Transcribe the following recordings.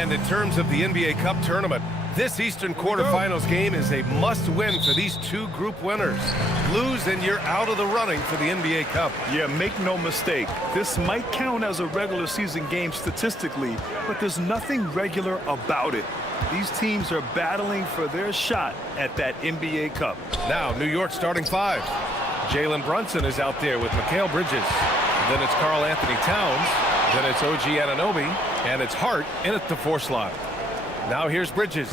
And in terms of the NBA Cup tournament, this Eastern quarterfinals game is a must-win for these two group winners. Lose and you're out of the running for the NBA Cup. Yeah, make no mistake. This might count as a regular season game statistically, but there's nothing regular about it. These teams are battling for their shot at that NBA Cup. Now, New York starting five. Jalen Brunson is out there with Mikal Bridges. Then it's Karl Anthony Towns. Then it's OG Anunoby. And it's Hart in at the 4 slot. Now here's Bridges.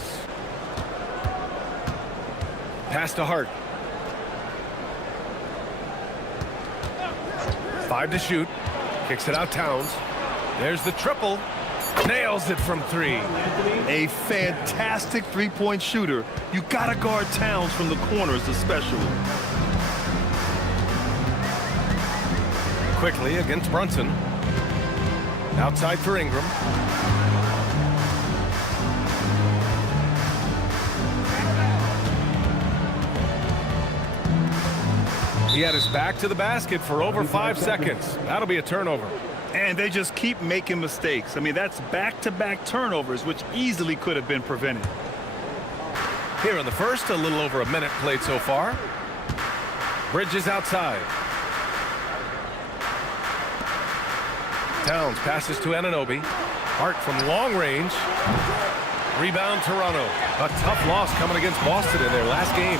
Pass to Hart. 5 to shoot. Kicks it out Towns. There's the triple. Nails it from 3. A fantastic three-point shooter. You gotta guard Towns from the corners especially. Quickly against Brunson. Outside for Ingram. He had his back to the basket for over 5 seconds. That'll be a turnover. And they just keep making mistakes. I mean, that's back-to-back turnovers, which easily could have been prevented. Here in the first, a little over a minute played so far. Bridges outside. Towns passes to Anunoby. Hart from long range. Rebound Toronto. A tough loss coming against Boston in their last game.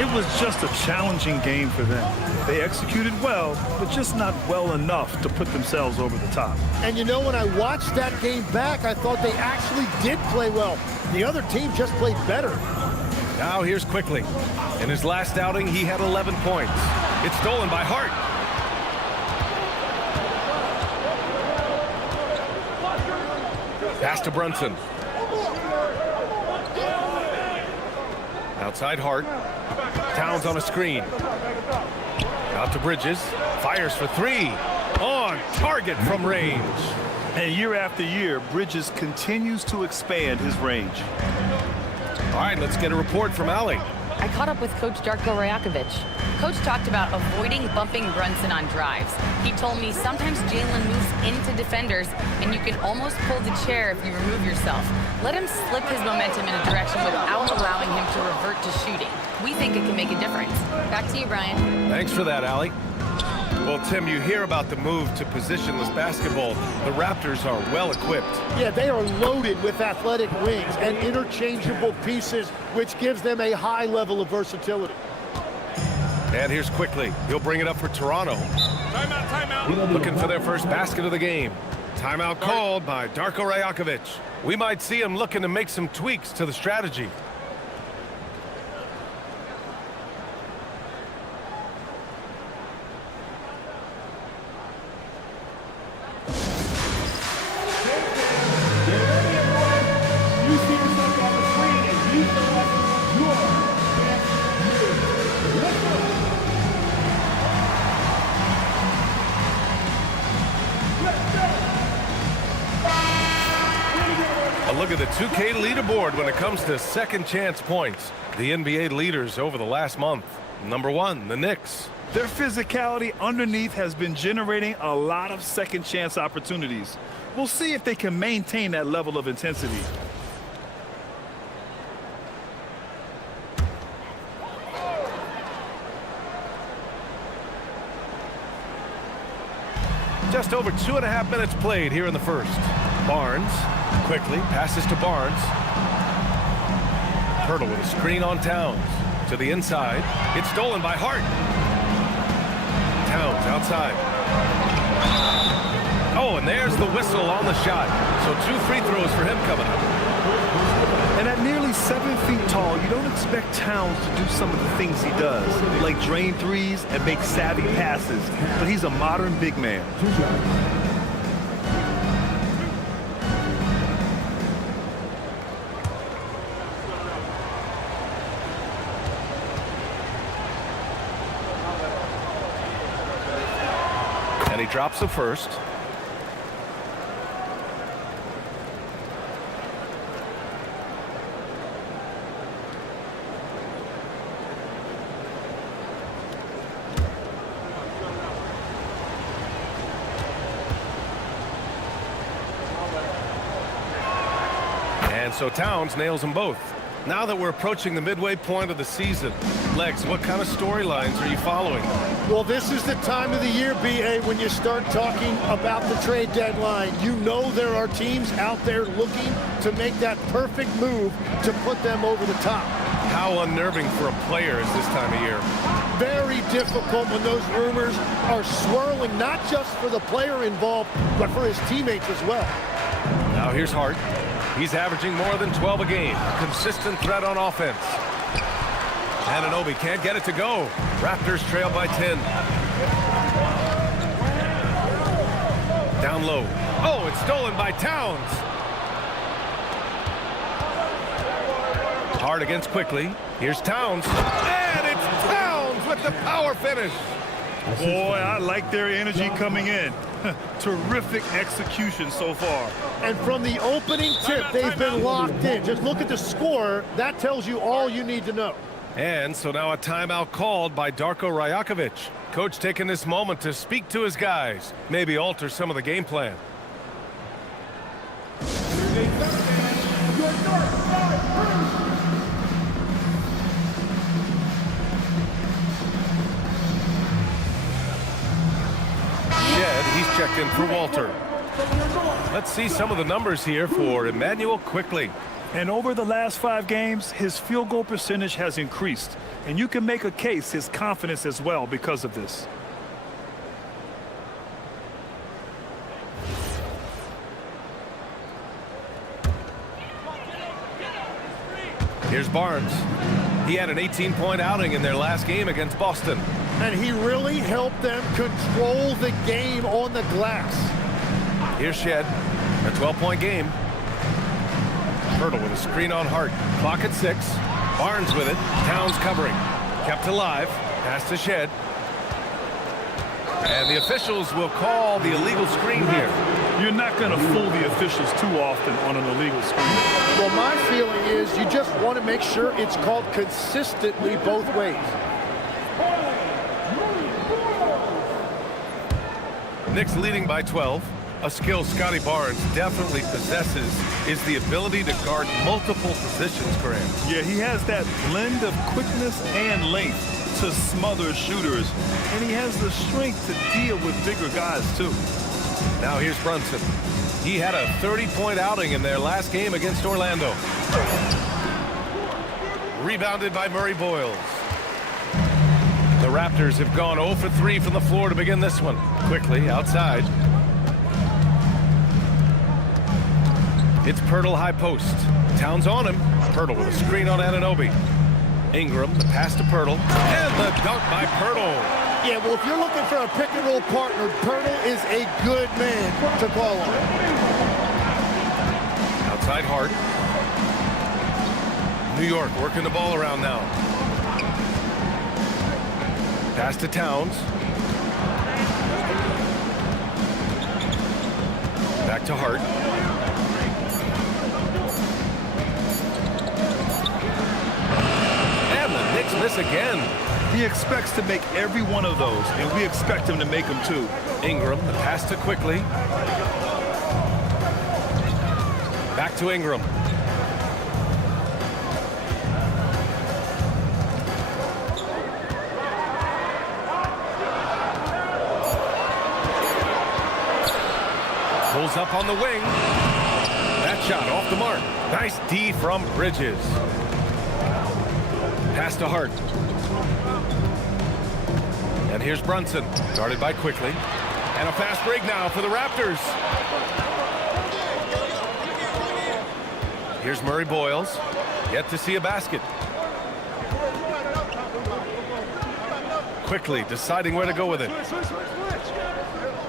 It was just a challenging game for them. They executed well, but just not well enough to put themselves over the top. And you know, when I watched that game back, I thought they actually did play well. The other team just played better. Now here's Quickly. In his last outing, he had 11 points. It's stolen by Hart. Pass to Brunson. Outside Hart. Towns on a screen. Out to Bridges. Fires for 3. On target from range. And year after year, Bridges continues to expand his range. All right, let's get a report from Allie. I caught up with Coach Darko Rajakovic. Coach talked about avoiding bumping Brunson on drives. He told me sometimes Jalen moves into defenders, and you can almost pull the chair if you remove yourself. Let him slip his momentum in a direction without allowing him to revert to shooting. We think it can make a difference. Back to you, Brian. Thanks for that, Allie. Well, Tim, you hear about the move to positionless basketball. The Raptors are well equipped. Yeah, they are loaded with athletic wings and interchangeable pieces, which gives them a high level of versatility. And here's Quickly. He'll bring it up for Toronto. Timeout, timeout. Looking for their first basket of the game. Timeout called by Darko Rajakovic. We might see him looking to make some tweaks to the strategy. A look at the 2K leaderboard when it comes to second chance points. The NBA leaders over the last month. Number 1, the Knicks. Their physicality underneath has been generating a lot of second chance opportunities. We'll see if they can maintain that level of intensity. Just over 2.5 minutes played here in the first. Barnes quickly passes to Barnes. Hurdle with a screen on Towns. To the inside. It's stolen by Hart. Towns outside. Oh, and there's the whistle on the shot. So 2 free throws for him coming up. And at nearly 7 feet tall, you don't expect Towns to do some of the things he does, like drain threes and make savvy passes. But he's a modern big man. And he drops the first. And so Towns nails them both. Now that we're approaching the midway point of the season, Legs, what kind of storylines are you following? Well, this is the time of the year, B.A., when you start talking about the trade deadline. You know there are teams out there looking to make that perfect move to put them over the top. How unnerving for a player is this time of year? Very difficult when those rumors are swirling, not just for the player involved, but for his teammates as well. Now here's Hart. He's averaging more than 12 a game. A consistent threat on offense. Anunoby can't get it to go. Raptors trail by 10. Down low. Oh, it's stolen by Towns. Hart against Quickly. Here's Towns. And it's Towns with the power finish. Boy, I like their energy coming in. Terrific execution so far. And from the opening tip, they've been locked in. Just look at the score. That tells you all you need to know. And so now a timeout called by Darko Rajakovic. Coach taking this moment to speak to his guys. Maybe alter some of the game plan. He's checked in for Walter. Let's see some of the numbers here for Emmanuel Quickly. And over the last 5 games, his field goal percentage has increased. And you can make a case his confidence as well because of this. Here's Barnes. He had an 18-point outing in their last game against Boston. And he really helped them control the game on the glass. Here's Shed. A 12-point game. Hurdle with a screen on Hart. Clock at 6. Barnes with it. Towns covering. Kept alive. Pass to Shed. And the officials will call the illegal screen here. You're not going to fool the officials too often on an illegal screen. Well, my feeling is you just want to make sure it's called consistently both ways. Knicks leading by 12. A skill Scotty Barnes definitely possesses is the ability to guard multiple positions, Graham. Yeah, he has that blend of quickness and length to smother shooters, and he has the strength to deal with bigger guys, too. Now here's Brunson. He had a 30-point outing in their last game against Orlando. Rebounded by Murray Boyles. The Raptors have gone 0 for 3 from the floor to begin this one. Quickly outside. It's Pirtle high post. Towns on him. Pirtle with a screen on Anunoby. Ingram, the pass to Pirtle. And the dunk by Pirtle. Yeah, well, if you're looking for a pick-and-roll partner, Pirtle is a good man to call on. Outside Hart. New York working the ball around now. Pass to Towns. Back to Hart. And the Knicks miss again. He expects to make every one of those, and we expect him to make them too. Ingram, the pass to Quickly. Back to Ingram. Pulls up on the wing. That shot off the mark. Nice D from Bridges. Pass to Hart. And here's Brunson, guarded by Quickly. And a fast break now for the Raptors. Here's Murray Boyles. Yet to see a basket. Quickly deciding where to go with it.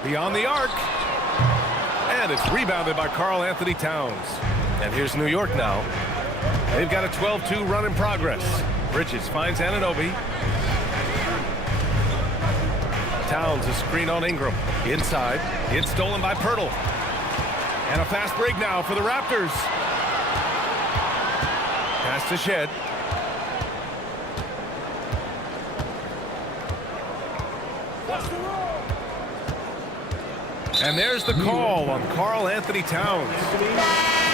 Beyond the arc. And it's rebounded by Karl Anthony Towns. And here's New York now. They've got a 12-2 run in progress. Bridges finds Anunoby. Towns, a screen on Ingram. Inside. It's stolen by Pirtle. And a fast break now for the Raptors. Pass to Shed. And there's the call on Karl Anthony Towns.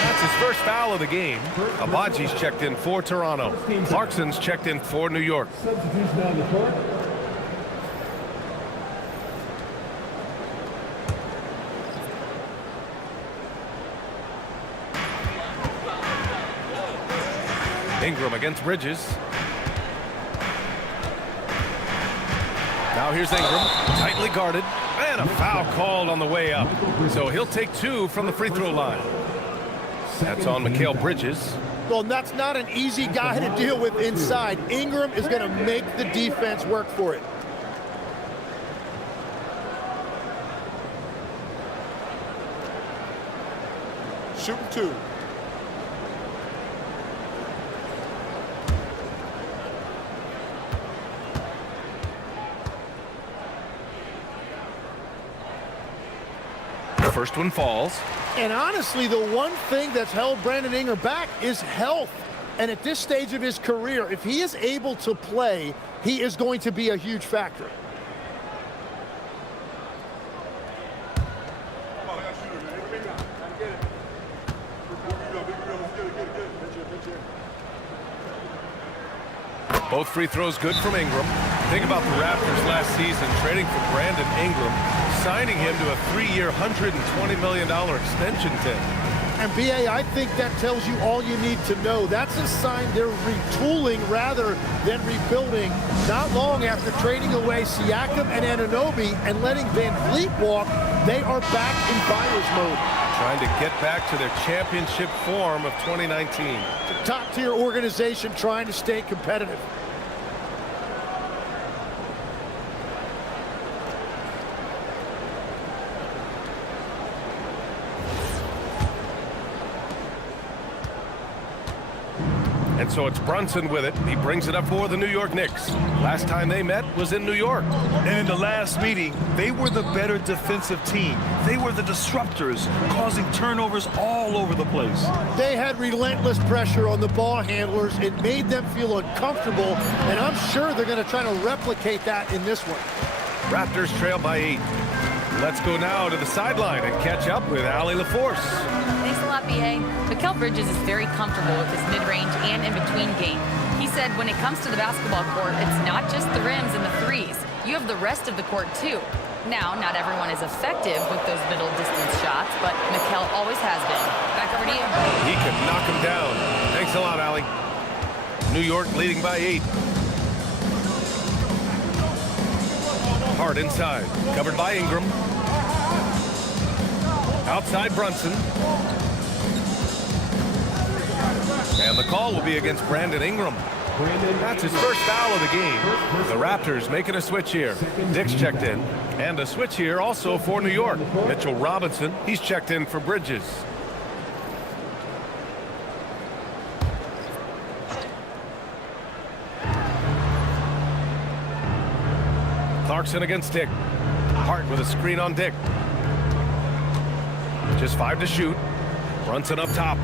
That's his first foul of the game. Abaji's checked in for Toronto. Clarkson's checked in for New York. Substitution on the court. Ingram against Bridges. Now here's Ingram, tightly guarded, and a foul called on the way up. So he'll take 2 from the free throw line. That's on Mikal Bridges. Well, that's not an easy guy to deal with inside. Ingram is going to make the defense work for it. Shooting 2. The first one falls. And honestly, the one thing that's held Brandon Ingram back is health. And at this stage of his career, if he is able to play, he is going to be a huge factor. Both free throws good from Ingram. Think about the Raptors last season trading for Brandon Ingram, signing him to a 3-year, $120 million extension tag. And B.A., I think that tells you all you need to know. That's a sign they're retooling rather than rebuilding. Not long after trading away Siakam and Anunoby and letting Van Vliet walk, they are back in buyer's mode. Trying to get back to their championship form of 2019. It's a top-tier organization trying to stay competitive. And so it's Brunson with it. He brings it up for the New York Knicks. Last time they met was in New York. And in the last meeting, they were the better defensive team. They were the disruptors, causing turnovers all over the place. They had relentless pressure on the ball handlers. It made them feel uncomfortable, and I'm sure they're going to try to replicate that in this one. Raptors trail by 8. Let's go now to the sideline and catch up with Allie LaForce. Thanks a lot, B.A. Mikal Bridges is very comfortable with his mid-range and in-between game. He said when it comes to the basketball court, it's not just the rims and the threes. You have the rest of the court, too. Now, not everyone is effective with those middle-distance shots, but Mikal always has been. Back over to you. He can knock him down. Thanks a lot, Allie. New York leading by 8. Hart inside, covered by Ingram. Outside Brunson. And the call will be against Brandon Ingram. That's his first foul of the game. The Raptors making a switch here. Dick's checked in. And a switch here also for New York. Mitchell Robinson, he's checked in for Bridges. Clarkson against Dick. Hart with a screen on Dick. Just 5 to shoot. Brunson up top.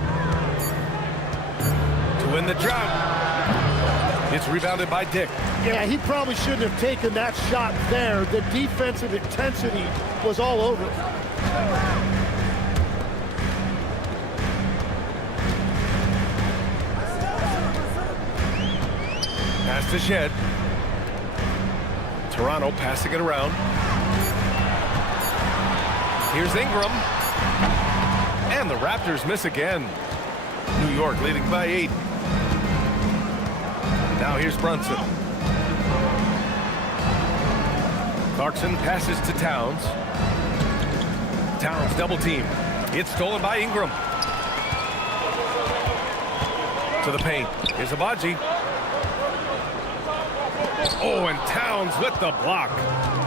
To win the drought. It's rebounded by Dick. Yeah, he probably shouldn't have taken that shot there. The defensive intensity was all over it. Pass to Shed. Toronto passing it around. Here's Ingram. And the Raptors miss again. New York leading by 8. Now here's Brunson. Clarkson passes to Towns. Towns double team. It's stolen by Ingram. To the paint. Here's Abaji. Oh, and Towns with the block.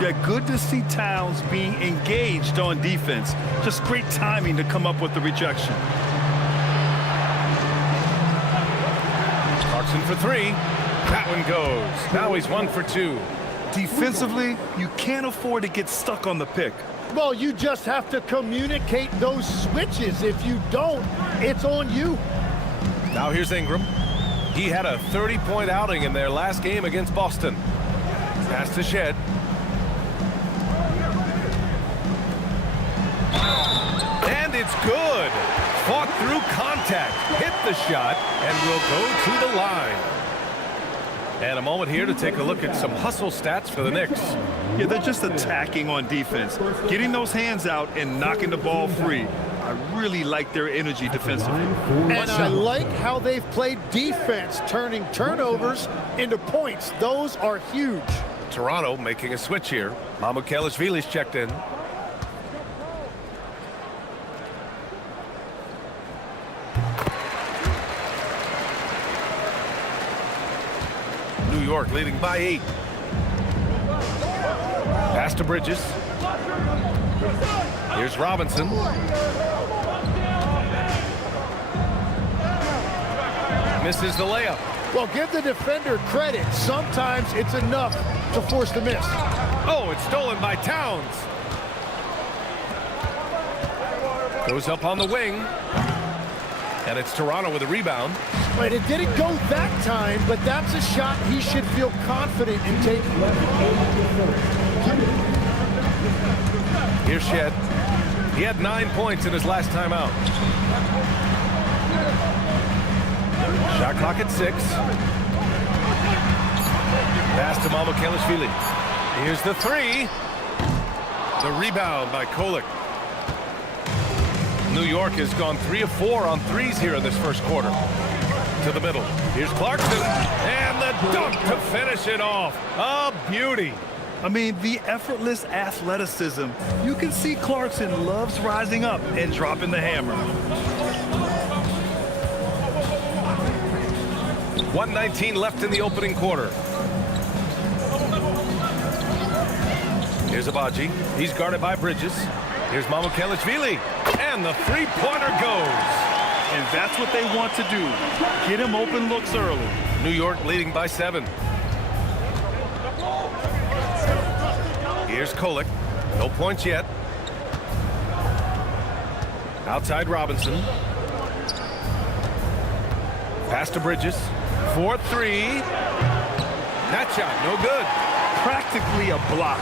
Yeah, good to see Towns being engaged on defense. Just great timing to come up with the rejection. Clarkson for 3. That one goes. Now he's 1 for 2. Defensively, you can't afford to get stuck on the pick. Well, you just have to communicate those switches. If you don't, it's on you. Now here's Ingram. He had a 30-point outing in their last game against Boston. Pass to Shed. And it's good. Fought through contact, hit the shot, and will go to the line. And a moment here to take a look at some hustle stats for the Knicks. Yeah, they're just attacking on defense, getting those hands out and knocking the ball free. I really like their energy defensively. And I like how they've played defense, turning turnovers into points. Those are huge. Toronto making a switch here. Mamukelashvili's checked in. New York leading by 8. Pass to Bridges. Here's Robinson. Misses the layup. Well, give the defender credit. Sometimes it's enough to force the miss. Oh, it's stolen by Towns. Goes up on the wing. And it's Toronto with a rebound. Right, it didn't go that time, but that's a shot he should feel confident in taking. Here's Shed. He had 9 points in his last time out. Shot clock at 6. Pass to Mamukelashvili. Here's the 3. The rebound by Kolek. New York has gone 3 of 4 on threes here in this first quarter. To the middle. Here's Clarkson. And the dunk to finish it off. A beauty. I mean, the effortless athleticism. You can see Clarkson loves rising up and dropping the hammer. 1:19 left in the opening quarter. Here's Abaji. He's guarded by Bridges. Here's Mamukelashvili. And the three-pointer goes. And that's what they want to do. Get him open looks early. New York leading by 7. Here's Kolek. No points yet. Outside Robinson. Pass to Bridges. 4-3. That shot, no good. Practically a block.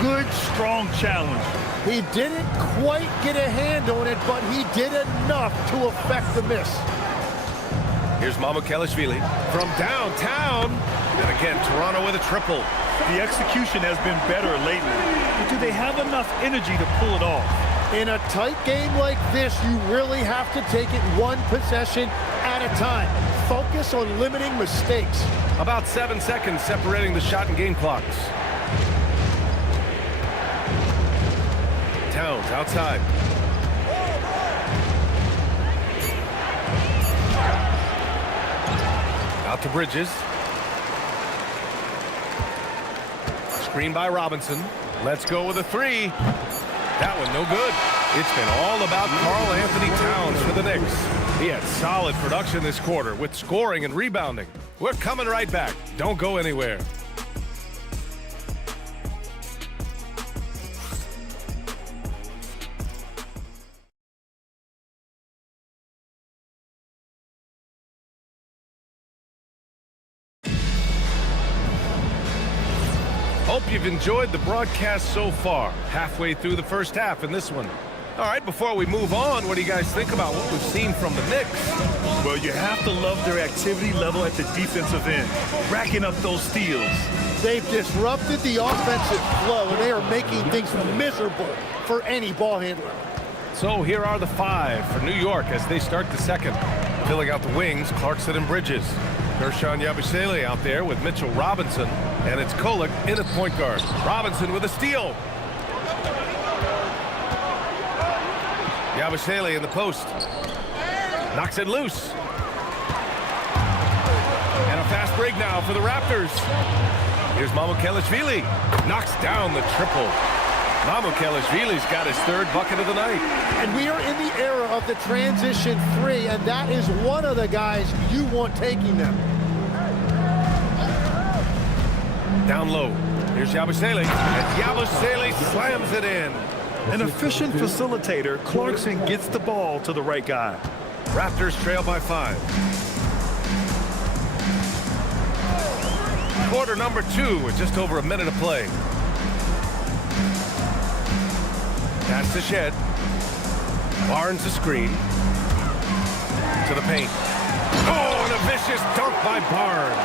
Good, strong challenge. He didn't quite get a hand on it, but he did enough to affect the miss. Here's Mamukelashvili from downtown. And again, Toronto with a triple. The execution has been better lately. But do they have enough energy to pull it off? In a tight game like this, you really have to take it one possession at a time. Focus on limiting mistakes. About 7 seconds separating the shot and game clocks. Towns outside. Out to Bridges. Screen by Robinson. Let's go with a 3. That one no good. It's been all about Karl Anthony Towns for the Knicks. He had solid production this quarter with scoring and rebounding. We're coming right back. Don't go anywhere. Hope you've enjoyed the broadcast so far. Halfway through the first half in this one. All right, before we move on, what do you guys think about what we've seen from the Knicks? Well, you have to love their activity level at the defensive end, racking up those steals. They've disrupted the offensive flow, and they are making things miserable for any ball handler. So here are the 5 for New York as they start the second. Filling out the wings, Clarkson and Bridges. Gershon Yabusele out there with Mitchell Robinson, and it's Kolek in at point guard. Robinson with a steal. Yabusele in the post. Knocks it loose. And a fast break now for the Raptors. Here's Mamukelashvili. Knocks down the triple. Mamukelashvili's got his 3rd bucket of the night. And we are in the era of the transition 3, and that is one of the guys you want taking them. Down low. Here's Yabusele. And Yabusele slams it in. An efficient facilitator, Clarkson gets the ball to the right guy. Raptors trail by 5. Quarter number 2 with just over a minute of play. Pass to Shed. Barnes a screen. To the paint. Oh, and a vicious dunk by Barnes.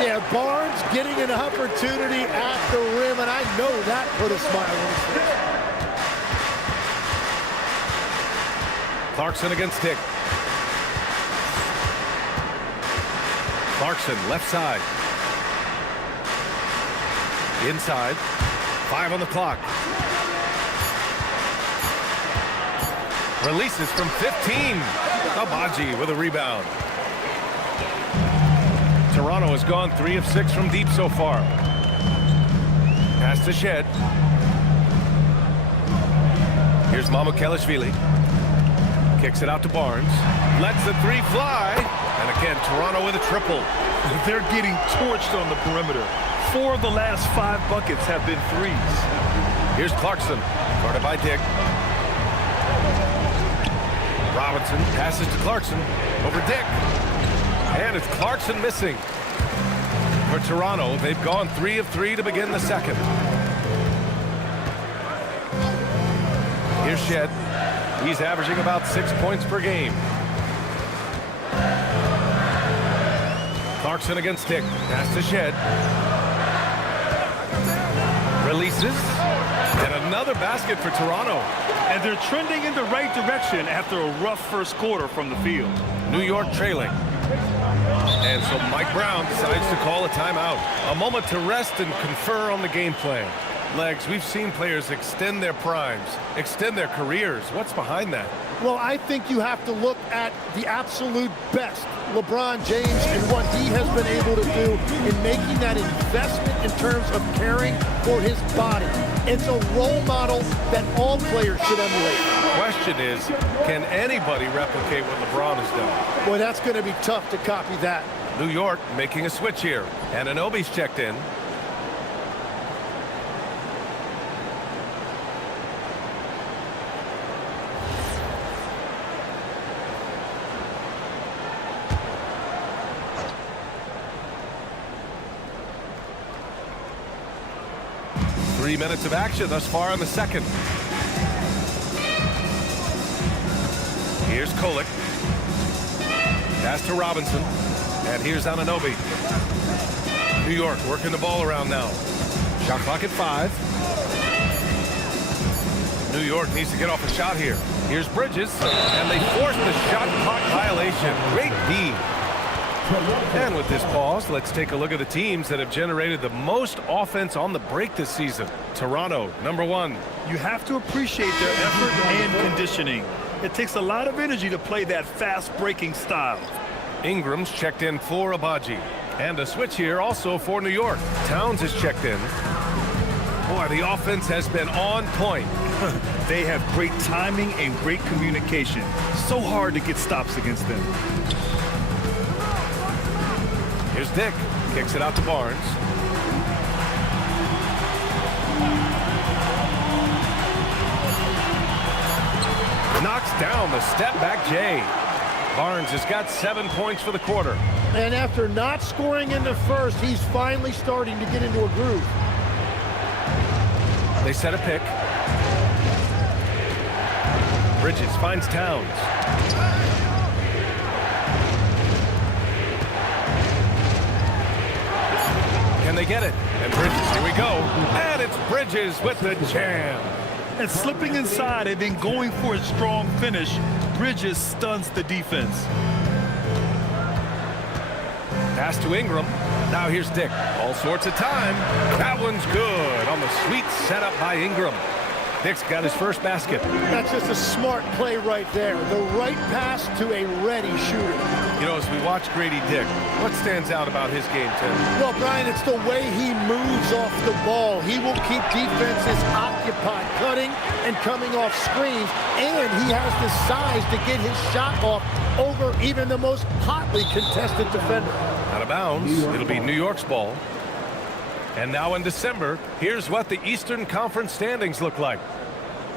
Yeah, Barnes getting an opportunity at the rim, and I know that put a smile on his face. Clarkson against Dick. Clarkson, left side. Inside. 5 on the clock. Releases from 15. Abaji with a rebound. Toronto has gone 3 of 6 from deep so far. Pass to Shed. Here's Mamukelashvili. Kicks it out to Barnes. Lets the 3 fly. And again, Toronto with a triple. They're getting torched on the perimeter. 4 of the last 5 buckets have been threes. Here's Clarkson. Guarded by Dick. Robinson passes to Clarkson. Over Dick. And it's Clarkson missing. For Toronto, they've gone 3 of 3 to begin the second. Here's Shed. He's averaging about 6 points per game. Clarkson against Dick. Pass to Shed. Releases. And another basket for Toronto. And they're trending in the right direction after a rough first quarter from the field. New York trailing. And so Mike Brown decides to call a timeout. A moment to rest and confer on the game plan. Legs, we've seen players extend their primes, extend their careers. What's behind that? Well, I think you have to look at the absolute best. LeBron James and what he has been able to do in making that investment in terms of caring for his body. It's a role model that all players should emulate. The question is, can anybody replicate what LeBron has done? Boy, that's going to be tough to copy that. New York making a switch here. And Anunoby's checked in. Three minutes of action thus far in the second. Here's Kolek. Pass to Robinson. And here's Anunoby. New York working the ball around now. Shot clock at 5. New York needs to get off a shot here. Here's Bridges. And they force the shot clock violation. Great D. And with this pause, let's take a look at the teams that have generated the most offense on the break this season. Toronto, number 1. You have to appreciate their effort and conditioning. It takes a lot of energy to play that fast breaking style. Ingram's checked in for Abaji. And a switch here also for New York. Towns is checked in. Boy, the offense has been on point. They have great timing and great communication. So hard to get stops against them. Here's Dick. Kicks it out to Barnes. Knocks down the step back J. Barnes has got 7 points for the quarter. And after not scoring in the first, he's finally starting to get into a groove. They set a pick. Bridges finds Towns. Can they get it? And Bridges, here we go. And it's Bridges with the jam. And slipping inside and then going for a strong finish, Bridges stuns the defense. Pass to Ingram. Now here's Dick. All sorts of time. That one's good on the sweet setup by Ingram. Dick's got his first basket. That's just a smart play right there. The right pass to a ready shooter. You know, as we watch Grady Dick, what stands out about his game, Tim? Well, Brian, it's the way he moves off the ball. He will keep defenses occupied, cutting and coming off screens, and he has the size to get his shot off over even the most hotly contested defender. Out of bounds. It'll be New York's ball. And now in December, here's what the Eastern Conference standings look like.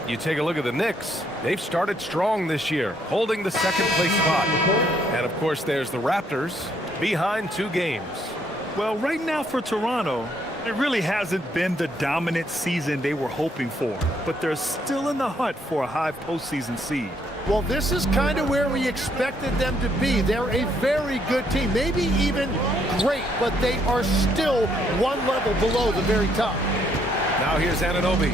You take a look at the Knicks. They've started strong this year, holding the second place spot. And of course, there's the Raptors behind 2 games. Well, right now for Toronto, It really hasn't been the dominant season they were hoping for, but they're still in the hunt for a high postseason seed. Well, this is kind of where we expected them to be. They're a very good team, maybe even great, but they are still one level below the very top. Now here's Anunoby.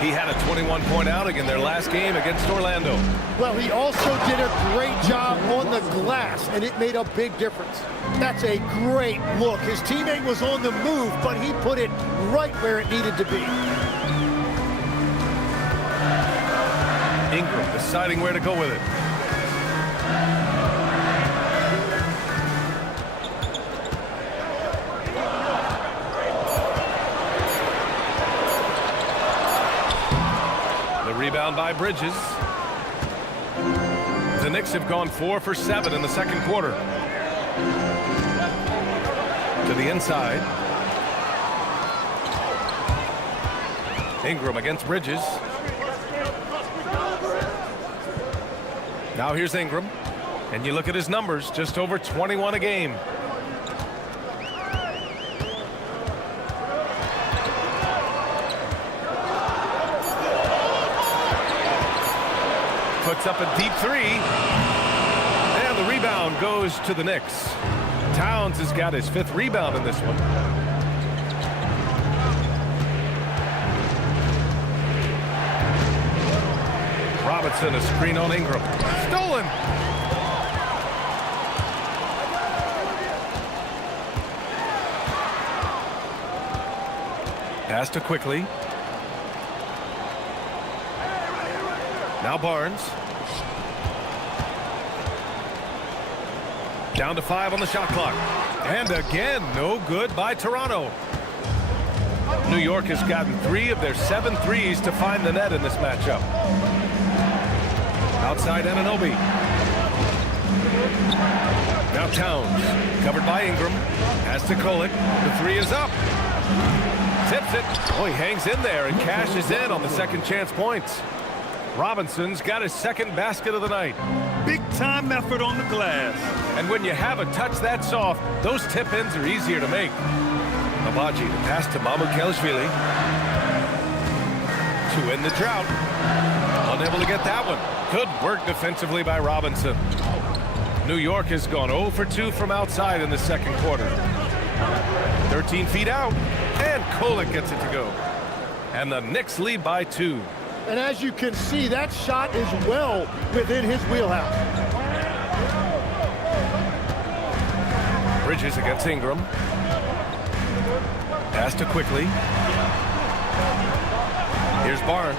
He had a 21-point outing in their last game against Orlando. Well, he also did a great job on the glass, and it made a big difference. That's a great look. His teammate was on the move, but he put it right where it needed to be. Ingram deciding where to go with it. The rebound by Bridges. The Knicks have gone 4 for 7 in the second quarter. To the inside. Ingram against Bridges. Now here's Ingram, and you look at his numbers, just over 21 a game. Puts up a deep three, and the rebound goes to the Knicks. Towns has got his 5th rebound in this one. Robinson, a screen on Ingram. Stolen. Pass to Quickly. Now Barnes. Down to 5 on the shot clock. And again, no good by Toronto. New York has gotten 3 of their 7 threes to find the net in this matchup. Outside Anunoby. Now Towns. Covered by Ingram. Has to Kolek. The 3 is up. Tips it. Oh, he hangs in there and cashes in on the second chance points. Robinson's got his 2nd basket of the night. Big time effort on the glass. And when you have a touch that soft, those tip-ins are easier to make. Abaji, the pass to Mamukelashvili. To win the drought. Unable to get that one. Good work defensively by Robinson. New York has gone 0 for 2 from outside in the second quarter. 13 feet out, and Kolek gets it to go. And the Knicks lead by 2. And as you can see, that shot is well within his wheelhouse. Bridges against Ingram. Pass to Quickly. Here's Barnes.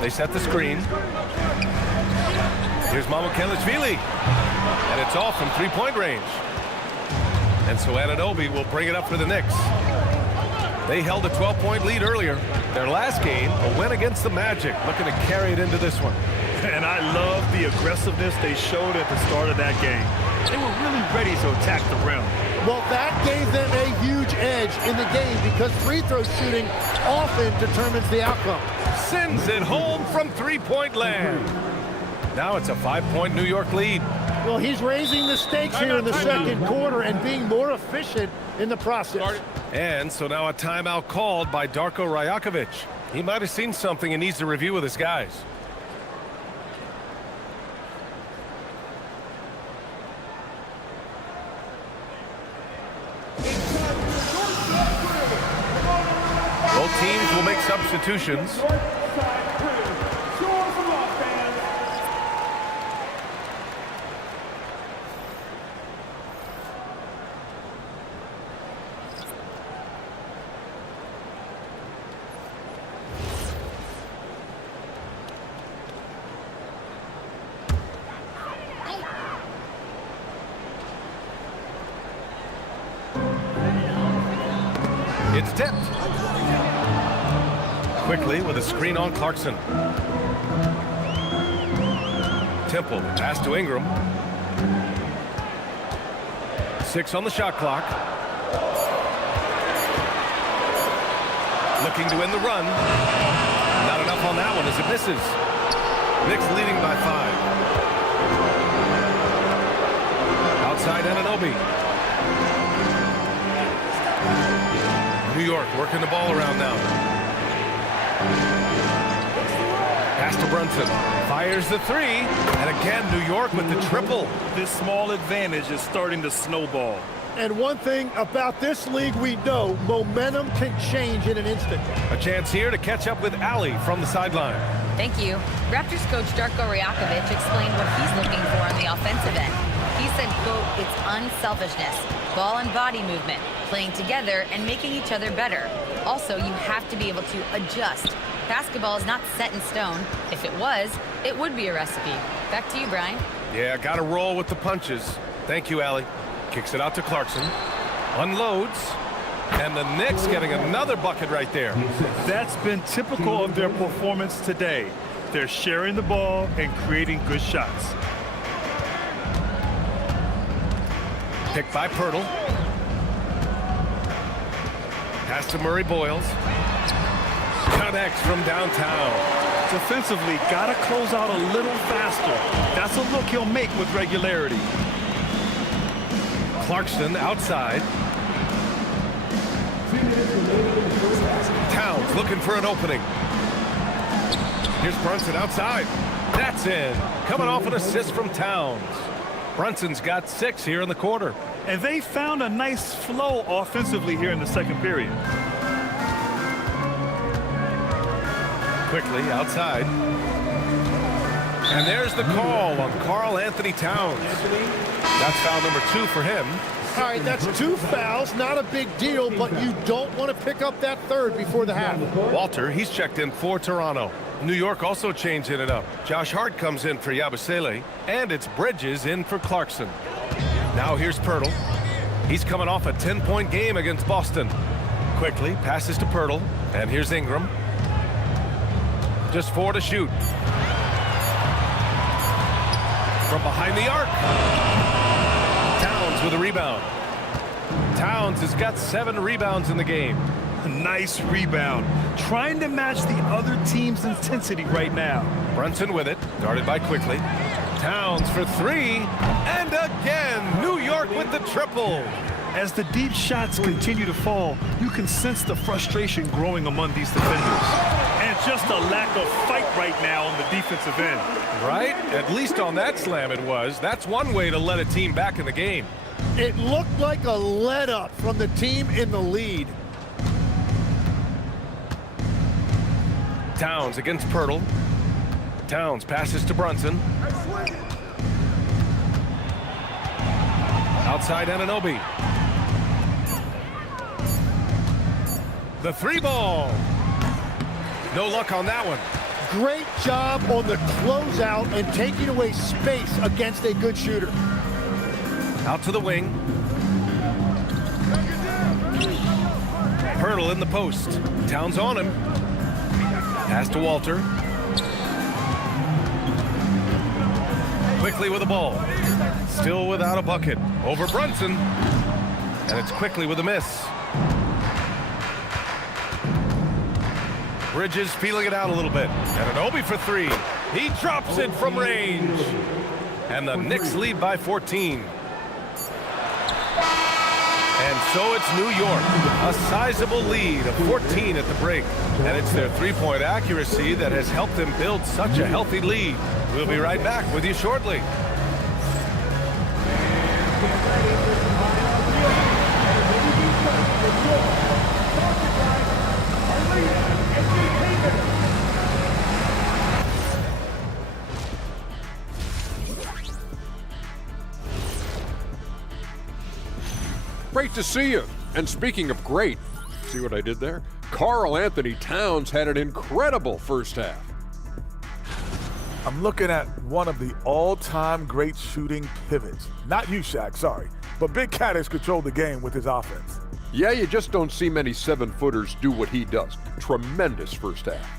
They set the screen. Here's Mamukelashvili. And it's off from 3-point range. And so Anunoby will bring it up for the Knicks. They held a 12-point lead earlier. Their last game, a win against the Magic, looking to carry it into this one. And I love the aggressiveness they showed at the start of that game. They were really ready to attack the rim. Well, that gave them a huge edge in the game because free throw shooting often determines the outcome. Sends it home from 3-point land. Now it's a 5-point New York lead. Well, he's raising the stakes here in the second quarter and being more efficient in the process. And so now a timeout called by Darko Rajakovic. He might have seen something and needs to review with his guys. Both teams will make substitutions. It's tipped. Quickly with a screen on Clarkson. Temple pass to Ingram. 6 on the shot clock. Looking to end the run. Not enough on that one as it misses. Knicks leading by 5. Outside Anunoby. York working the ball around now. Pass to Brunson. Fires the three. And again, New York with the triple. This small advantage is starting to snowball. And one thing about this league we know, momentum can change in an instant. A chance here to catch up with Ali from the sideline. Thank you. Raptors coach Darko Rajakovic explained what he's looking for on the offensive end. He said, quote, it's unselfishness, ball and body movement, playing together and making each other better. Also, you have to be able to adjust. Basketball is not set in stone. If it was, it would be a recipe. Back to you, Brian. Yeah, got to roll with the punches. Thank you, Ali. Kicks it out to Clarkson. Unloads. And the Knicks getting another bucket right there. That's been typical of their performance today. They're sharing the ball and creating good shots. Picked by Pirtle. Pass to Murray Boyles. Connects from downtown. Defensively, got to close out a little faster. That's a look he'll make with regularity. Clarkson outside. Towns looking for an opening. Here's Brunson outside. That's in. Coming off an assist from Towns. Brunson's got 6 here in the quarter. And they found a nice flow offensively here in the second period. Quickly outside. And there's the call on Karl Anthony Towns. That's foul number 2 for him. All right, that's 2 fouls, not a big deal, but you don't want to pick up that third before the half. Walter, he's checked in for Toronto. New York also changing it up. Josh Hart comes in for Yabusele, and it's Bridges in for Clarkson. Now here's Pirtle. He's coming off a 10-point game against Boston. Quickly passes to Pirtle, and here's Ingram. Just 4 to shoot. From behind the arc. Towns with a rebound. Towns has got 7 rebounds in the game. A nice rebound. Trying to match the other team's intensity right now. Brunson with it. Guarded by Quickly. Towns for 3. And again, New York with the triple. As the deep shots continue to fall, you can sense the frustration growing among these defenders. And just a lack of fight right now on the defensive end. Right? At least on that slam it was. That's one way to let a team back in the game. It looked like a let-up from the team in the lead. Towns against Pirtle. Towns passes to Brunson. Outside Anunoby. The 3 ball. No luck on that one. Great job on the closeout and taking away space against a good shooter. Out to the wing. Pirtle in the post. Towns on him. Pass to Walter. Quickly with the ball. Still without a bucket. Over Brunson. And it's Quickly with a miss. Bridges feeling it out a little bit. And Anunoby for 3. He drops it from range. And the Knicks lead by 14. And so it's New York, a sizable lead of 14 at the break. And it's their 3-point accuracy that has helped them build such a healthy lead. We'll be right back with you shortly. Great to see you. And speaking of great, see what I did there? Karl Anthony Towns had an incredible first half. I'm looking at one of the all-time great shooting pivots. Not you, Shaq, sorry. But Big Cat has controlled the game with his offense. Yeah, you just don't see many 7-footers do what he does. Tremendous first half.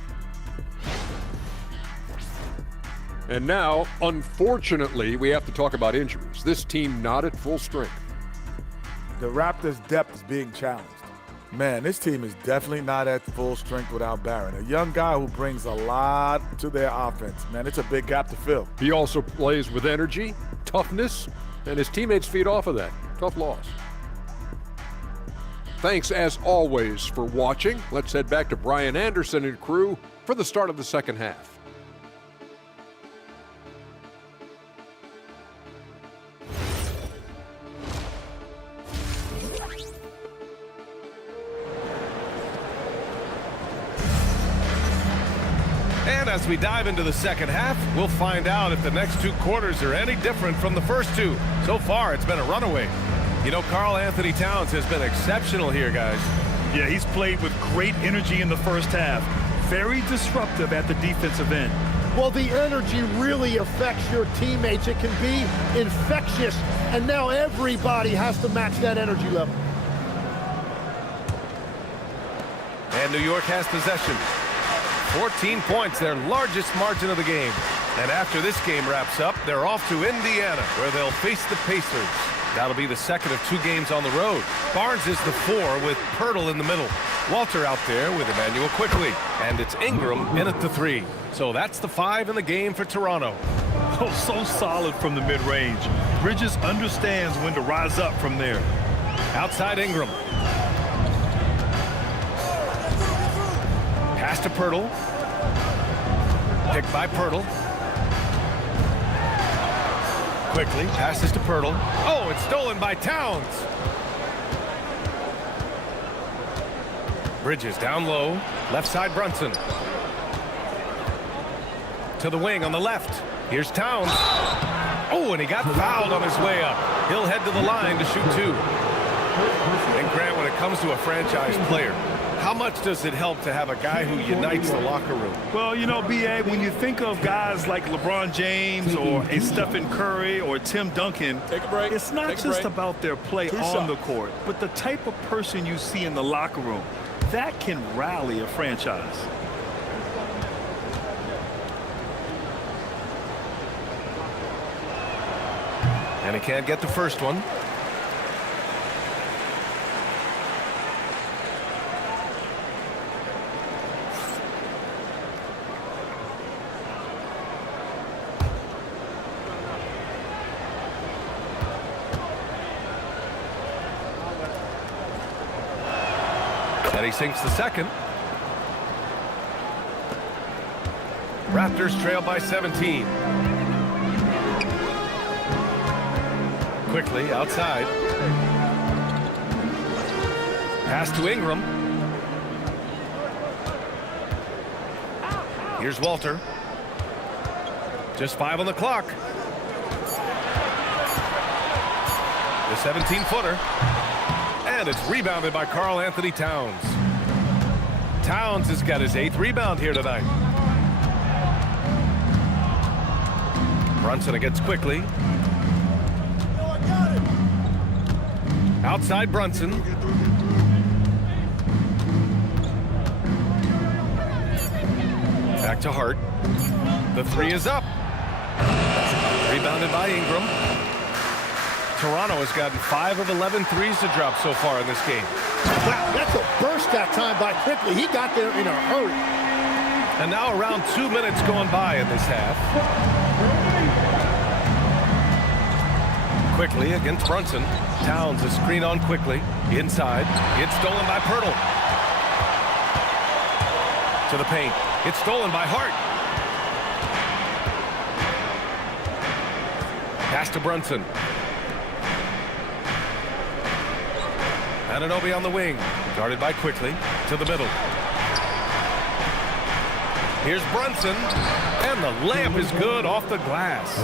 And now, unfortunately, we have to talk about injuries. This team not at full strength. The Raptors' depth is being challenged. Man, this team is definitely not at full strength without Barron. A young guy who brings a lot to their offense. Man, it's a big gap to fill. He also plays with energy, toughness, and his teammates feed off of that. Tough loss. Thanks, as always, for watching. Let's head back to Brian Anderson and crew for the start of the second half. And as we dive into the second half, we'll find out if the next two quarters are any different from the first two. So far, it's been a runaway. You know, Karl Anthony Towns has been exceptional here, guys. Yeah, he's played with great energy in the first half. Very disruptive at the defensive end. Well, the energy really affects your teammates. It can be infectious, and now everybody has to match that energy level. And New York has possession. 14 points, their largest margin of the game. And after this game wraps up, they're off to Indiana, where they'll face the Pacers. That'll be the second of 2 games on the road. Barnes is the 4 with Pirtle in the middle. Walter out there with Emmanuel quickly. And it's Ingram in at the 3. So that's the 5 in the game for Toronto. Oh, so solid from the mid-range. Bridges understands when to rise up from there. Outside Ingram. Pass to Pirtle. Picked by Pirtle. Quickly passes to Pirtle. Oh, it's stolen by Towns. Bridges down low. Left side Brunson. To the wing on the left. Here's Towns. Oh, and he got fouled on his way up. He'll head to the line to shoot 2. And Grant, when it comes to a franchise player, how much does it help to have a guy who unites the locker room? Well, you know, B.A., when you think of guys like LeBron James or a Stephen Curry or Tim Duncan, it's not just about their play on the court, but the type of person you see in the locker room. That can rally a franchise. And he can't get the first one. And he sinks the second. Raptors trail by 17. Quickly outside. Pass to Ingram. Here's Walter. Just 5 on the clock. The 17-footer. And it's rebounded by Karl Anthony Towns. Towns has got his 8th rebound here tonight. Brunson against quickly. Outside Brunson. Back to Hart. The 3 is up. Rebounded by Ingram. Toronto has gotten 5 of 11 threes to drop so far in this game. Wow, that's a burst that time by Quickly. He got there in a hurry. And now around 2 minutes going by in this half. Quickly against Brunson. Towns is screen on quickly. Inside. It's stolen by Pirtle. To the paint. It's stolen by Hart. Pass to Brunson. Anunoby on the wing. Guarded by Quickly. To the middle. Here's Brunson. And the layup is good off the glass.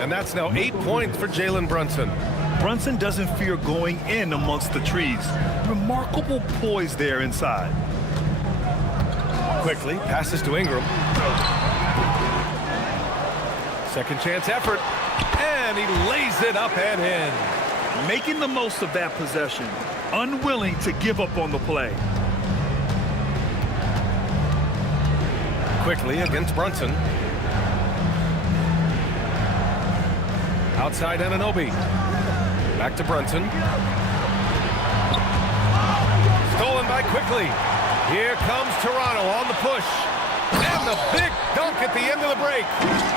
And that's now 8 points for Jalen Brunson. Brunson doesn't fear going in amongst the trees. Remarkable poise there inside. Quickly passes to Ingram. Second chance effort. And he lays it up and in. Making the most of that possession. Unwilling to give up on the play. Quickly against Brunson. Outside Anunoby. Back to Brunson. Stolen by Quickly. Here comes Toronto on the push. And the big dunk at the end of the break.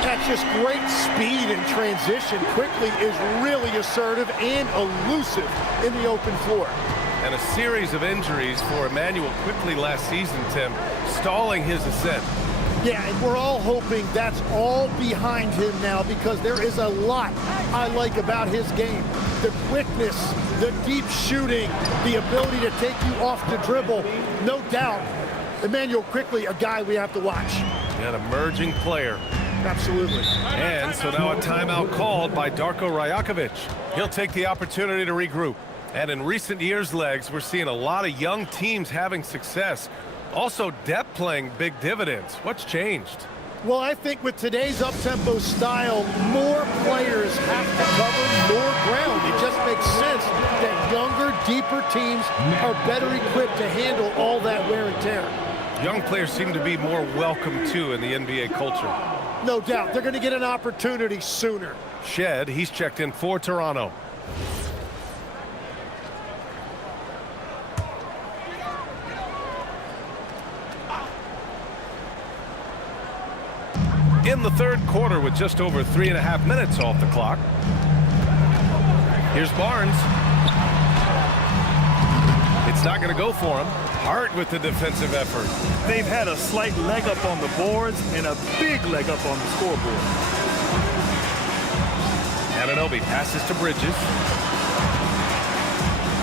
That's just great speed and transition. Quickly is really assertive and elusive in the open floor. and a series of injuries for Emmanuel Quickly last season, Tim, stalling his ascent. Yeah, and we're all hoping that's all behind him now, because there is a lot I like about his game. The quickness, the deep shooting, the ability to take you off the dribble. No doubt, Emmanuel Quickly, a guy we have to watch. An emerging player. Absolutely. And so now a timeout called by Darko Rajakovic. He'll take the opportunity to regroup. And in recent years, Legs, we're seeing a lot of young teams having success. Also, depth playing big dividends. What's changed? Well, I think with today's up-tempo style, more players have to cover more ground. It just makes sense that younger, deeper teams are better equipped to handle all that wear and tear. Young players seem to be more welcome, too, in the NBA culture. No doubt. They're going to get an opportunity sooner. Shed, he's checked in for Toronto. In the third quarter with just over 3.5 minutes off the clock. Here's Barnes. It's not going to go for him. Hart with the defensive effort. They've had a slight leg up on the boards and a big leg up on the scoreboard. Anunoby passes to Bridges.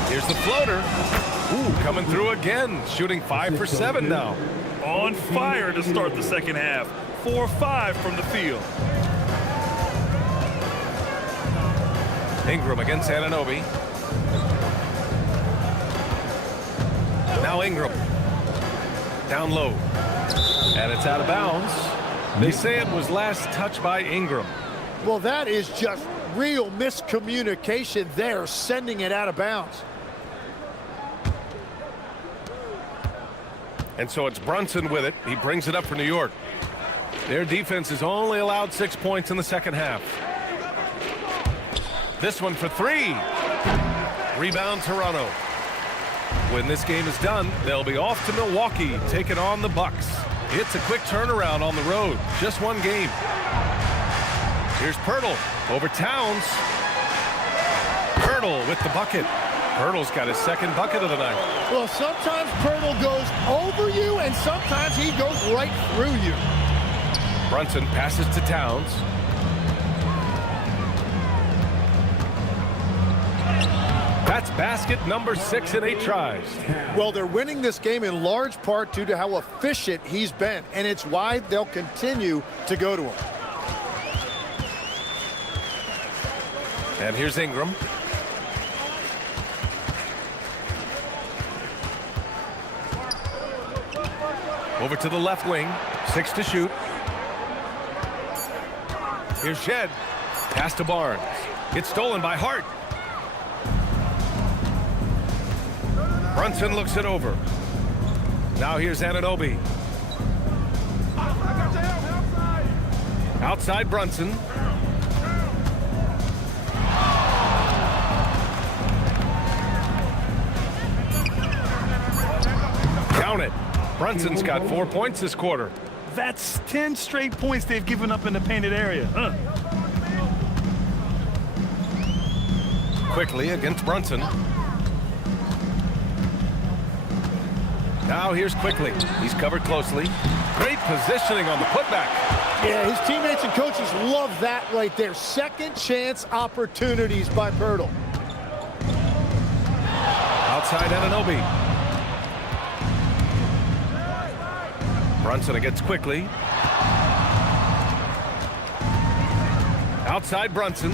Here's the floater. Ooh, coming through again. Shooting 5 for 7 now. On fire to start the second half. 4-5 from the field. Ingram against Anunoby. Now Ingram. Down low. And it's out of bounds. They say it was last touched by Ingram. Well, that is just real miscommunication there, sending it out of bounds. And so it's Brunson with it. He brings it up for New York. Their defense has only allowed 6 points in the second half. This one for 3. Rebound Toronto. When this game is done, they'll be off to Milwaukee, taking on the Bucks. It's a quick turnaround on the road. Just one game. Here's Pirtle over Towns. Pirtle with the bucket. Pirtle's got his second bucket of the night. Well, sometimes Pirtle goes over you, and sometimes he goes right through you. Brunson passes to Towns. That's basket number 6 in 8 tries. Well, they're winning this game in large part due to how efficient he's been, and it's why they'll continue to go to him. And here's Ingram. Over to the left wing. 6 to shoot. Here's Shed. Pass to Barnes. It's stolen by Hart. Brunson looks it over. Now here's Anunoby. Outside Brunson. Count it. Brunson's got 4 points this quarter. That's 10 straight points they've given up in the painted area. Quickly against Brunson. Now here's Quickly. He's covered closely. Great positioning on the putback. Yeah, his teammates and coaches love that right there. Second chance opportunities by Pirtle. Outside Anunoby. Brunson against Quickly. Outside Brunson.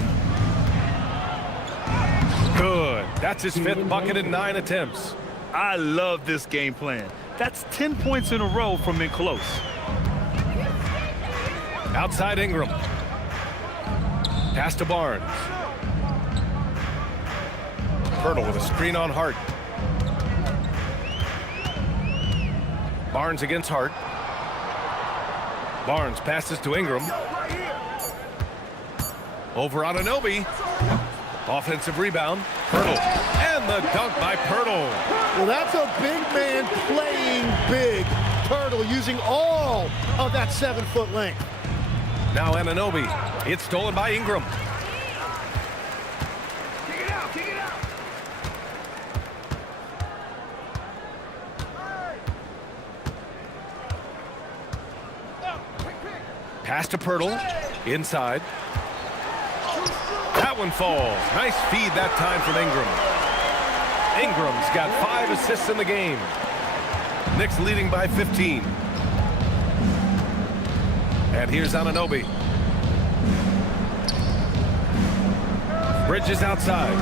Good. That's his 5th bucket in 9 attempts. I love this game plan. That's 10 points in a row from in close. Outside Ingram. Pass to Barnes. Pirtle with a screen on Hart. Barnes against Hart. Barnes passes to Ingram. Over Anunoby. Offensive rebound. Pirtle. And the dunk by Pirtle. Well, that's a big man playing big. Pirtle using all of that 7-foot length. Now Anunoby. It's stolen by Ingram. Pass to Pirtle. Inside. That one falls. Nice feed that time from Ingram. Ingram's got 5 assists in the game. Knicks leading by 15. And here's Anunoby. Bridges outside.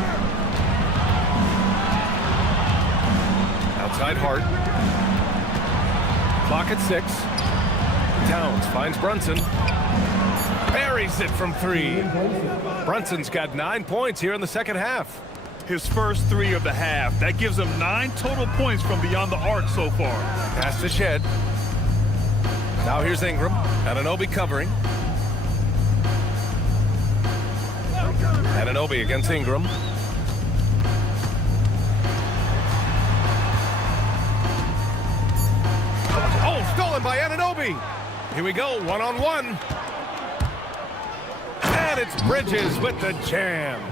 Outside Hart. Clock at 6. Towns finds Brunson. Buries it from 3. Brunson's got 9 points here in the second half. His first 3 of the half. That gives him 9 total points from beyond the arc so far. Pass to Shed. Now here's Ingram. Anunoby covering. Anunoby against Ingram. Oh, stolen by Anunoby. Here we go, one-on-one. And it's Bridges with the jam.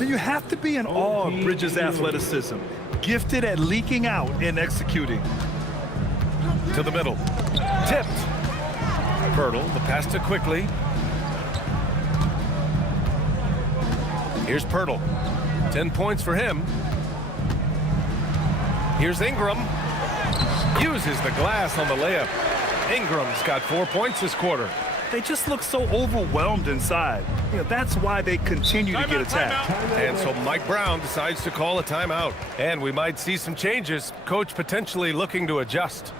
You have to be in awe of Bridges' athleticism. Gifted at leaking out and executing. To the middle. Tipped. Pirtle, the pass to Quickly. Here's Pirtle. 10 points for him. Here's Ingram. Uses the glass on the layup. Ingram's got 4 points this quarter. They just look so overwhelmed inside. You know, that's why they continue to get attacked. And so Mike Brown decides to call a timeout. And we might see some changes. Coach potentially looking to adjust.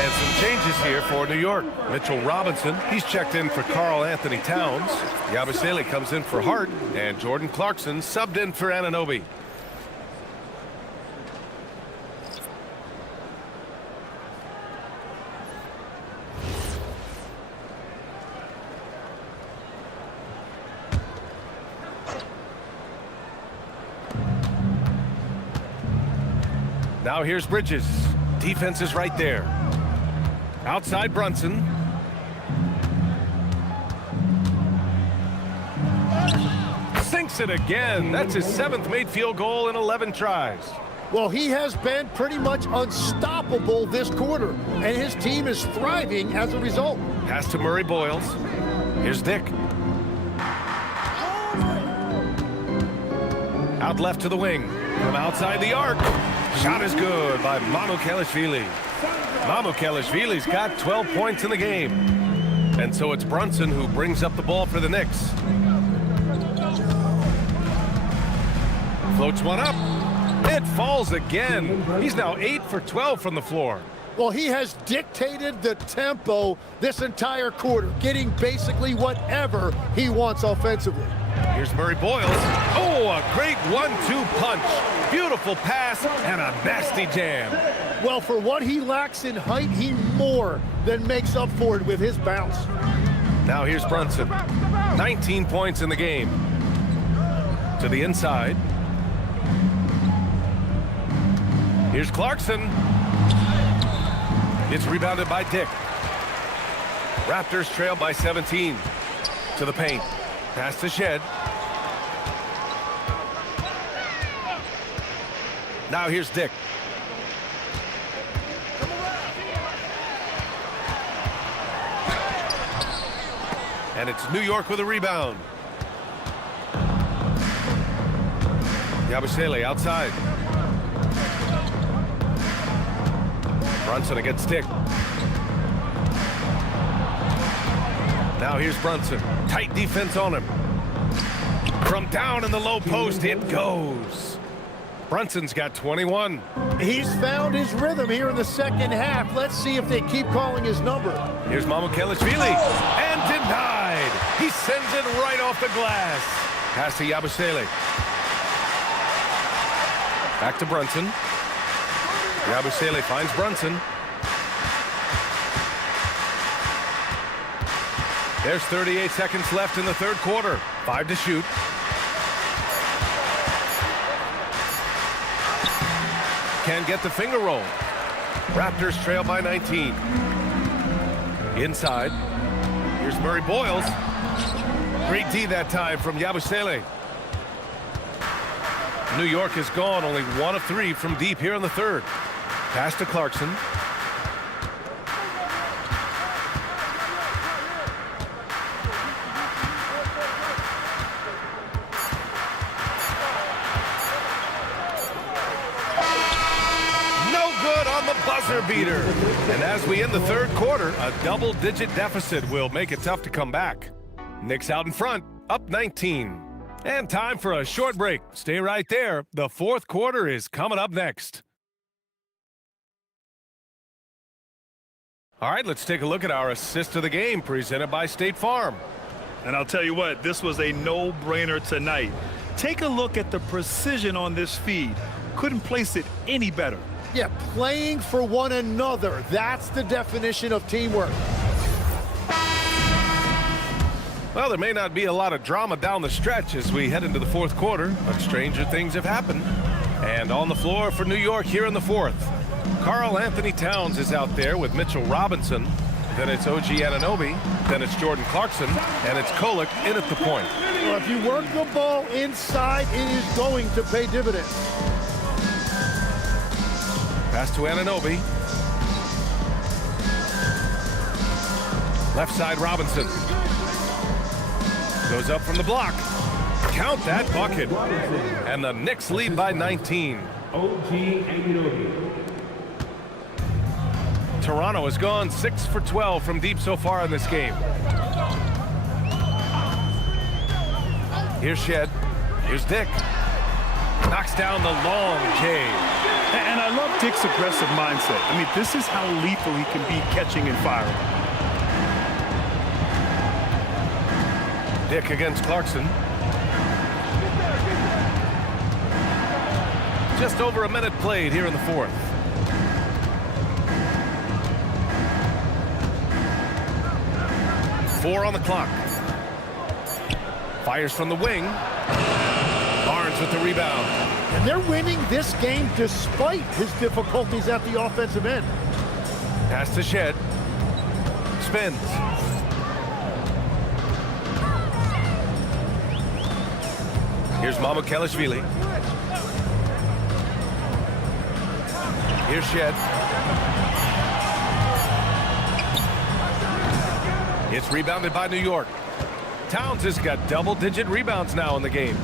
And some changes here for New York. Mitchell Robinson, he's checked in for Karl Anthony Towns. Yabusele comes in for Hart. And Jordan Clarkson subbed in for Anunoby. Now here's Bridges. Defense is right there. Outside Brunson. Sinks it again. That's his 7th made field goal in 11 tries. Well, he has been pretty much unstoppable this quarter, and his team is thriving as a result. Pass to Murray Boyles. Here's Dick. Out left to the wing. From outside the arc. Shot is good by Mamukelashvili. Mamukelashvili's got 12 points in the game. And so it's Brunson who brings up the ball for the Knicks. Floats one up. It falls again. He's now 8 for 12 from the floor. Well, he has dictated the tempo this entire quarter, getting basically whatever he wants offensively. Here's Murray Boyles. Oh, a great 1-2 punch. Beautiful pass and a nasty jam. Well, for what he lacks in height, he more than makes up for it with his bounce. Now here's Brunson. 19 points in the game. To the inside. Here's Clarkson. It's rebounded by Dick. Raptors trail by 17. To the paint. Pass to Shed. Now here's Dick. And it's New York with a rebound. Yabusele outside. Brunson against Dick. Now here's Brunson. Tight defense on him. From down in the low post, it goes. Brunson's got 21. He's found his rhythm here in the second half. Let's see if they keep calling his number. Here's Mamukelashvili. And denied. He sends it right off the glass. Pass to Yabusele. Back to Brunson. Yabusele finds Brunson. There's 38 seconds left in the third quarter. 5 to shoot. Can't get the finger roll. Raptors trail by 19. Inside. Here's Murray Boyles. Great D that time from Yabusele. New York has gone only 1 of 3 from deep here in the third. Pass to Clarkson. No good on the buzzer beater. And as we end the third quarter, a double-digit deficit will make it tough to come back. Knicks out in front, up 19. And time for a short break. Stay right there. The fourth quarter is coming up next. All right, let's take a look at our assist of the game presented by State Farm. And I'll tell you what, this was a no-brainer tonight. Take a look at the precision on this feed. Couldn't place it any better. Yeah, playing for one another. That's the definition of teamwork. Well, there may not be a lot of drama down the stretch as we head into the fourth quarter, but stranger things have happened. And on the floor for New York here in the fourth, Karl Anthony Towns is out there with Mitchell Robinson. Then it's OG Anunoby. Then it's Jordan Clarkson. And it's Kolek in at the point. Well, if you work the ball inside, it is going to pay dividends. Pass to Anunoby. Left side Robinson. Goes up from the block. Count that bucket. And the Knicks lead by 19. Toronto has gone 6 for 12 from deep so far in this game. Here's Shed. Here's Dick. Knocks down the long J. And I love Dick's aggressive mindset. I mean, this is how lethal he can be catching and firing. Dick against Clarkson. Just over a minute played here in the fourth. Four on the clock. Fires from the wing. Barnes with the rebound. And they're winning this game despite his difficulties at the offensive end. Pass to Shed. Spins. Here's Mamukelashvili. Here's Shed. It's rebounded by New York. Towns has got double-digit rebounds now in the game.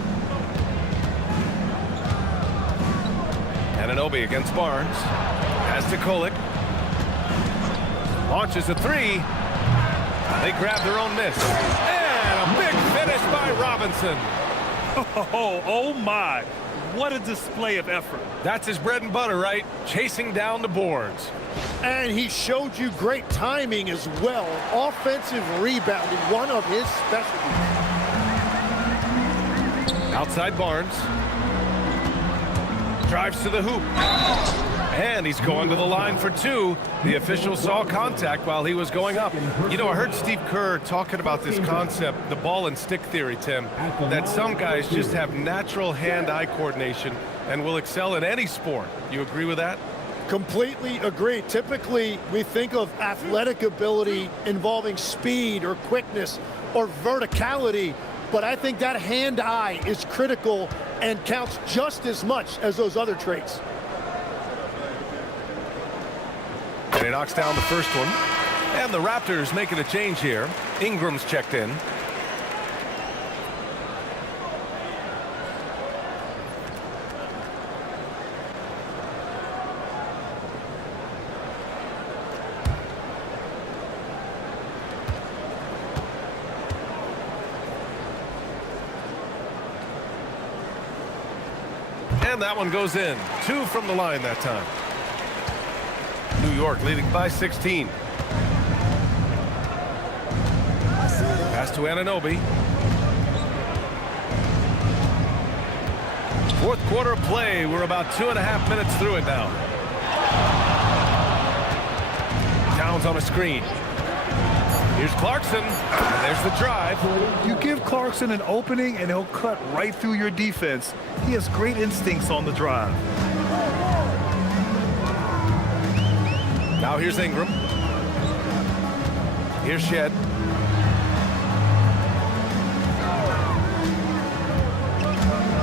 Anunoby against Barnes. Pass to Kolek. Launches a three. They grab their own miss. And a big finish by Robinson. Oh my. What a display of effort. That's his bread and butter, right? Chasing down the boards. And he showed you great timing as well. Offensive rebounding, one of his specialties. Outside Barnes. Drives to the hoop. And he's going to the line for two. The official saw contact while he was going up. You know, I heard Steve Kerr talking about this concept, the ball and stick theory, Tim, that some guys just have natural hand-eye coordination and will excel in any sport. You agree with that? Completely agree. Typically, we think of athletic ability involving speed or quickness or verticality, but I think that hand-eye is critical and counts just as much as those other traits. And he knocks down the first one. And the Raptors making a change here. Ingram's checked in. And that one goes in. 2 from the line that time. New York leading by 16. Pass to Anunoby. Fourth quarter play. We're about 2.5 minutes through it now. Towns on a screen. Here's Clarkson. And there's the drive. You give Clarkson an opening and he'll cut right through your defense. He has great instincts on the drive. Now here's Ingram. Here's Shed.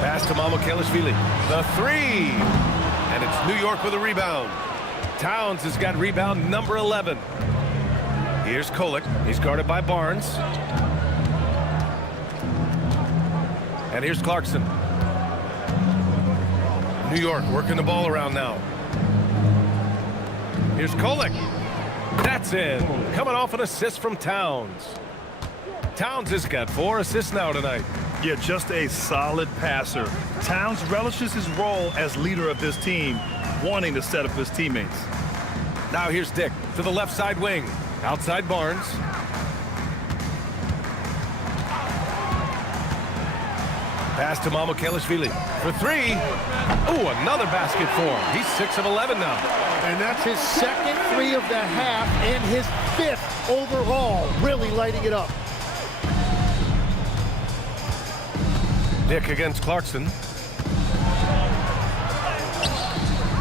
Pass Pass to Mamukelashvili. The three. And it's New York with a rebound. Towns has got rebound number 11. Here's Kolek. He's guarded by Barnes. And here's Clarkson. New York working the ball around now. Here's Kolek. That's in. Coming off an assist from Towns. Towns has got 4 assists now tonight. Yeah, just a solid passer. Towns relishes his role as leader of this team, wanting to set up his teammates. Now here's Dick to the left side wing. Outside Barnes. Pass to Mamukelashvili for 3. Oh, another basket for him. He's 6 of 11 now. And that's his second 3 of the half and his 5th overall. Really lighting it up. Dick against Clarkson.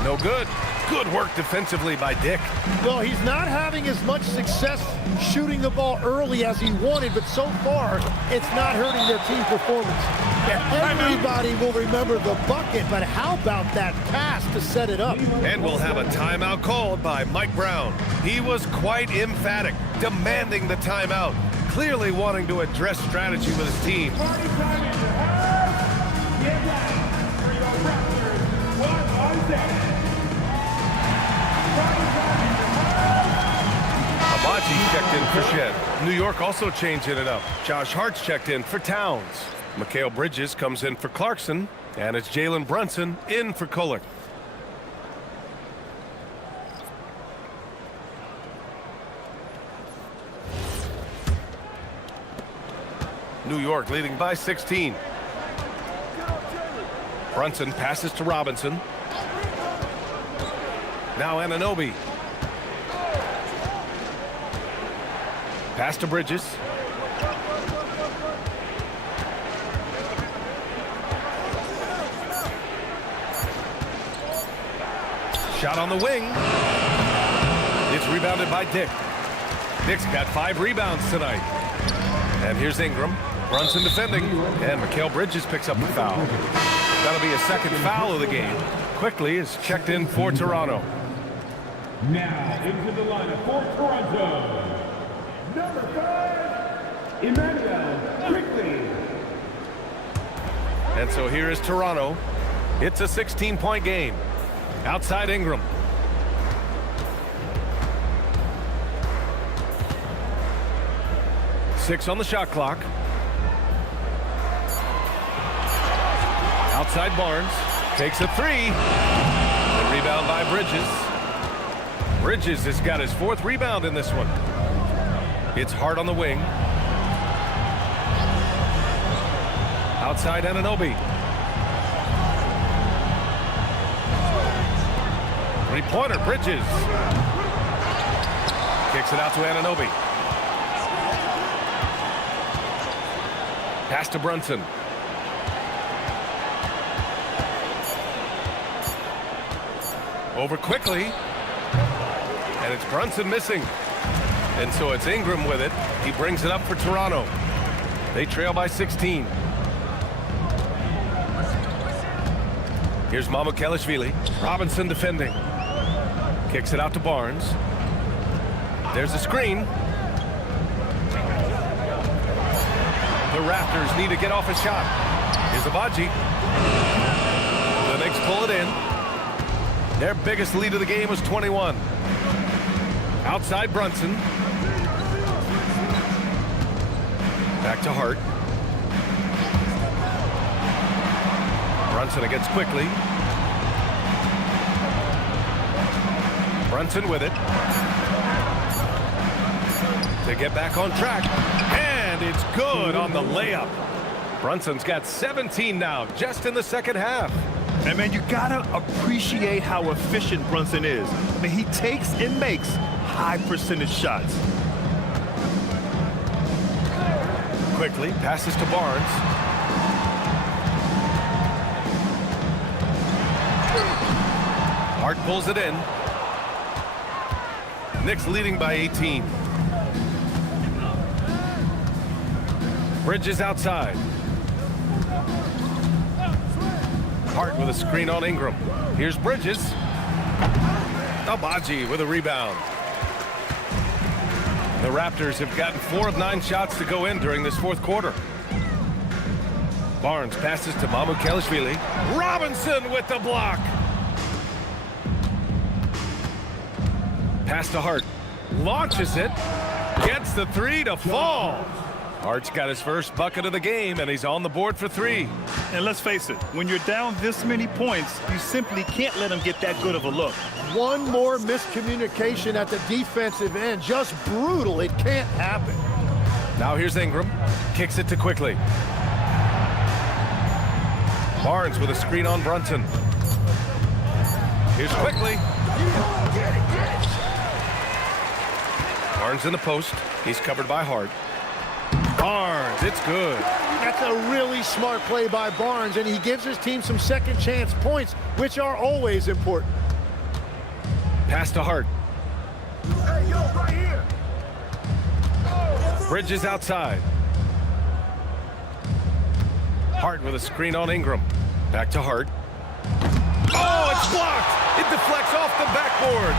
No good. Good work defensively by Dick. Well, he's not having as much success shooting the ball early as he wanted, but so far, it's not hurting their team performance. Everybody will remember the bucket, but how about that pass to set it up? And we'll have a timeout called by Mike Brown. He was quite emphatic, demanding the timeout, clearly wanting to address strategy with his team. Abaji checked in for Shed. New York also changing it up. Josh Hart's checked in for Towns. Mikal Bridges comes in for Clarkson. And it's Jalen Brunson in for Kolek. New York leading by 16. Brunson passes to Robinson. Now Anunoby. Pass to Bridges. Shot on the wing. It's rebounded by Dick. Dick's got 5 rebounds tonight. And here's Ingram. Brunson defending. And Mikal Bridges picks up the foul. That'll be a second foul of the game. Quickly is checked in for Toronto. Now into the lineup for Toronto. Number 5, Emmanuel Quickly. And so here is Toronto. It's a 16-point game. Outside Ingram. Six on the shot clock. Outside Barnes. Takes a 3. The rebound by Bridges. Bridges has got his 4th rebound in this one. It's Hart on the wing. Outside Anunoby. 3-pointer, Bridges. Kicks it out to Anunoby. Pass to Brunson. Over quickly. And it's Brunson missing. And so it's Ingram with it. He brings it up for Toronto. They trail by 16. Here's Mamukelashvili. Robinson defending. Kicks it out to Barnes. There's a screen. The Raptors need to get off a shot. Here's Abaji. The Knicks pull it in. Their biggest lead of the game was 21. Outside Brunson. Back to Hart. Brunson against Quickly. Brunson with it. To get back on track. And it's good on the layup. Brunson's got 17 now, just in the second half. And man, you gotta appreciate how efficient Brunson is. I mean, he takes and makes high percentage shots. Quickly passes to Barnes. Hart pulls it in. Knicks leading by 18. Bridges outside. Hart with a screen on Ingram. Here's Bridges. Abaji with a rebound. The Raptors have gotten 4 of 9 shots to go in during this fourth quarter. Barnes passes to Mamukelashvili. Robinson with the block. Pass to Hart. Launches it. Gets the 3 to fall. Hart's got his first bucket of the game, and he's on the board for 3. And let's face it, when you're down this many points, you simply can't let him get that good of a look. One more miscommunication at the defensive end. Just brutal. It can't happen. Now here's Ingram. Kicks it to Quickly. Barnes with a screen on Brunson. Here's Quickly. Barnes in the post. He's covered by Hart. Barnes, it's good. That's a really smart play by Barnes, and he gives his team some second chance points, which are always important. Pass to Hart. Hey, yo, right here. Bridges outside. Hart with a screen on Ingram. Back to Hart. Oh, it's blocked. It deflects off the backboard.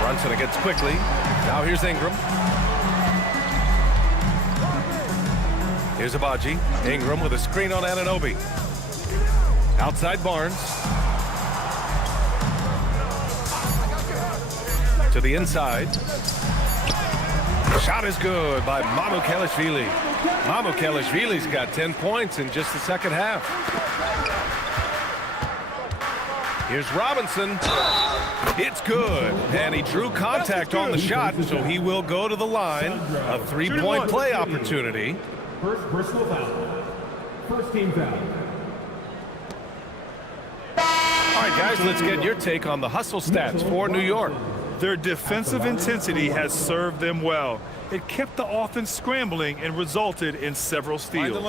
Brunson against Quickly. Now here's Ingram. Here's Abaji. Ingram with a screen on Anunoby. Outside Barnes. To the inside. Shot is good by Mamukelashvili. Mamukelashvili's got 10 points in just the second half. Here's Robinson. It's good. And he drew contact on the shot, so he will go to the line. A 3-point play opportunity. First personal foul. First team foul. All right, guys, let's get your take on the hustle stats for New York. Their defensive intensity has served them well. It kept the offense scrambling and resulted in several steals.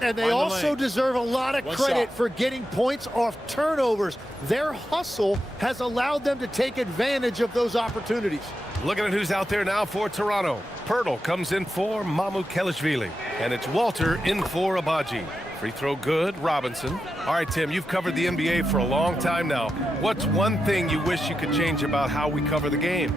And they also deserve a lot of credit for getting points off turnovers. Their hustle has allowed them to take advantage of those opportunities. Looking at who's out there now for Toronto. Pirtle comes in for Mamukelashvili. And it's Walter in for Abaji. Free throw good, Robinson. All right, Tim, you've covered the NBA for a long time now. What's one thing you wish you could change about how we cover the game?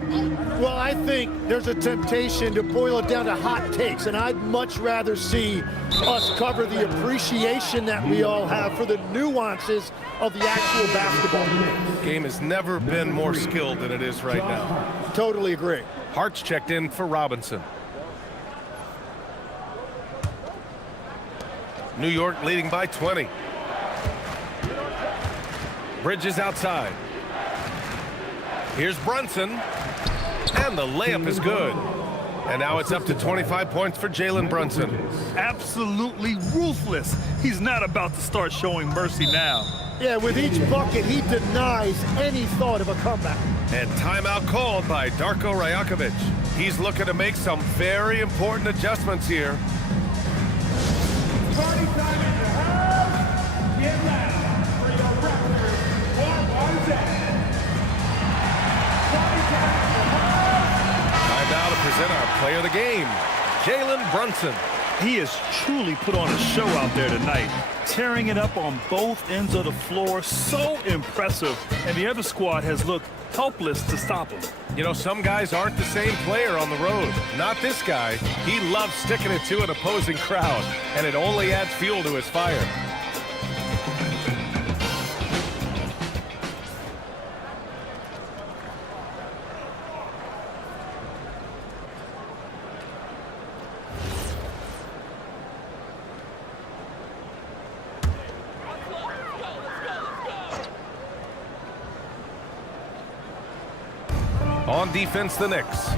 Well, I think there's a temptation to boil it down to hot takes, and I'd much rather see us cover the appreciation that we all have for the nuances of the actual basketball game. The game has never been more skilled than it is right now. Totally agree. Hart's checked in for Robinson. New York leading by 20. Bridges outside. Here's Brunson. And the layup is good. And now it's up to 25 points for Jalen Brunson. Absolutely ruthless. He's not about to start showing mercy now. Yeah, with each bucket, he denies any thought of a comeback. And timeout called by Darko Rajakovic. He's looking to make some very important adjustments here. Party time in the house. Get loud for your Raptors. One set. Party time in the house. Time now to present our player of the game, Jalen Brunson. He has truly put on a show out there tonight, tearing it up on both ends of the floor. So impressive. And the other squad has looked helpless to stop him. You know, some guys aren't the same player on the road. Not this guy. He loves sticking it to an opposing crowd, and it only adds fuel to his fire. On defense, the Knicks.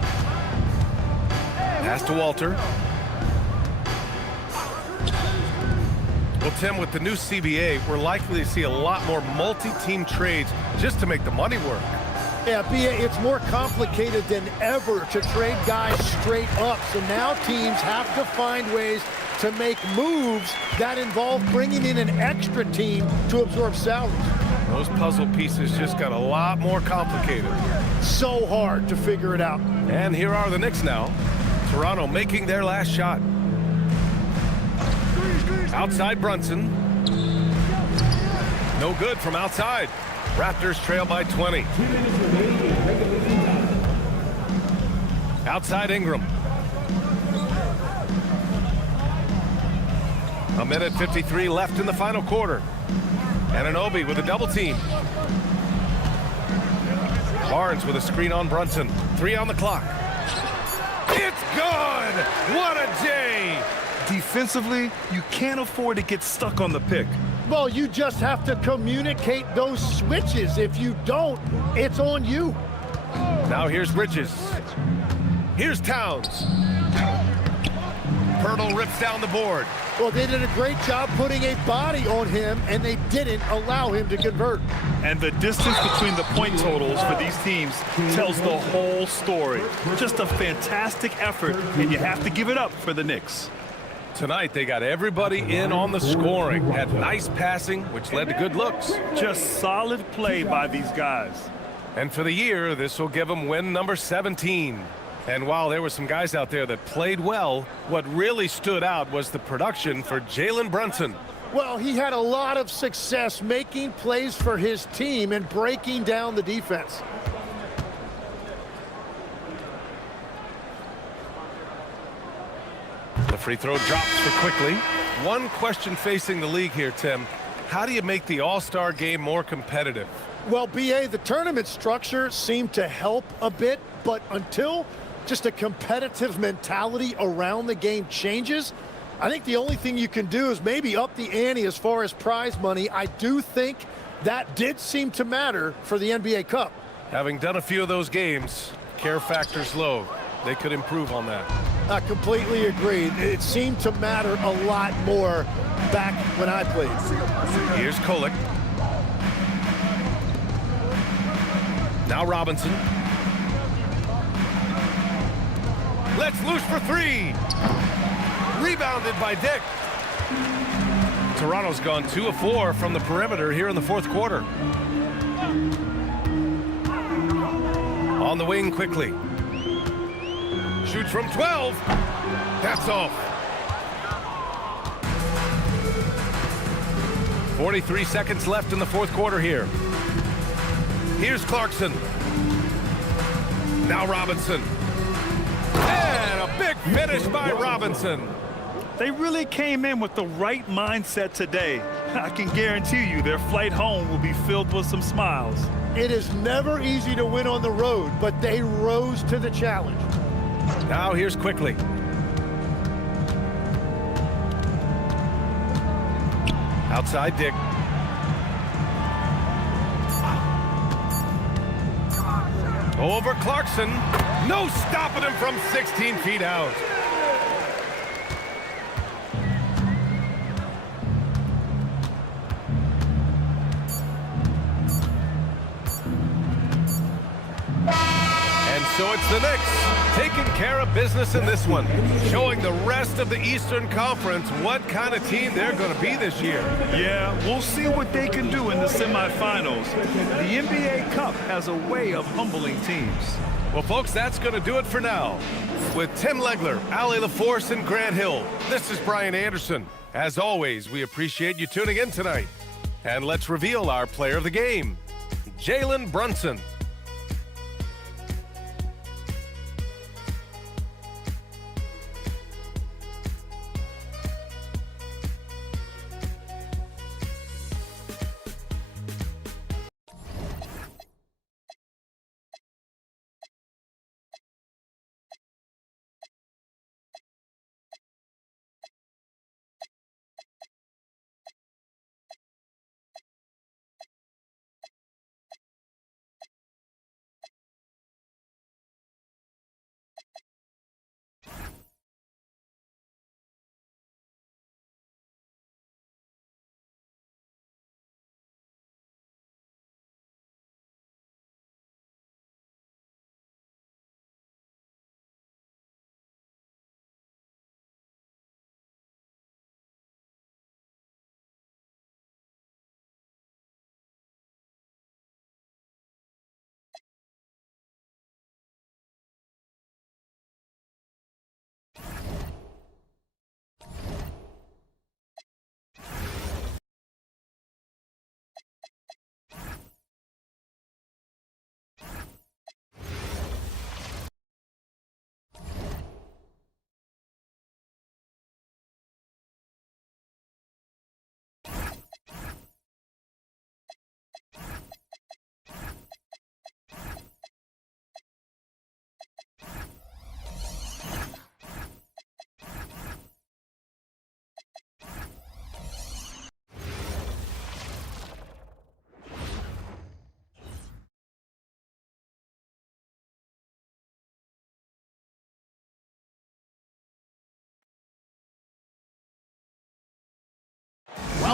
Pass to Walter. Well, Tim, with the new CBA, we're likely to see a lot more multi-team trades just to make the money work. Yeah, BA, it's more complicated than ever to trade guys straight up. So now teams have to find ways to make moves that involve bringing in an extra team to absorb salaries. Those puzzle pieces just got a lot more complicated. So hard to figure it out. And here are the Knicks now. Toronto making their last shot. Outside Brunson. No good from outside. Raptors trail by 20. Outside Ingram. A minute 53 left in the final quarter. Anunoby with a double team. Barnes with a screen on Brunson. 3 on the clock. It's good! What a day! Defensively, you can't afford to get stuck on the pick. Well, you just have to communicate those switches. If you don't, it's on you. Now here's Bridges. Here's Towns. Pirtle rips down the board. Well, they did a great job putting a body on him, and they didn't allow him to convert. And the distance between the point totals for these teams tells the whole story. Just a fantastic effort, and you have to give it up for the Knicks. Tonight, they got everybody in on the scoring. Had nice passing, which led to good looks. Just solid play by these guys. And for the year, this will give them win number 17. And while there were some guys out there that played well, what really stood out was the production for Jalen Brunson. Well, he had a lot of success making plays for his team and breaking down the defense. The free throw drops for quickly. One question facing the league here, Tim. How do you make the All-Star game more competitive? Well, BA, the tournament structure seemed to help a bit, but until just a competitive mentality around the game changes, I think the only thing you can do is maybe up the ante as far as prize money. I do think that did seem to matter for the NBA Cup. Having done a few of those games, care factor's low. They could improve on that. I completely agree. It seemed to matter a lot more back when I played. Here's Kolek. Now Robinson. Let's loose for 3. Rebounded by Dick. Toronto's gone 2 of 4 from the perimeter here in the fourth quarter. On the wing quickly. Shoots from 12. That's off. 43 seconds left in the fourth quarter here. Here's Clarkson. Now Robinson. And a big finish by Robinson. They really came in with the right mindset today. I can guarantee you their flight home will be filled with some smiles. It is never easy to win on the road, but they rose to the challenge. Now here's Quickly. Outside Dick. Over Clarkson. No stopping him from 16 feet out. And so it's the Knicks taking care of business in this one, showing the rest of the Eastern Conference what kind of team they're going to be this year. Yeah, we'll see what they can do in the semifinals. The NBA Cup has a way of humbling teams. Well, folks, that's going to do it for now. With Tim Legler, Ali LaForce, and Grant Hill, this is Brian Anderson. As always, we appreciate you tuning in tonight. And let's reveal our player of the game, Jalen Brunson.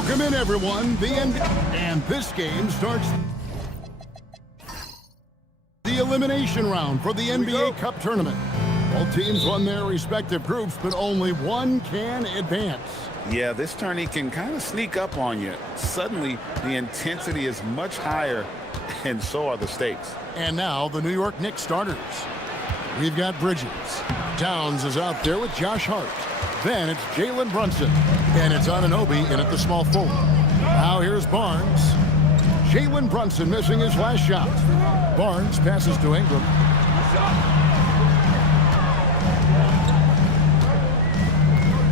Welcome in, everyone. And this game starts the elimination round for the NBA Cup tournament. All teams won their respective groups, but only one can advance. Yeah, this tourney can kind of sneak up on you. Suddenly, the intensity is much higher, and so are the stakes. And now, the New York Knicks starters. We've got Bridges. Towns is out there with Josh Hart. Then it's Jalen Brunson. And it's Anunoby in at the small forward. Now here's Barnes. Jalen Brunson missing his last shot. Barnes passes to Ingram.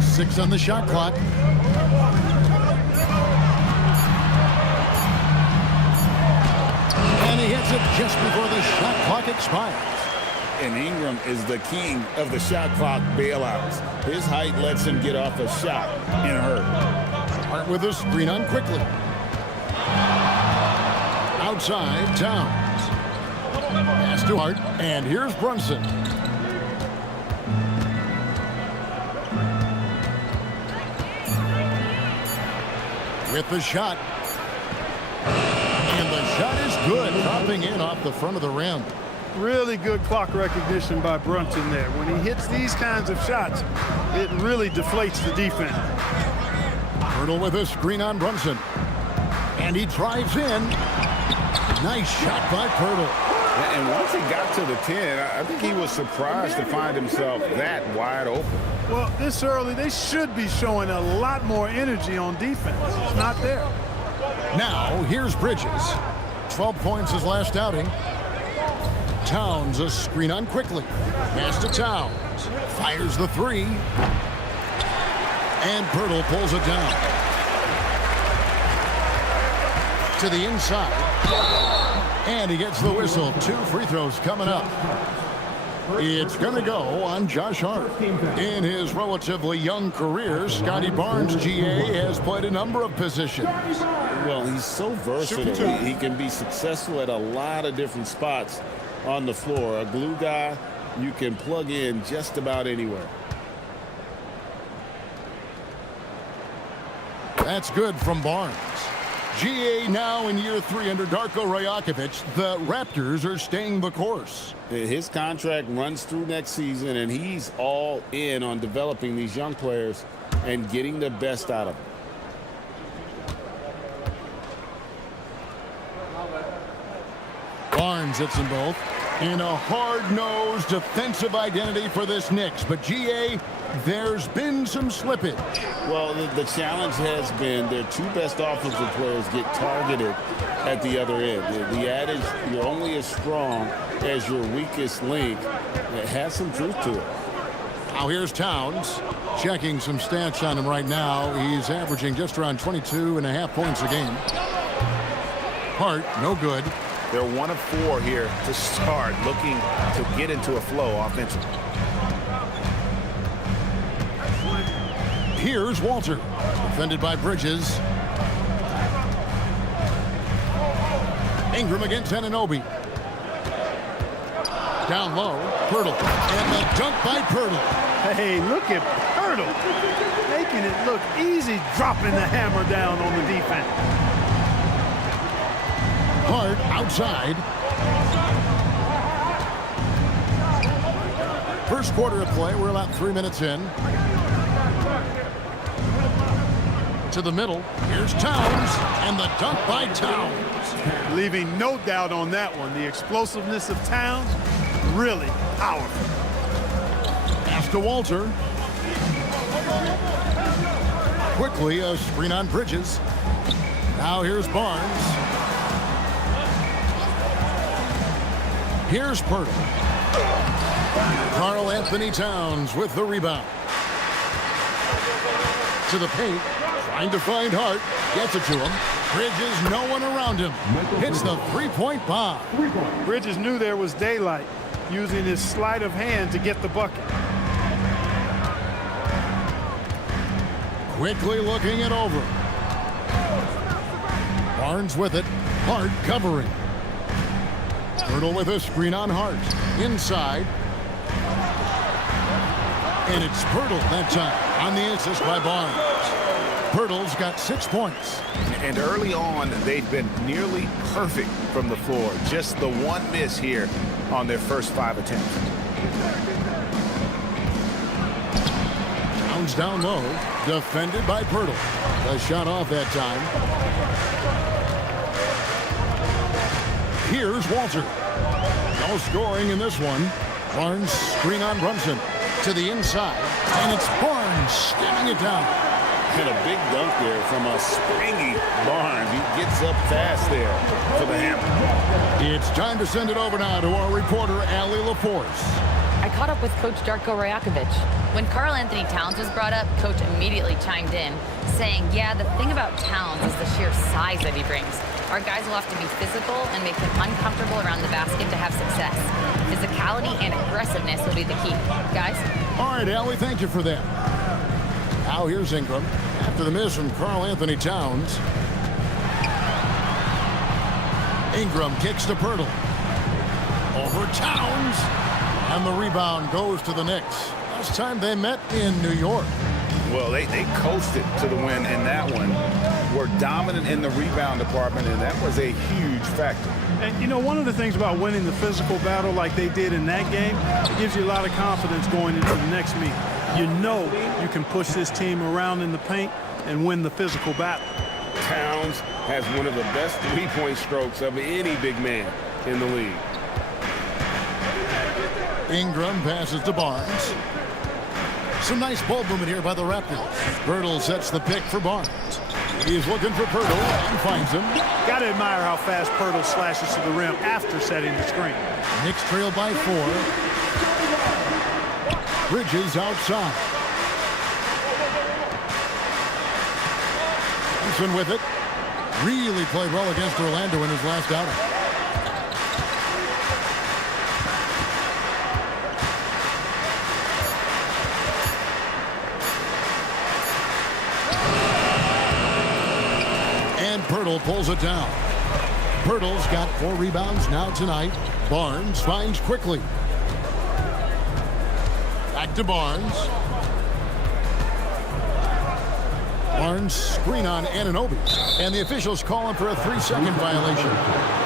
Six on the shot clock. And he hits it just before the shot clock expires. And Ingram is the king of the shot clock bailouts. His height lets him get off a shot in a hurry. Hart with a screen on quickly. Outside, Towns. Pass to Hart, and here's Brunson. With the shot. And the shot is good, dropping in off the front of the rim. Really good clock recognition by Brunson there. When he hits these kinds of shots, it really deflates the defense. Hurdle with a screen on Brunson. And he drives in. Nice shot by Pirtle. And once he got to the 10, I think he was surprised to find himself that wide open. Well, this early, they should be showing a lot more energy on defense. It's not there. Now, here's Bridges. 12 points his last outing. Towns a screen on quickly. Pass to Towns. Fires the three. And Pirtle pulls it down. To the inside. And he gets the whistle. 2 free throws coming up. It's going to go on Josh Hart. In his relatively young career, Scotty Barnes, GA, has played a number of positions. Well, he's so versatile. He can be successful at a lot of different spots on the floor. A glue guy you can plug in just about anywhere. That's good from Barnes. GA now in year 3 under Darko Rajakovic. The Raptors are staying the course. His contract runs through next season, and he's all in on developing these young players and getting the best out of them. Barnes hits them both. In a hard-nosed defensive identity for this Knicks. But GA, there's been some slippage. Well, the challenge has been their 2 best offensive players get targeted at the other end. The adage, you're only as strong as your weakest link, it has some truth to it. Now here's Towns. Checking some stats on him right now. He's averaging just around 22.5 points a game. Hart, no good. They're 1 of 4 here to start, looking to get into a flow offensively. Here's Walter, defended by Bridges. Ingram against Anunoby. Down low, Pirtle, and the dunk by Pirtle. Hey, look at Pirtle, making it look easy, dropping the hammer down on the defense. Hart outside. First quarter of play. We're about 3 minutes in. To the middle. Here's Towns. And the dunk by Towns. Leaving no doubt on that one. The explosiveness of Towns, really powerful. Pass to Walter. Quickly, a screen on Bridges. Now here's Barnes. Here's Pirtle. Karl Anthony Towns with the rebound. To the paint, trying to find Hart. Gets it to him. Bridges, no one around him. Hits the three-point bomb. Bridges knew there was daylight, using his sleight of hand to get the bucket. Quickly looking it over. Barnes with it. Hart covering. Pirtle with a screen on Hart. Inside. And it's Pirtle that time on the assist by Barnes. Pirtle's got 6 points. And early on, they've been nearly perfect from the floor. Just the one miss here on their first 5 attempts. Towns down low, defended by Pirtle. The shot off that time. Here's Walter. No scoring in this one. Barnes screen on Brunson to the inside, and it's Barnes stemming it down. And a big dunk there from a springy Barnes. He gets up fast there for the hammer. It's time to send it over now to our reporter, Allie LaForce. I caught up with Coach Darko Rajakovic. When Karl Anthony Towns was brought up, Coach immediately chimed in, saying, yeah, the thing about Towns is the sheer size that he brings. Our guys will have to be physical and make them uncomfortable around the basket to have success. Physicality and aggressiveness will be the key. Guys? All right, Allie, thank you for that. Now here's Ingram after the miss from Karl Anthony Towns. Ingram kicks to Pirtle. Over Towns. And the rebound goes to the Knicks. Last time they met in New York. Well, they coasted to the win in that one. Were dominant in the rebound department, and that was a huge factor. And, you know, one of the things about winning the physical battle like they did in that game, it gives you a lot of confidence going into the next meet. You know you can push this team around in the paint and win the physical battle. Towns has one of the best three-point strokes of any big man in the league. Ingram passes to Barnes. Some nice ball movement here by the Raptors. Pirtle sets the pick for Barnes. He's looking for Pirtle and finds him. Got to admire how fast Pirtle slashes to the rim after setting the screen. Knicks trail by 4. Bridges outside. Thompson with it. Really played well against Orlando in his last outing. Pirtle pulls it down. Pirtle's got 4 rebounds now tonight. Barnes finds quickly. Back to Barnes. Barnes screen on Anunoby. And the officials call him for a 3-second violation.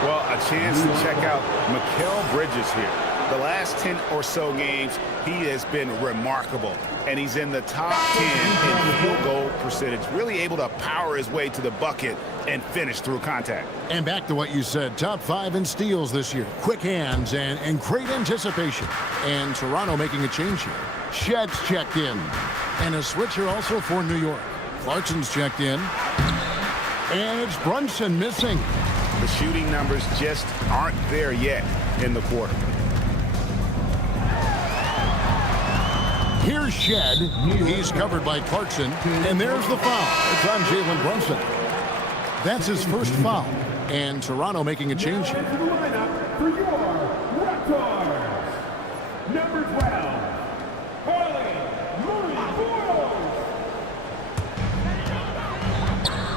Well, a chance to check out Mikal Bridges here. The last 10 or so games, he has been remarkable. And he's in the top 10 in field goal percentage. Really able to power his way to the bucket and finish through contact. And back to what you said, top 5 in steals this year. Quick hands and great anticipation. And Toronto making a change here. Shedd's checked in. And a switcher also for New York. Clarkson's checked in. And it's Brunson missing. The shooting numbers just aren't there yet in the quarter. Here's Shed. He's covered by Clarkson. And there's the foul. It's on Jalen Brunson. That's his first foul. And Toronto making a change here. To the lineup for your Raptors. Number 12,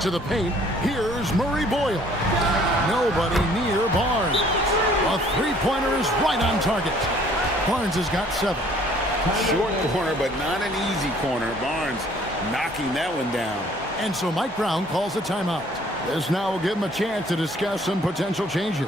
To the paint. Here's Murray Boyle. Nobody near Barnes. A three-pointer is right on target. Barnes has got 7. Short corner, but not an easy corner. Barnes knocking that one down. And so Mike Brown calls a timeout. This now will give him a chance to discuss some potential changes.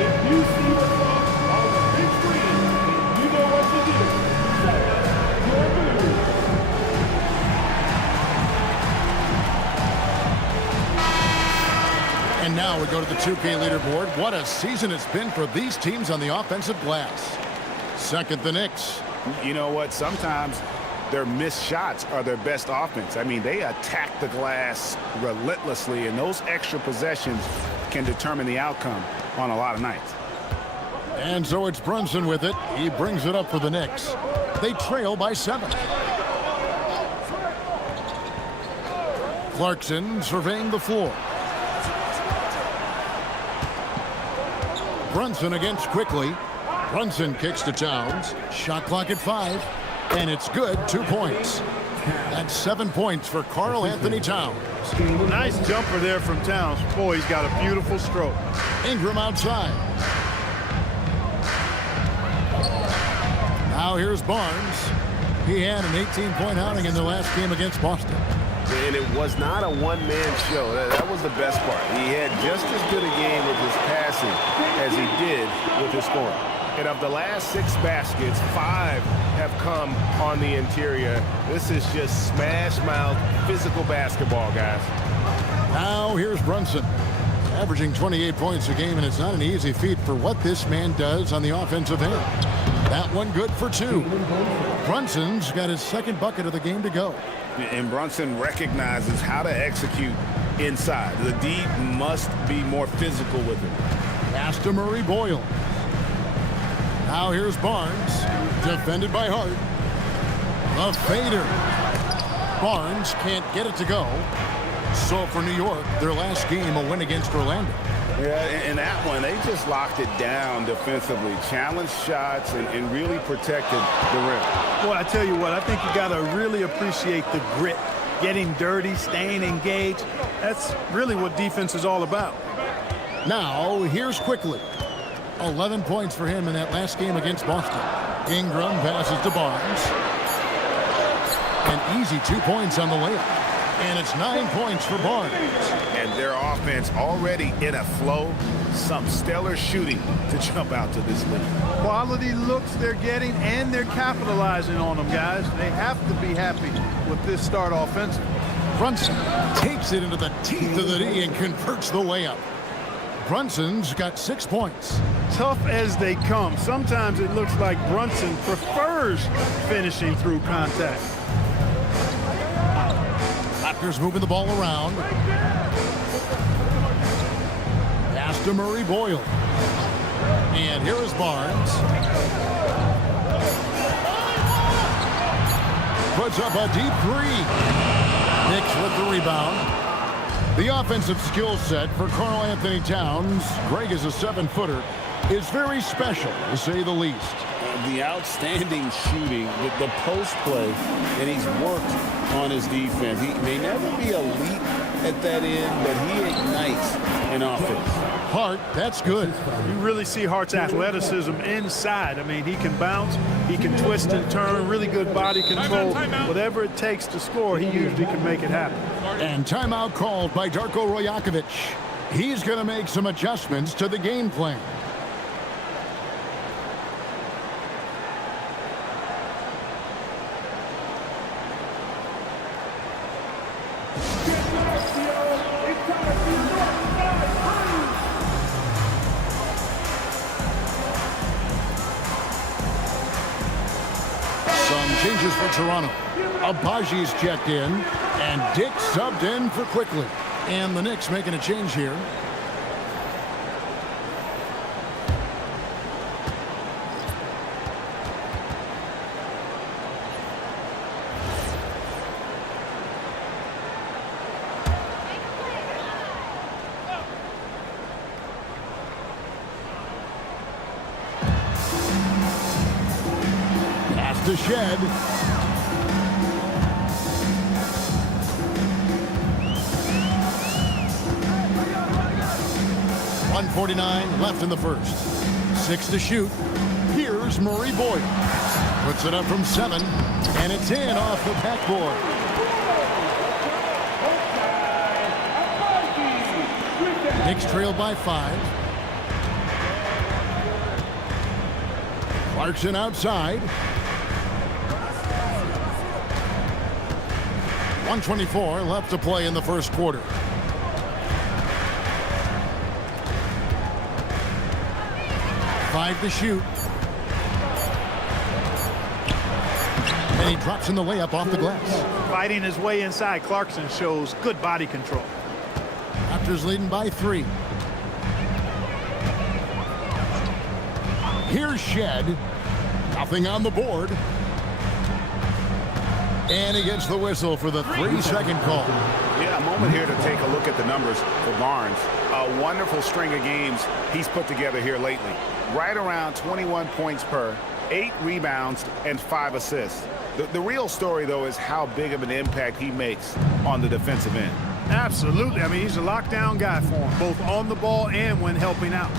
if you see yourself on the big screen, you know what to do. Set your move. And now we go to the 2K leaderboard. What a season it's been for these teams on the offensive glass. Second, the Knicks. You know what? Sometimes their missed shots are their best offense. I mean, they attack the glass relentlessly, and those extra possessions can determine the outcome on a lot of nights. And so it's Brunson with it. He brings it up for the Knicks. They trail by 7. Clarkson surveying the floor. Brunson against quickly. Brunson kicks to Towns. Shot clock at 5. And it's good. 2 points. That's 7 points for Karl Anthony Towns. Nice jumper there from Towns. Boy, he's got a beautiful stroke. Ingram outside. Now here's Barnes. He had an 18-point outing in the last game against Boston. And it was not a one-man show. That was the best part. He had just as good a game with his passing as he did with his scoring. And of the last 6 baskets, 5 have come on the interior. This is just smash-mouth physical basketball, guys. Now here's Brunson. Averaging 28 points a game, and it's not an easy feat for what this man does on the offensive end. That one good for 2. Brunson's got his 2nd bucket of the game to go. And Brunson recognizes how to execute inside. The D must be more physical with it. Pass to Murray Boyle. Now here's Barnes. Defended by Hart. The fader. Barnes can't get it to go. So for New York, their last game, a win against Orlando. Yeah, in that one, they just locked it down defensively, challenged shots, and really protected the rim. Well, I tell you what, I think you got to really appreciate the grit, getting dirty, staying engaged. That's really what defense is all about. Now, here's Quickly. 11 points for him in that last game against Boston. Ingram passes to Barnes. An easy 2 points on the layup. And it's 9 points for Barnes. And their offense already in a flow. Some stellar shooting to jump out to this lead. Quality looks they're getting, and they're capitalizing on them, guys. They have to be happy with this start offensively. Brunson takes it into the teeth of the D and converts the layup. Brunson's got 6 points. Tough as they come. Sometimes it looks like Brunson prefers finishing through contact. Raptors moving the ball around. Pass to Murray Boyle. And here is Barnes. Puts up a deep 3. Knicks with the rebound. The offensive skill set for Karl Anthony Towns, Greg is a 7-footer, is very special, to say the least. The outstanding shooting, the post play, and he's worked on his defense. He may never be elite at that end, but he ignites an offense. Hart, that's good. You really see Hart's athleticism inside. I mean, he can bounce, he can twist and turn, really good body control. Whatever it takes to score, he usually can make it happen. And timeout called by Darko Rajakovic. He's going to make some adjustments to the game plan. Changes for Toronto. Abaji's checked in, and Dick subbed in for Quickly. And the Knicks making a change here. To Shed. .149 left in the first. 6 to shoot. Here's Murray Boyle. Puts it up from 7, and it's in off the backboard. Knicks trailed by 5. Clarkson outside. 124 left to play in the first quarter. Five to shoot. And he drops in the layup off the glass. Fighting his way inside, Clarkson shows good body control. Raptors leading by 3. Here's Shed. Nothing on the board. And he gets the whistle for the 3-second call. Yeah, a moment here to take a look at the numbers for Barnes. A wonderful string of games he's put together here lately. Right around 21 points per, 8 rebounds, and 5 assists. The real story, though, is how big of an impact he makes on the defensive end. Absolutely. I mean, he's a lockdown guy for him, both on the ball and when helping out.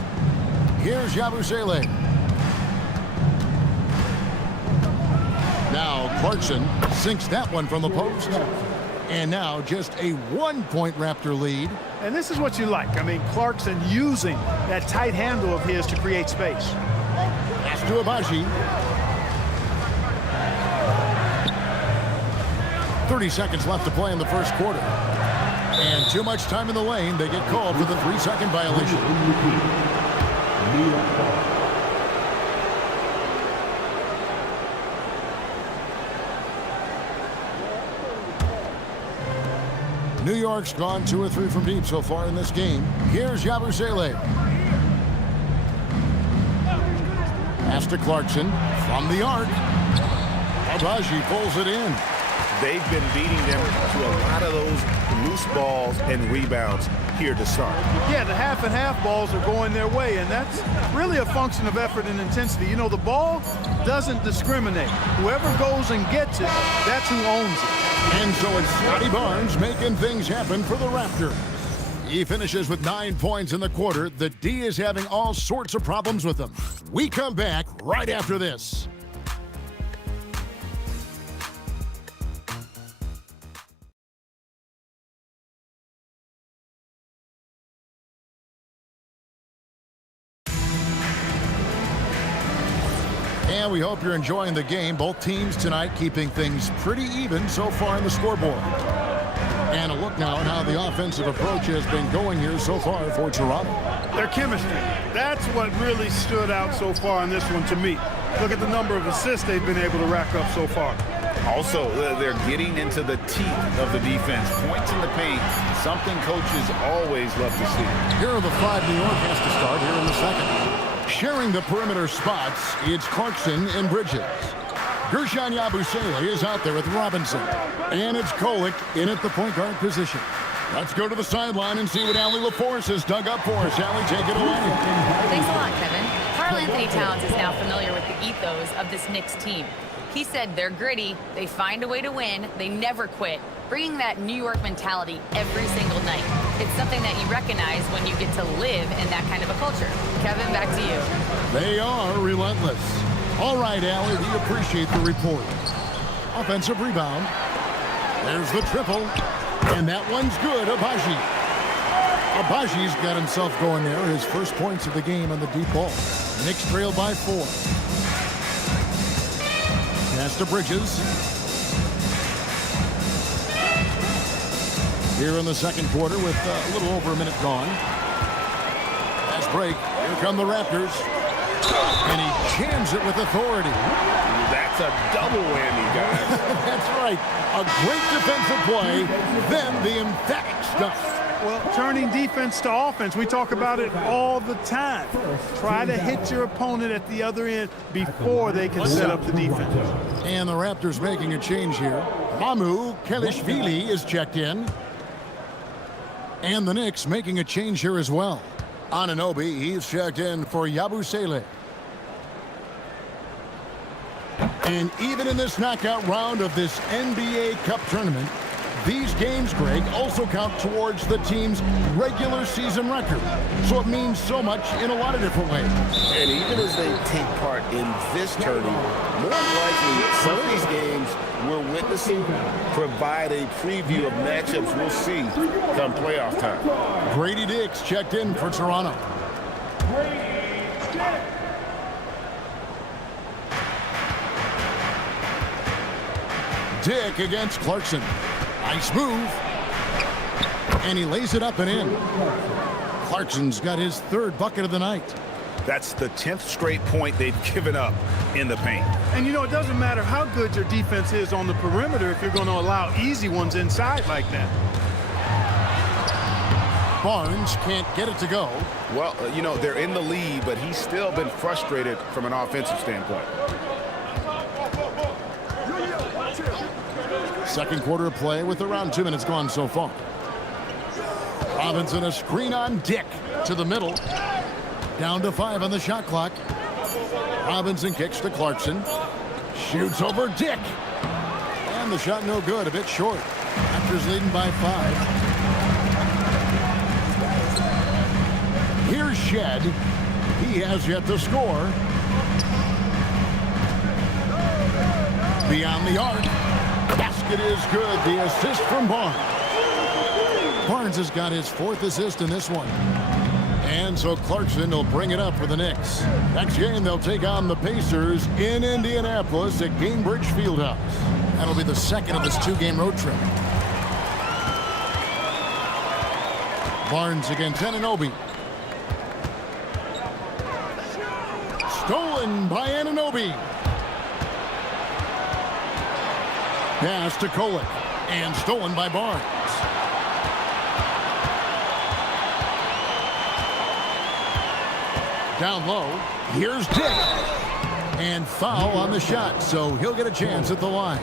Here's Yabusele. Now Clarkson sinks that one from the post. And now just a 1-point Raptor lead. And this is what you like. I mean, Clarkson using that tight handle of his to create space. Pass to Abaji. 30 seconds left to play in the first quarter. And too much time in the lane. They get called for the 3-second violation. New York's gone 2 or 3 from deep so far in this game. Here's Yabusele. Pass to Clarkson from the arc. Abaji pulls it in. They've been beating them to a lot of those loose balls and rebounds here to start. Yeah, the half and half balls are going their way, and that's really a function of effort and intensity. You know, the ball doesn't discriminate. Whoever goes and gets it, that's who owns it. And so it's Scotty Barnes making things happen for the Raptors. He finishes with 9 points in the quarter. The D is having all sorts of problems with him. We come back right after this. And we hope you're enjoying the game. Both teams tonight keeping things pretty even so far in the scoreboard. And a look now at how the offensive approach has been going here so far for Toronto. Their chemistry, that's what really stood out so far in this one to me. Look at the number of assists they've been able to rack up so far. Also, they're getting into the teeth of the defense. Points in the paint, something coaches always love to see. Here are the 5 New York has to start here in the second. Sharing the perimeter spots, it's Clarkson and Bridges. Gershon Yabusele is out there with Robinson. And it's Kolek in at the point guard position. Let's go to the sideline and see what Allie LaForce has dug up for us. Allie, take it away. Thanks a lot, Kevin. Karl Anthony Towns is now familiar with the ethos of this Knicks team. He said they're gritty, they find a way to win, they never quit, bringing that New York mentality every single night. It's something that you recognize when you get to live in that kind of a culture. Kevin, back to you. They are relentless. All right, Allie, we appreciate the report. Offensive rebound. There's the triple. And that one's good, Abaji. Abaji's got himself going there. His first points of the game on the deep ball. Knicks trail by 4. Pass to Bridges. Here in the second quarter with a little over a minute gone. Fast break. Here come the Raptors. And he jams it with authority. That's a double whammy, guys. That's right. A great defensive play, then the emphatic stuff. Well, turning defense to offense, we talk about it all the time. Try to hit your opponent at the other end before they can set up the defense. And the Raptors making a change here. Mamu Kelishvili is checked in. And the Knicks making a change here as well. Anunoby, he's checked in for Yabusele. And even in this knockout round of this NBA Cup tournament, these games, Greg, also count towards the team's regular season record. So it means so much in a lot of different ways. And even as they take part in this tournament, more than likely some of these games we're witnessing provide a preview of matchups we'll see come playoff time. Grady Dix checked in for Toronto. Dick against Clarkson. Nice move. And he lays it up and in. Clarkson's got his 3rd bucket of the night. That's the 10th straight point they've given up in the paint. And you know, it doesn't matter how good your defense is on the perimeter if you're going to allow easy ones inside like that. Barnes can't get it to go. Well, you know, they're in the lead, but he's still been frustrated from an offensive standpoint. Second quarter of play with around 2 minutes gone so far. Robinson a screen on Dick to the middle. Down to 5 on the shot clock. Robinson kicks to Clarkson. Shoots over Dick. And the shot no good, a bit short. Raptors leading by 5. Here's Shed. He has yet to score. Beyond the arc. Basket is good. The assist from Barnes. Barnes has got his 4th assist in this one. And so Clarkson will bring it up for the Knicks. Next game, they'll take on the Pacers in Indianapolis at Gainbridge Fieldhouse. That'll be the second of this 2-game road trip. Barnes against Anunoby. Stolen by Anunoby. Pass to Kolek. And stolen by Barnes. Down low. Here's Dick. And foul on the shot, so he'll get a chance at the line.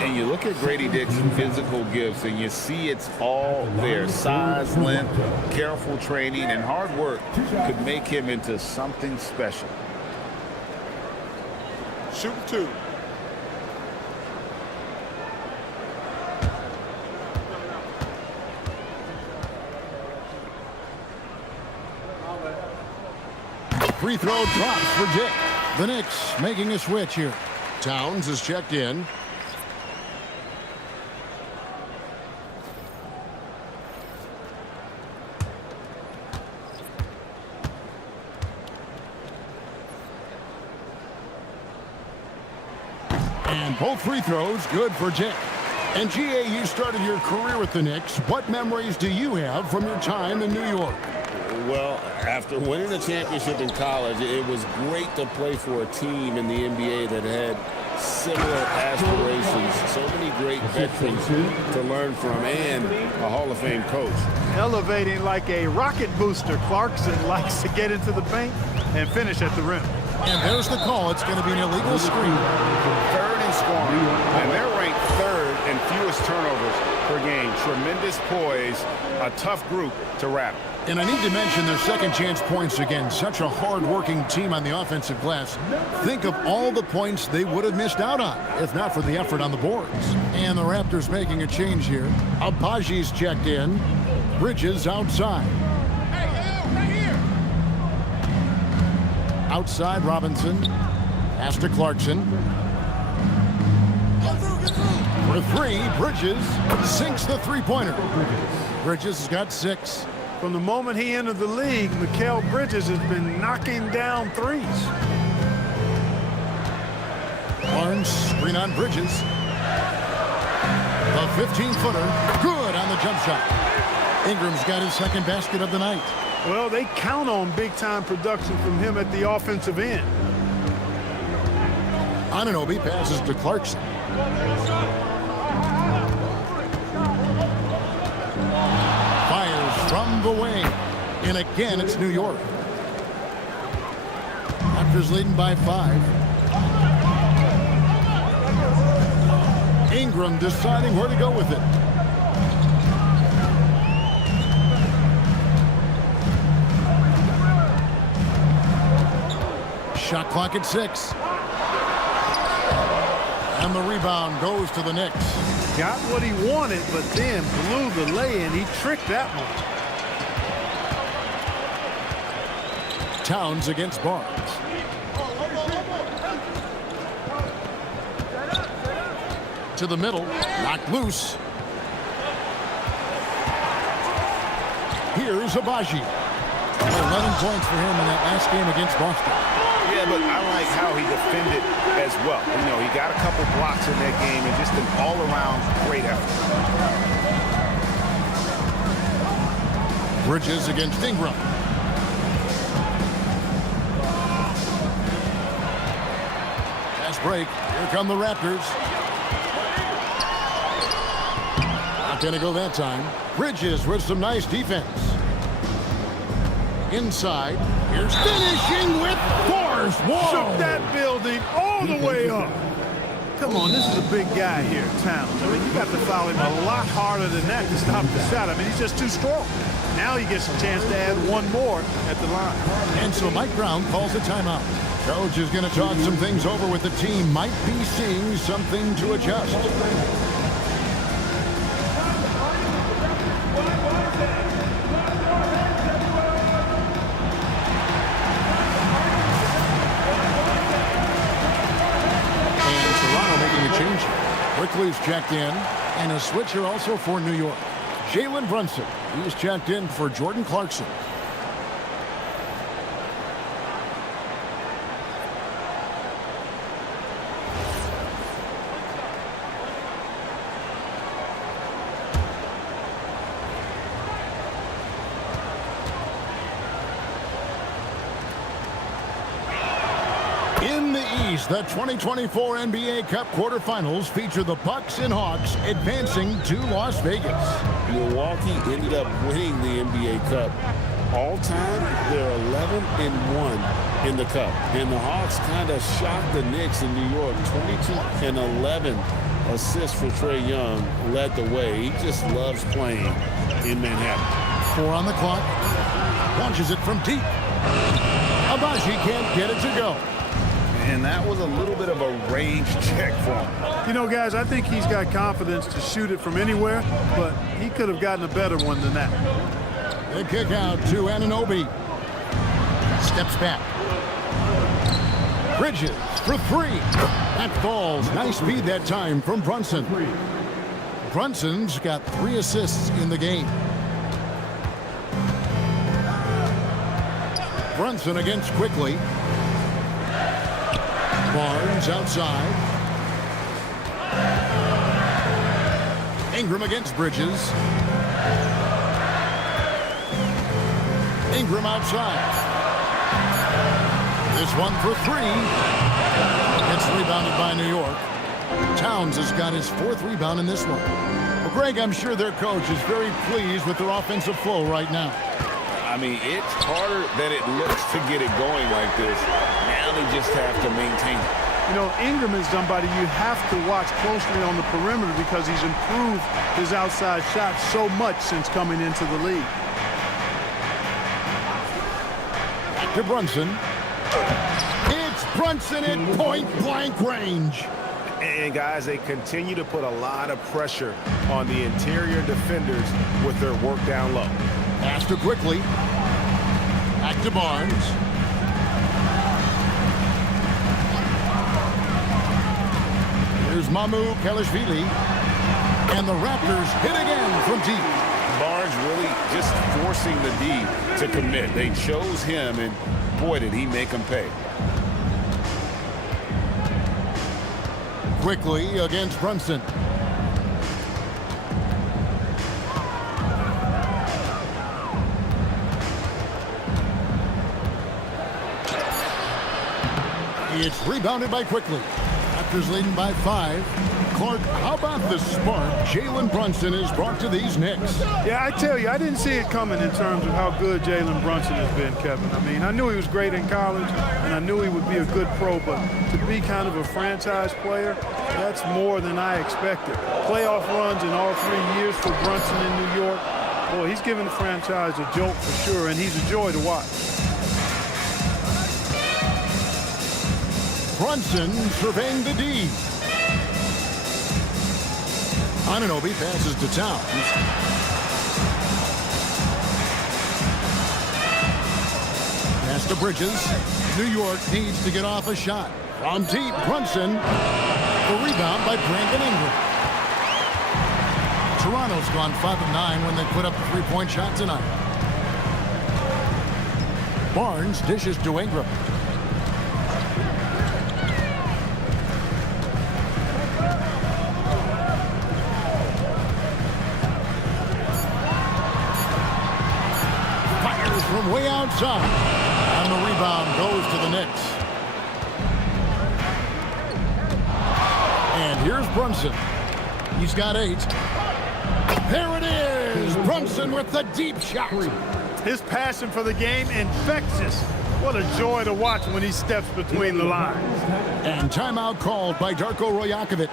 And you look at Grady Dick's physical gifts, and you see it's all there. Size, length, careful training, and hard work could make him into something special. Shoot 2. Free throw drops for Dick. The Knicks making a switch here. Towns is checked in. And both free throws good for Dick. And GA, you started your career with the Knicks. What memories do you have from your time in New York? Well, after winning a championship in college, it was great to play for a team in the NBA that had similar aspirations. So many great veterans to learn from, and a Hall of Fame coach. Elevating like a rocket booster, Clarkson likes to get into the paint and finish at the rim. And there's the call. It's going to be an illegal screen. 3rd in scoring, and they're ranked 3rd in fewest turnovers per game. Tremendous poise, a tough group to rattle. And I need to mention their second chance points again. Such a hard-working team on the offensive glass. Think of all the points they would have missed out on if not for the effort on the boards. And the Raptors making a change here. Abaji's checked in. Bridges outside. Outside Robinson. Pass to Clarkson. For 3, Bridges sinks the three-pointer. Bridges has got 6. From the moment he entered the league, Mikal Bridges has been knocking down threes. Barnes, screen on Bridges. The 15-footer, good on the jump shot. Ingram's got his 2nd basket of the night. Well, they count on big-time production from him at the offensive end. Anunoby passes to Clarkson. From the wing. And again, it's New York. Raptors leading by 5. Ingram deciding where to go with it. Shot clock at 6. And the rebound goes to the Knicks. Got what he wanted, but then blew the lay-in. He tricked that one. Towns against Barnes. To the middle, knocked loose. Here's Abaji. 11 points for him in that last game against Boston. Yeah, but I like how he defended as well. You know, he got a couple blocks in that game and just an all-around great effort. Bridges against Ingram. Fast break. Here come the Raptors. Not going to go that time. Bridges with some nice defense. Inside. Here's finishing with force. Whoa! Shook that building all the way up. Come on, this is a big guy here, Towns. I mean, you got to foul him a lot harder than that to stop the shot. I mean, he's just too strong. Now he gets a chance to add one more at the line. And so Mike Brown calls a timeout. Coach is going to talk some things over with the team. Might be seeing something to adjust. And Toronto making a change. Quickly's checked in. And a switcher also for New York. Jalen Brunson. He's checked in for Jordan Clarkson. In the East, the 2024 NBA Cup quarterfinals feature the Bucks and Hawks advancing to Las Vegas. Milwaukee ended up winning the NBA Cup. All time, they're 11-1 in the Cup. And the Hawks kind of shocked the Knicks in New York. 22-11 assists for Trae Young led the way. He just loves playing in Manhattan. 4 on the clock. Launches it from deep. Abaji can't get it to go. And that was a little bit of a range check for him. You know, guys, I think he's got confidence to shoot it from anywhere, but he could have gotten a better one than that. The kick out to Anunoby. Steps back. Bridges for 3. That falls. Nice speed that time from Brunson. Brunson's got 3 assists in the game. Brunson against Quickly. Barnes outside. Ingram against Bridges. Ingram outside. This one for 3. It's rebounded by New York. Towns has got his 4th rebound in this one. Well, Greg, I'm sure their coach is very pleased with their offensive flow right now. I mean, it's harder than it looks to get it going like this. Now they just have to maintain it. You know, Ingram is somebody you have to watch closely on the perimeter because he's improved his outside shot so much since coming into the league. Back to Brunson. It's Brunson in point-blank range. And, guys, they continue to put a lot of pressure on the interior defenders with their work down low. Pass to Quickly. Back to Barnes. Here's Mamu Kelishvili. And the Raptors hit again from deep. Barnes really just forcing the D to commit. They chose him, and boy, did he make them pay. Quickly against Brunson. It's rebounded by Quickly. Raptors leading by 5. Clark, how about the spark Jalen Brunson has brought to these Knicks? Yeah, I tell you, I didn't see it coming in terms of how good Jalen Brunson has been, Kevin. I mean, I knew he was great in college, and I knew he would be a good pro, but to be kind of a franchise player, that's more than I expected. Playoff runs in all 3 years for Brunson in New York. Boy, he's given the franchise a jolt for sure, and he's a joy to watch. Brunson surveying the D. Anunoby passes to Towns. Pass to Bridges. New York needs to get off a shot. From deep, Brunson. The rebound by Brandon Ingram. Toronto's gone 5-9 when they put up a 3-point shot tonight. Barnes dishes to Ingram. From way outside. And the rebound goes to the Knicks. And here's Brunson. He's got 8. There it is. Brunson with the deep shot. His passion for the game infectious. What a joy to watch when he steps between the lines. And timeout called by Darko Rajakovic.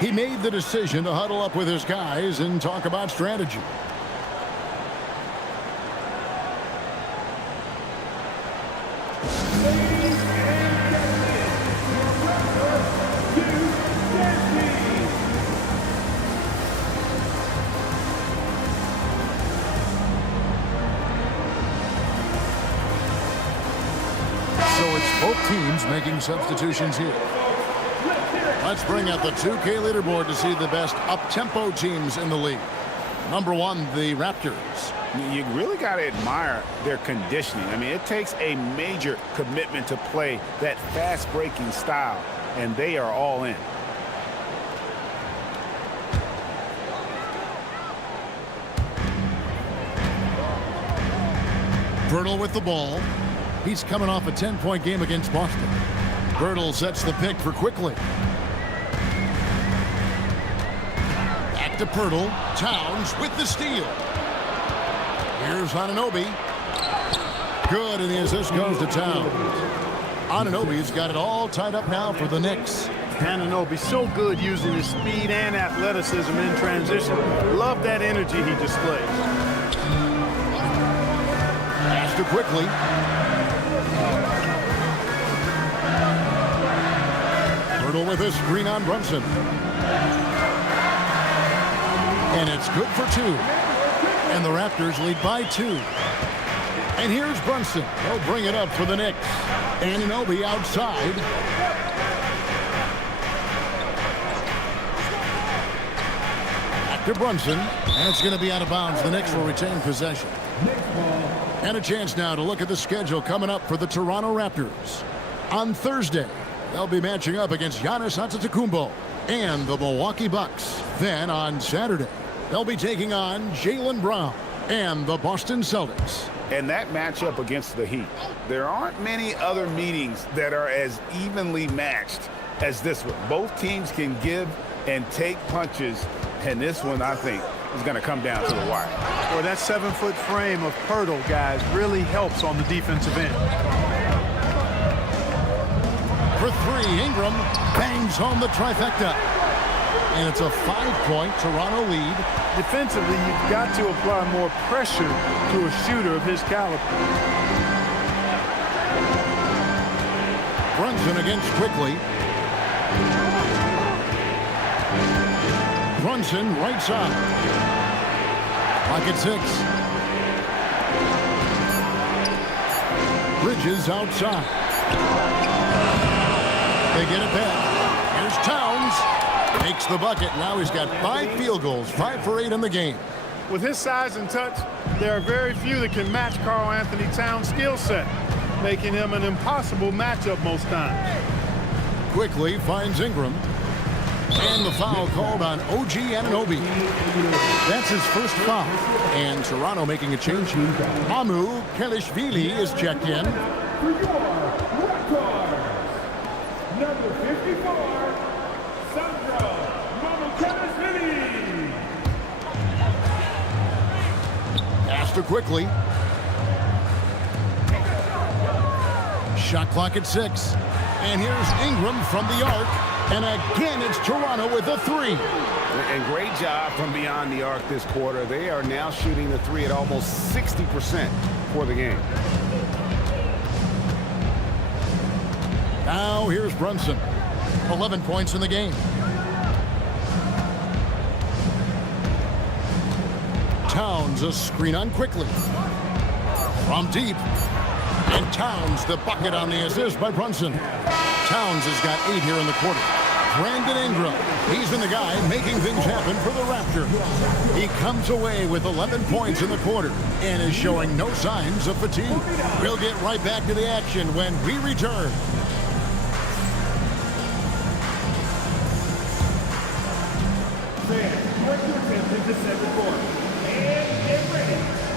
He made the decision to huddle up with his guys and talk about strategy. Ladies and gentlemen, your record, So it's both teams making substitutions here. Let's bring out the 2K leaderboard to see the best up-tempo teams in the league. Number 1, the Raptors. You really got to admire their conditioning. I mean, it takes a major commitment to play that fast-breaking style, and they are all in. Birtle with the ball. He's coming off a 10-point game against Boston. Birtle sets the pick for Quickly. Back to Pirtle. Towns with the steal. Here's Anunoby. Good, and the assist goes to Towns. Anunoby's got it all tied up now for the Knicks. Anunoby so good using his speed and athleticism in transition. Love that energy he displays. Pass to Quickly. Pirtle with a screen on Brunson. And it's good for 2. And the Raptors lead by 2. And here's Brunson. He'll bring it up for the Knicks. Anunoby outside. Back to Brunson. And it's going to be out of bounds. The Knicks will retain possession. And a chance now to look at the schedule coming up for the Toronto Raptors. On Thursday, they'll be matching up against Giannis Antetokounmpo and the Milwaukee Bucks. Then on Saturday, they'll be taking on Jaylen Brown and the Boston Celtics. And that matchup against the Heat, there aren't many other meetings that are as evenly matched as this one. Both teams can give and take punches, and this one, I think, is going to come down to the wire. Boy, that 7-foot frame of Pirtle, guys, really helps on the defensive end. For 3, Ingram bangs home the trifecta. And it's a 5-point Toronto lead. Defensively, you've got to apply more pressure to a shooter of his caliber. Brunson against Quickly. Brunson right side. Pocket 6. Bridges outside. They get it back. Here's Towns. Makes the bucket. Now he's got 5 field goals, 5 for 8 in the game. With his size and touch, there are very few that can match Karl Anthony Towns' skill set, making him an impossible matchup most times. Quickly finds Ingram. And the foul called on OG Anunoby. That's his first foul. And Toronto making a change. Amu Kelishvili is checked in. number 54, Sandro Mamukelashvili. Pass to Quickly. Shot clock at 6. And here's Ingram from the arc. And again, it's Toronto with a 3. And great job from beyond the arc this quarter. They are now shooting the 3 at almost 60% for the game. Now here's Brunson. 11 points in the game. Towns a screen on Quickly. From deep. And Towns the bucket on the assist by Brunson. Towns has got 8 here in the quarter. Brandon Ingram, he's been the guy making things happen for the Raptors. He comes away with 11 points in the quarter and is showing no signs of fatigue. We'll get right back to the action when we return. Fans, direct your attention to center court. And get ready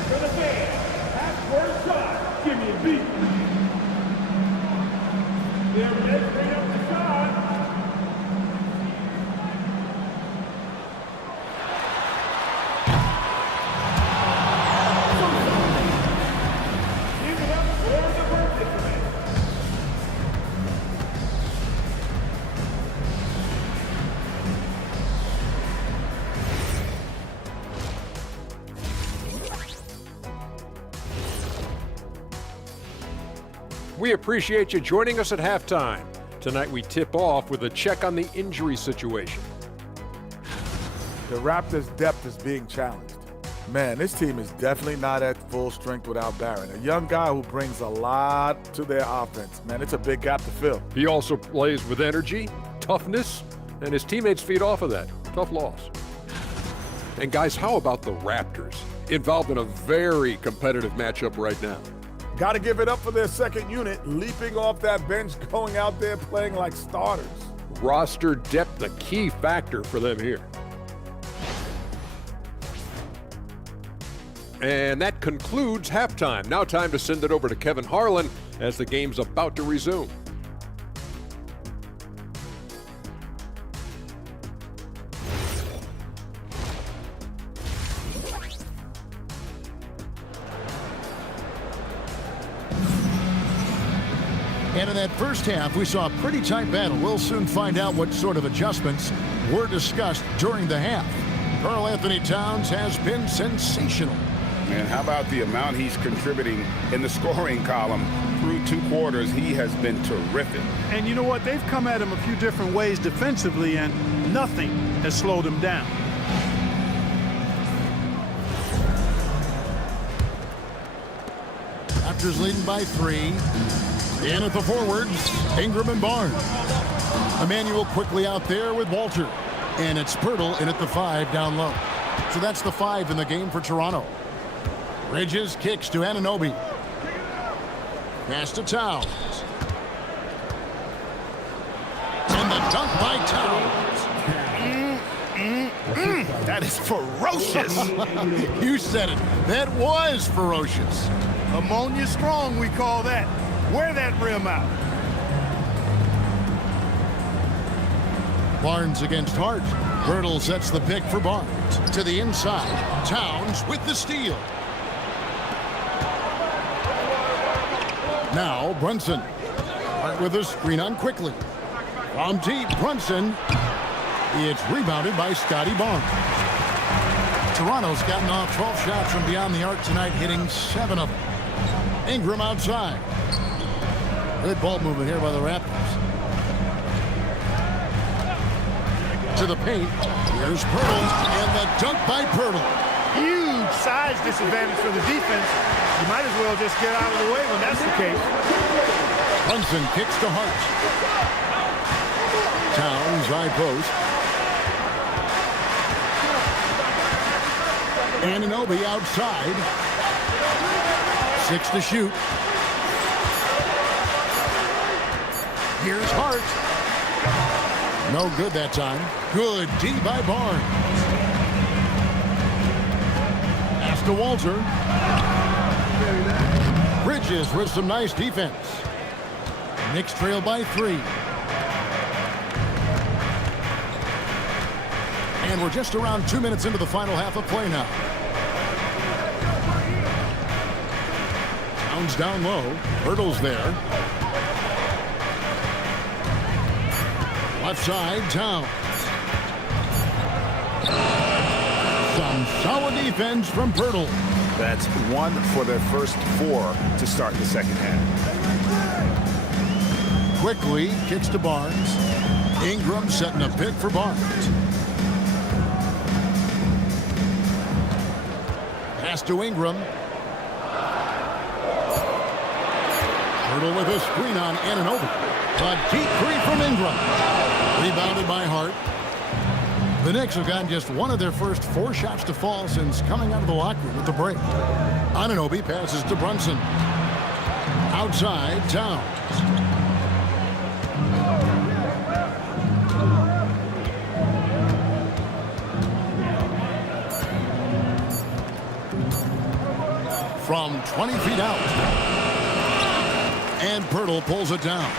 for the fans. Half-court shot. Give me a beat. They're measuring up the shot. Give it up for the participants. We appreciate you joining us at halftime. Tonight we tip off with a check on the injury situation. The Raptors' depth is being challenged. Man, this team is definitely not at full strength without Barron. A young guy who brings a lot to their offense. Man, it's a big gap to fill. He also plays with energy, toughness, and his teammates feed off of that. Tough loss. And guys, how about the Raptors? Involved in a very competitive matchup right now. Got to give it up for their second unit, leaping off that bench, going out there playing like starters. Roster depth, a key factor for them here. And that concludes halftime. Now time to send it over to Kevin Harlan as the game's about to resume. And in that first half, we saw a pretty tight battle. We'll soon find out what sort of adjustments were discussed during the half. Karl Anthony Towns has been sensational. And how about the amount he's contributing in the scoring column through 2 quarters? He has been terrific. And you know what? They've come at him a few different ways defensively, and nothing has slowed him down. Raptors leading by 3. In at the forwards, Ingram and Barnes. Emmanuel quickly out there with Walter. And it's Pirtle in at the 5 down low. So that's the 5 in the game for Toronto. Bridges kicks to Anunoby. Pass to Towns. And the dunk by Towns. That is ferocious. You said it. That was ferocious. Ammonia strong, we call that. Wear that rim out. Barnes against Hart. Pirtle sets the pick for Barnes. To the inside. Towns with the steal. Now Brunson. Hart with a screen on quickly. From deep, Brunson. It's rebounded by Scotty Barnes. Toronto's gotten off 12 shots from beyond the arc tonight, hitting 7 of them. Ingram outside. Good ball movement here by the Raptors. To the paint. Here's Pirtle, and the dunk by Pirtle. Huge size disadvantage for the defense. You might as well just get out of the way when that's the case. Brunson kicks to Hart. Towns high post. Anunoby outside. 6 to shoot. Here's Hart. No good that time. Good D by Barnes. Pass to Walter. Bridges with some nice defense. Knicks trail by 3. And we're just around 2 minutes into the final half of play now. Towns down low. Pirtle's there. Left side, Towns. Some solid defense from Pirtle. That's 1 for their first 4 to start the second half. Quickly kicks to Barnes. Ingram setting a pick for Barnes. Pass to Ingram. Pirtle with a screen on Anunoby. A deep 3 from Ingram. Rebounded by Hart. The Knicks have gotten just 1 of their first 4 shots to fall since coming out of the locker room with the break. Anunoby passes to Brunson. Outside, Towns. From 20 feet out. And Pirtle pulls it down.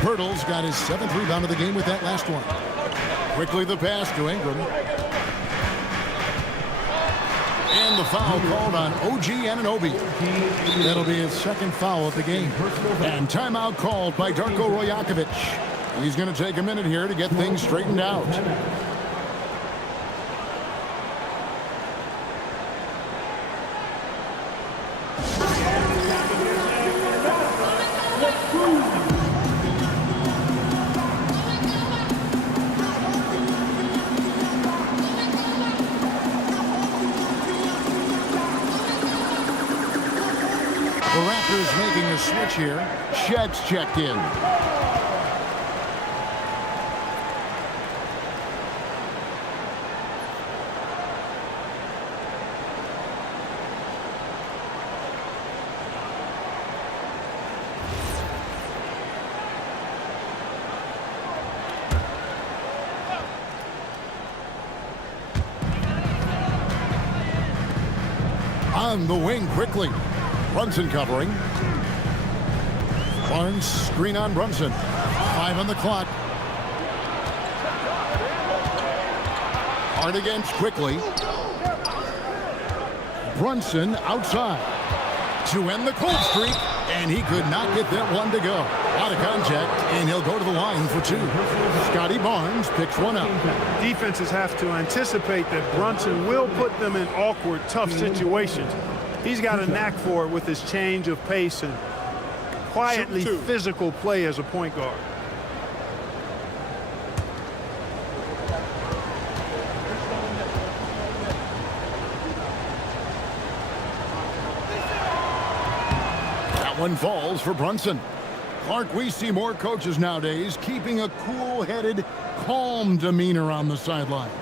Pirtle's got his 7th rebound of the game with that last one. Quickly the pass to Ingram. And the foul called on OG Anunoby. That'll be his 2nd foul of the game. And timeout called by Darko Rajakovic. He's going to take a minute here to get things straightened out. The Raptors making a switch here. Shed's checked in. On the wing quickly. Brunson covering. Barnes screen on Brunson. 5 on the clock. Hard against quickly. Brunson outside to end the cold streak, and he could not get that one to go. Out of contact, and he'll go to the line for 2. Scotty Barnes picks one up. Defenses have to anticipate that Brunson will put them in awkward, tough situations. He's got a knack for it with his change of pace and quietly physical play as a point guard. That one falls for Brunson. Clark, we see more coaches nowadays keeping a cool-headed, calm demeanor on the sidelines.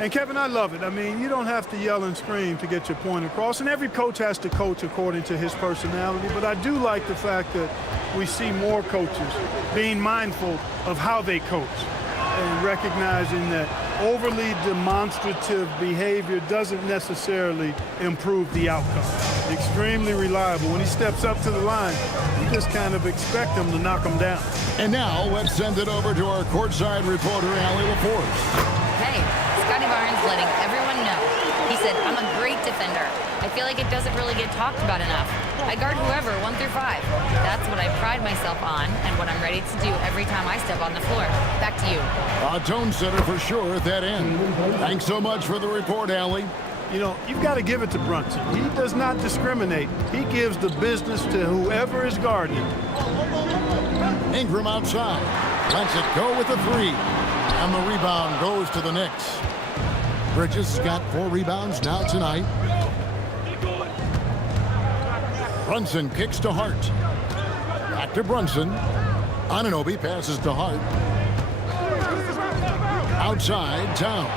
And, Kevin, I love it. I mean, you don't have to yell and scream to get your point across, and every coach has to coach according to his personality. But I do like the fact that we see more coaches being mindful of how they coach and recognizing that overly demonstrative behavior doesn't necessarily improve the outcome. Extremely reliable. When he steps up to the line, you just kind of expect him to knock him down. And now let's send it over to our courtside reporter, Allie LaForce. Hey, Scotty Barnes letting everyone know. He said, I'm a great defender. I feel like it doesn't really get talked about enough. I guard whoever, 1 through 5. That's what I pride myself on and what I'm ready to do every time I step on the floor. Back to you. A tone setter for sure at that end. Thanks so much for the report, Allie. You know, you've got to give it to Brunson. He does not discriminate. He gives the business to whoever is guarding him. Ingram outside. Lets it go with the 3. And the rebound goes to the Knicks. Bridges got 4 rebounds now tonight. Brunson kicks to Hart. Back to Brunson. Anunoby passes to Hart. Outside, Towns.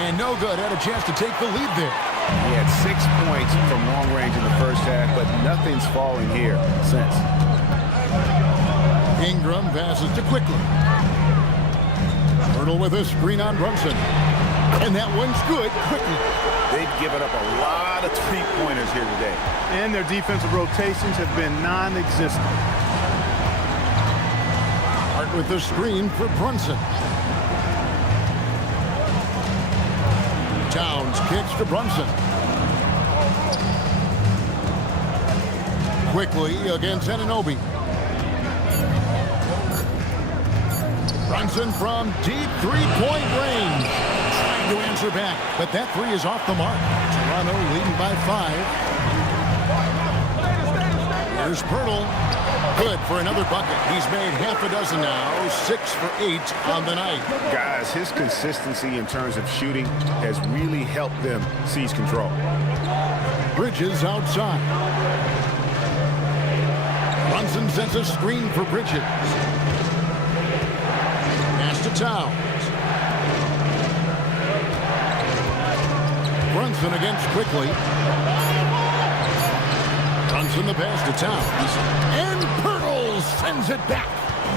And no good. Had a chance to take the lead there. He had 6 points from long range in the first half, but nothing's falling here since. Ingram passes to Quickly. Hurdle with a screen on Brunson. And that one's good. Quickly. They've given up a lot of three-pointers here today. And their defensive rotations have been non-existent. Hart with the screen for Brunson. Towns kicks to Brunson. Quickly against Anunoby. Brunson from deep three-point range. Trying to answer back, but that 3 is off the mark. Toronto leading by 5. Here's Pirtle. Good for another bucket. He's made half a dozen now. 6 for 8 on the night. Guys, his consistency in terms of shooting has really helped them seize control. Bridges outside. Brunson sets a screen for Bridges. Pass to Towns. Brunson against Quickly. Brunson the pass to Towns. And Pirtle sends it back.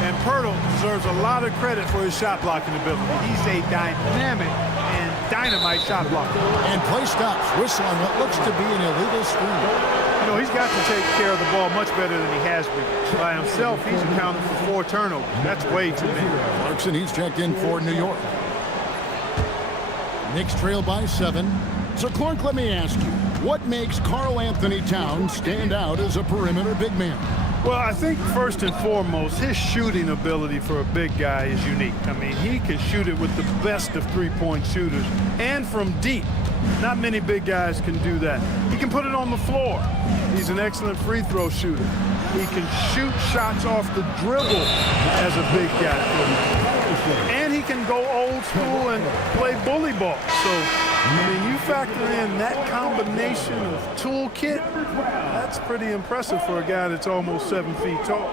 And Pirtle deserves a lot of credit for his shot blocking ability. He's a dynamic and dynamite shot blocker. And play stops. Whistle on what looks to be an illegal screen. You know, he's got to take care of the ball much better than he has been. By himself, he's accounted for 4 turnovers. That's way too many. Clarkson, he's checked in for New York. Knicks trail by 7. So, Clark, let me ask you, what makes Karl Anthony Towns stand out as a perimeter big man? Well, I think first and foremost, his shooting ability for a big guy is unique. I mean, he can shoot it with the best of three-point shooters and from deep. Not many big guys can do that. He can put it on the floor. He's an excellent free throw shooter. He can shoot shots off the dribble as a big guy. And he can go old school and play bully ball. So, I mean, you factor in that combination of toolkit, that's pretty impressive for a guy that's almost 7 feet tall.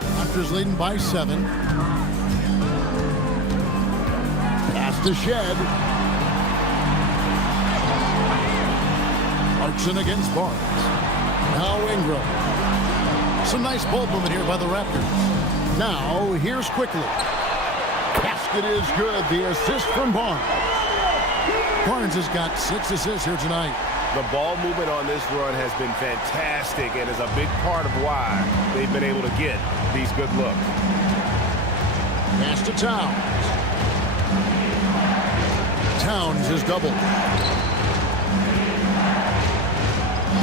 Raptors leading by 7. Pass to Shed. Clarkson against Barnes. Now Ingram. Some nice ball movement here by the Raptors. Now here's Quickly. Basket is good. The assist from Barnes. Barnes has got 6 assists here tonight. The ball movement on this run has been fantastic and is a big part of why they've been able to get these good looks. Pass to Towns. Towns is doubled.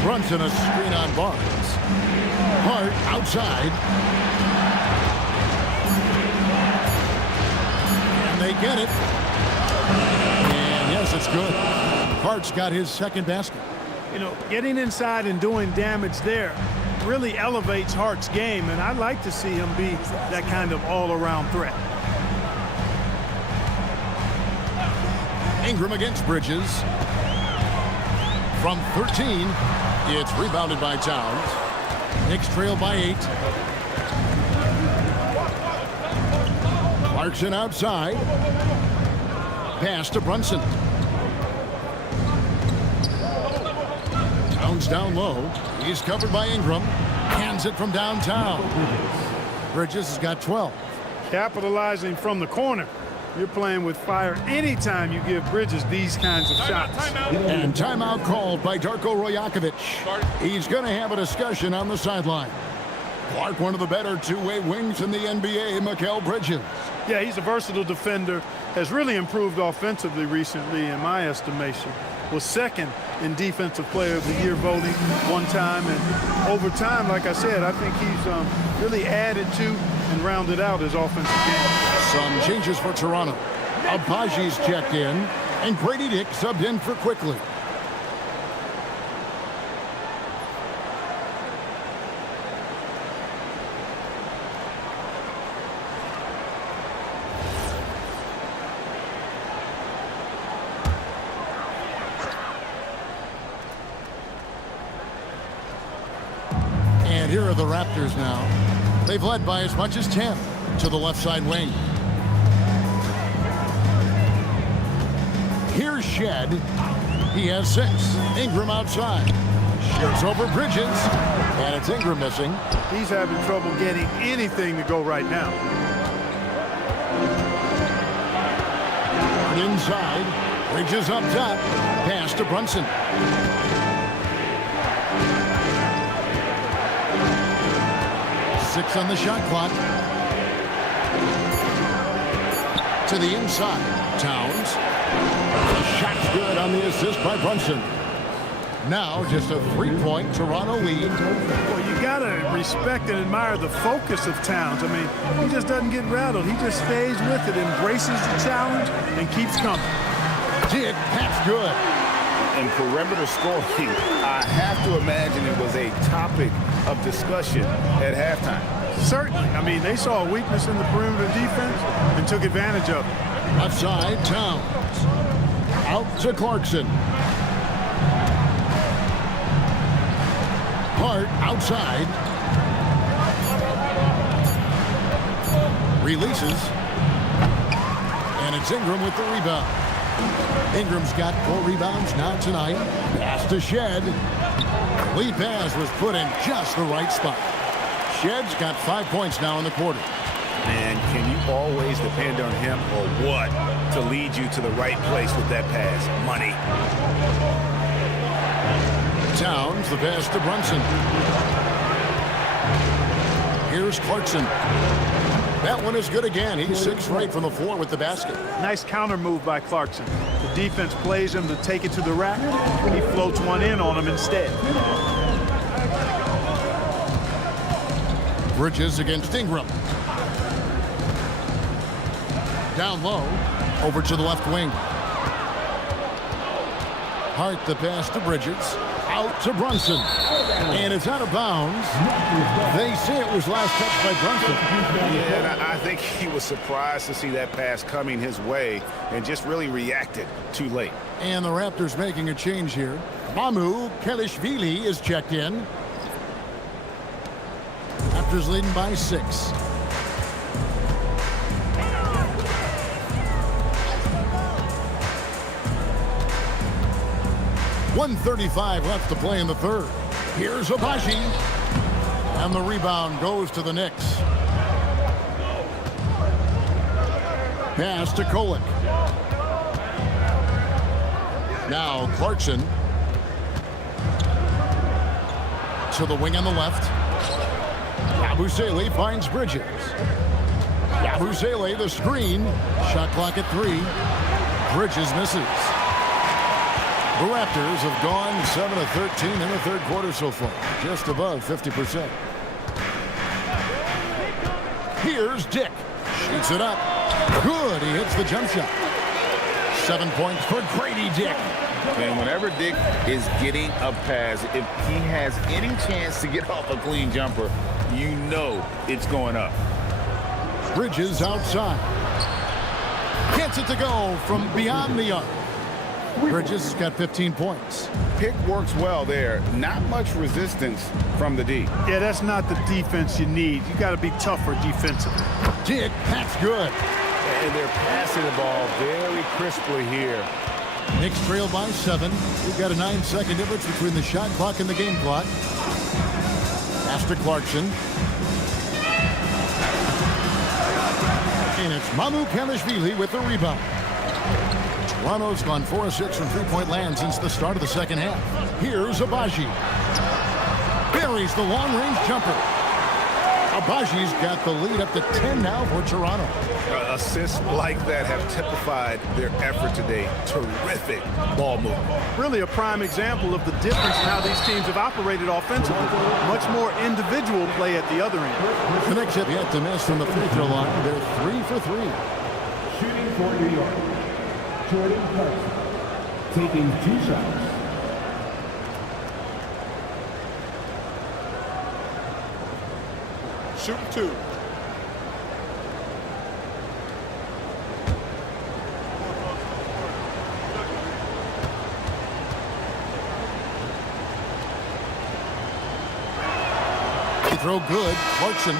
Brunson a screen on Barnes. Hart outside. And they get it. And yes, it's good. Hart's got his second basket. You know, getting inside and doing damage there really elevates Hart's game, and I'd like to see him be that kind of all-around threat. Ingram against Bridges. From 13, it's rebounded by Towns. Knicks trail by 8. Clarkson outside. Pass to Brunson. Towns down low. He's covered by Ingram. Hands it from downtown. Bridges has got 12. Capitalizing from the corner. You're playing with fire anytime you give Bridges these kinds of shots. And timeout called by Darko Rajakovic. He's going to have a discussion on the sideline. Clark, one of the better two-way wings in the NBA, Mikal Bridges. Yeah, he's a versatile defender. Has really improved offensively recently, in my estimation. Was second in Defensive Player of the Year voting one time. And over time, like I said, I think he's really added to and rounded out his offensive game. Some changes for Toronto. Abaji's checked in, and Grady Dick subbed in for Quickly. And here are the Raptors now. They've led by as much as 10 to the left side wing. Here's Shed. He has 6. Ingram outside. Shoots over Bridges. And it's Ingram missing. He's having trouble getting anything to go right now. Inside. Bridges up top. Pass to Brunson. Six on the shot clock. To the inside. Towns. The shot's good on the assist by Brunson. Now just a 3-point Toronto lead. Well, you got to respect and admire the focus of Towns. I mean, he just doesn't get rattled. He just stays with it, embraces the challenge, and keeps coming. Dick, that's good. And perimeter scoring, I have to imagine it was a topic of discussion at halftime. Certainly. I mean, they saw a weakness in the perimeter defense and took advantage of it. Left side, Towns. Out to Clarkson. Hart outside. Releases. And it's Ingram with the rebound. Ingram's got 4 rebounds now tonight. Pass to Shed. Lead pass was put in just the right spot. Shed's got 5 points now in the quarter. Man, can you always depend on him or what to lead you to the right place with that pass? Money. Towns, the pass to Brunson. Here's Clarkson. That one is good again. He's 6 right from the floor with the basket. Nice counter move by Clarkson. The defense plays him to take it to the rack. He floats one in on him instead. Bridges against Ingram. Down low, over to the left wing. Hart the pass to Bridges. Out to Brunson. And it's out of bounds. They say it was last touched by Brunson. Yeah, and I think he was surprised to see that pass coming his way and just really reacted too late. And the Raptors making a change here. Mamu Kelishvili is checked in. Raptors leading by 6. .135 left to play in the third. Here's Abaji. And the rebound goes to the Knicks. Pass to Kolek. Now Clarkson. To the wing on the left. Yabusele finds Bridges. Yabusele the screen. Shot clock at 3. Bridges misses. The Raptors have gone 7 of 13 in the third quarter so far, just above 50%. Here's Dick. Shoots it up. Good. He hits the jump shot. 7 points for Grady Dick. And whenever Dick is getting a pass, if he has any chance to get off a clean jumper, you know it's going up. Bridges outside. Gets it to go from beyond the arc. Bridges has got 15 points. Pick works well there. Not much resistance from the D. Yeah, that's not the defense you need. You got to be tougher defensively. Dick, that's good. And they're passing the ball very crisply here. Knicks trail by 7. We've got a 9-second difference between the shot clock and the game clock. Pass to Clarkson. And it's Mamu Kelishvili with the rebound. Toronto's gone 4 of 6 from three-point land since the start of the second half. Here's Abaji. Buries the long-range jumper. Abaji's got the lead up to 10 now for Toronto. Assists like that have typified their effort today. Terrific ball movement. Really a prime example of the difference in how these teams have operated offensively. Much more individual play at the other end. The Knicks have yet to miss from the free throw line. They're 3 for 3. Shooting for New York, Jordan Clarkson, taking 2 shots. Shooting 2. Throw good. Clarkson.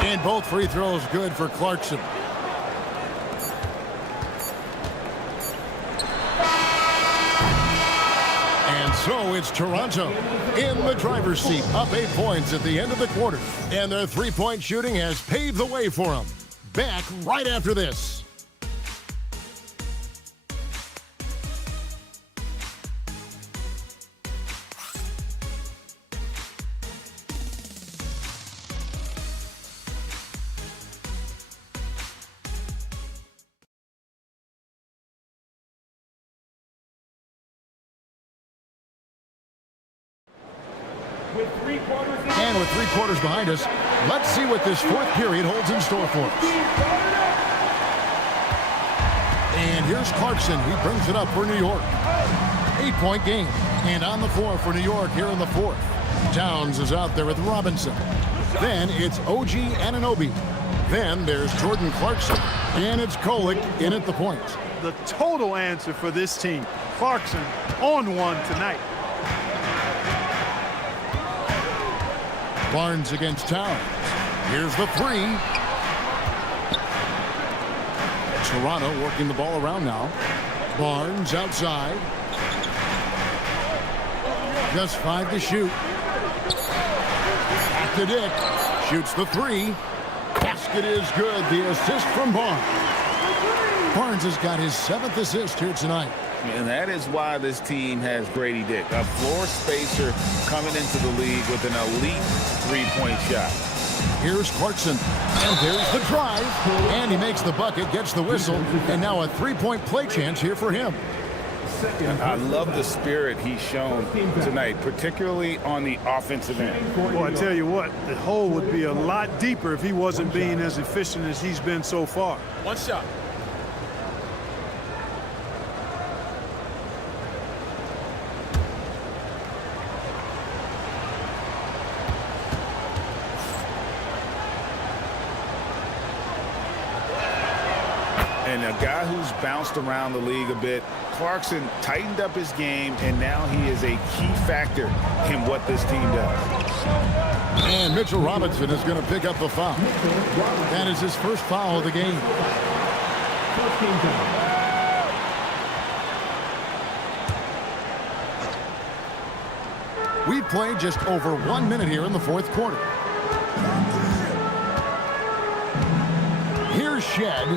And both free throws good for Clarkson. So it's Toronto in the driver's seat, up 8 points at the end of the quarter. And their three-point shooting has paved the way for them. Back right after this. And with 3 quarters behind us, let's see what this fourth period holds in store for us. And here's Clarkson. He brings it up for New York. 8-point game. And on the floor for New York here in the fourth. Towns is out there with Robinson. Then it's OG Anunoby. Then there's Jordan Clarkson. And it's Kolek in at the point. The total answer for this team. Clarkson on one tonight. Barnes against Towns. Here's the 3. Toronto working the ball around now. Barnes outside. Just 5 to shoot. Back to Dick. Shoots the 3. Basket is good. The assist from Barnes. Barnes has got his 7th assist here tonight. And that is why this team has Grady Dick, a floor spacer coming into the league with an elite three-point shot. Here's Clarkson, and there's the drive, and he makes the bucket, gets the whistle, and now a three-point play chance here for him. I love the spirit he's shown tonight, particularly on the offensive end. Well, I tell you what, the hole would be a lot deeper if he wasn't being as efficient as he's been so far. One shot. And a guy who's bounced around the league a bit, Clarkson tightened up his game, and now he is a key factor in what this team does. And Mitchell Robinson is going to pick up the foul. That is his first foul of the game. We've played just over 1 minute here in the fourth quarter. Here's Shed.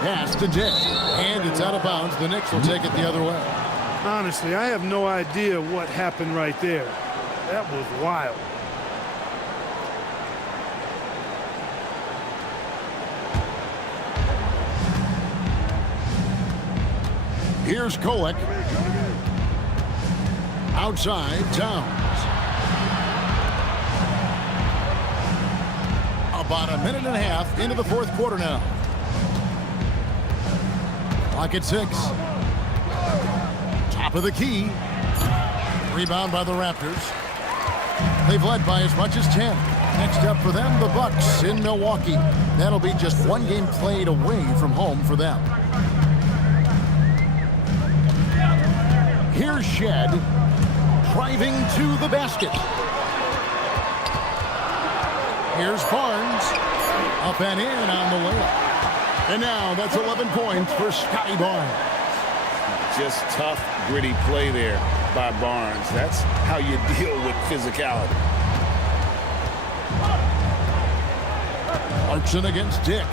Pass to Dick, and it's out of bounds. The Knicks will take it the other way. Honestly, I have no idea what happened right there. That was wild. Here's Kolek. Outside, Towns. About a minute and a half into the fourth quarter now. Clock at 6. Top of the key. Rebound by the Raptors. They've led by as much as 10. Next up for them, the Bucks in Milwaukee. That'll be just one game played away from home for them. Here's Shed. Driving to the basket. Here's Barnes. Up and in on the layup. And now that's 11 points for Scotty Barnes. Just tough, gritty play there by Barnes. That's how you deal with physicality. Clarkson against Dick.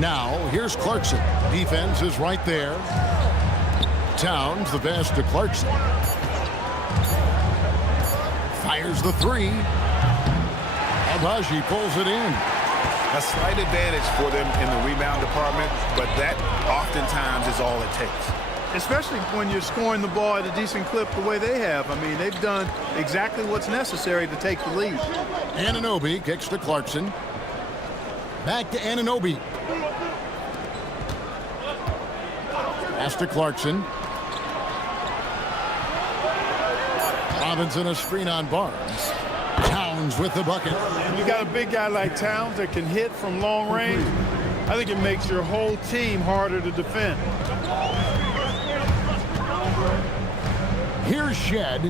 Now, here's Clarkson. Defense is right there. Towns, the pass to Clarkson. Fires the three. Abaji pulls it in. A slight advantage for them in the rebound department, but that oftentimes is all it takes. Especially when you're scoring the ball at a decent clip the way they have. I mean, they've done exactly what's necessary to take the lead. Anunoby kicks to Clarkson. Back to Anunoby. Pass to Clarkson. Robinson a screen on Barnes. Towns with the bucket. You got a big guy like Towns that can hit from long range. I think it makes your whole team harder to defend. Here's Shed.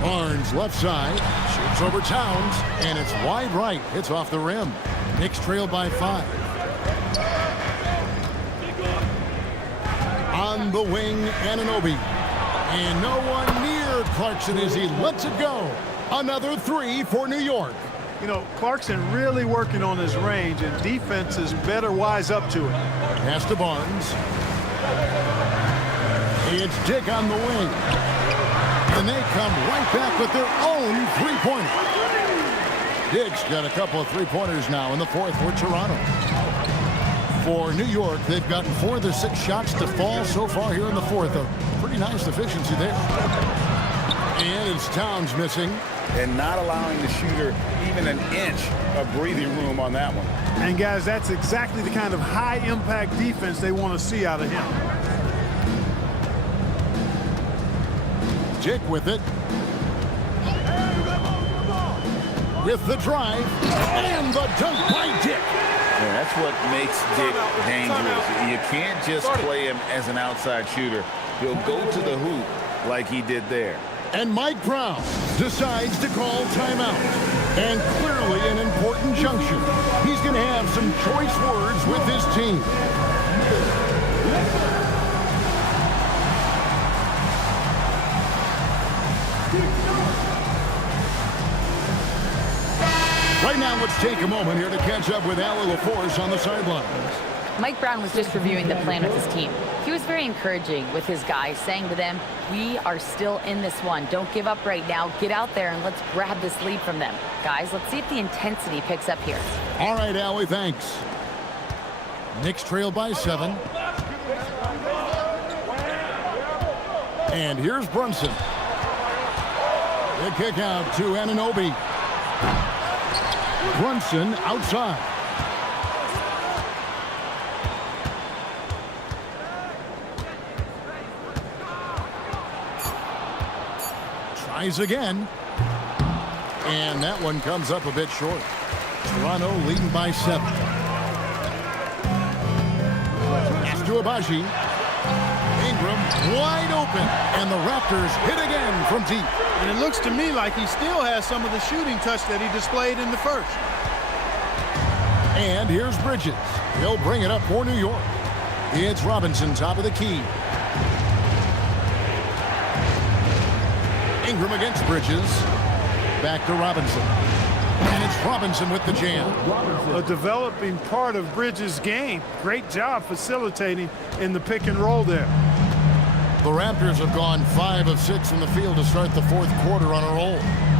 Barnes left side. Shoots over Towns. And it's wide right. It's off the rim. Knicks trail by 5. On the wing, Anunoby. And no one near Clarkson as he lets it go. Another three for New York. You know, Clarkson really working on his range, and defenses better wise up to it. Pass to Barnes. It's Dick on the wing. And they come right back with their own three-pointer. Dick's got a couple of three-pointers now in the fourth for Toronto. For New York, they've gotten 4 of their 6 shots to fall so far here in the fourth. A pretty nice efficiency there. And it's Towns missing. And not allowing the shooter even an inch of breathing room on that one. And guys, that's exactly the kind of high-impact defense they want to see out of him. Dick with it. With the drive. And the dunk by Dick. Yeah, that's what makes Dick dangerous. You can't just play him as an outside shooter. He'll go to the hoop like he did there. And Mike Brown decides to call timeout. And clearly an important juncture. He's going to have some choice words with his team. Right Now let's take a moment here to catch up with Allie LaForce on the sidelines. Mike Brown was just reviewing the plan with his team. He was very encouraging with his guys, saying to them, we are still in this one. Don't give up right now. Get out there and let's grab this lead from them. Guys, let's see if the intensity picks up here. All right, Allie, thanks. Knicks trail by 7. And here's Brunson. The kick out to Anunoby. Brunson outside. Tries again. And that one comes up a bit short. Toronto leading by 7. Pass to Abaji. Ingram wide open. And the Raptors hit again from deep. And it looks to me like he still has some of the shooting touch that he displayed in the first. And here's Bridges. He'll bring it up for New York. It's Robinson, top of the key. Ingram against Bridges. Back to Robinson. And it's Robinson with the jam. A developing part of Bridges' game. Great job facilitating in the pick and roll there. The Raptors have gone 5 of 6 from the field to start the fourth quarter on a roll.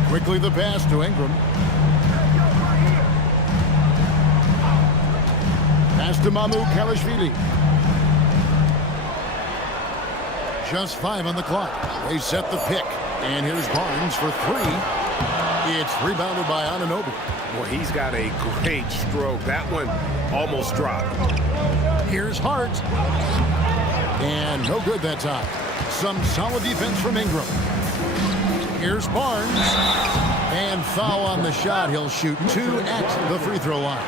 Quickly the pass to Ingram. Pass to Mamu Kalashvili. Just 5 on the clock. They set the pick. And here's Barnes for 3. It's rebounded by Anunoby. Well, he's got a great stroke. That one almost dropped. Here's Hart. And no good that time. Some solid defense from Ingram. Here's Barnes. And foul on the shot. He'll shoot 2 at the free throw line.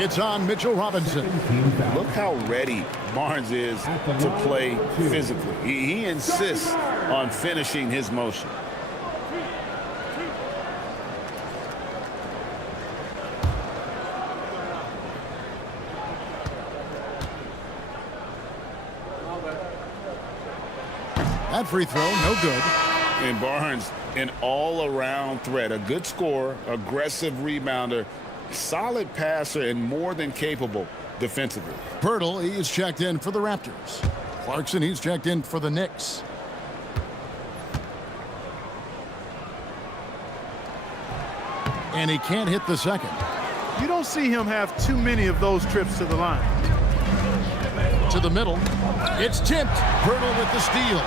It's on Mitchell Robinson. Look how ready Barnes is to play physically. He insists on finishing his motion. That free throw, no good. And Barnes, an all-around threat. A good scorer, aggressive rebounder, solid passer, and more than capable defensively. Pirtle, he's checked in for the Raptors. Clarkson, he's checked in for the Knicks. And he can't hit the second. You don't see him have too many of those trips to the line. To the middle. It's tipped. Pirtle with the steal.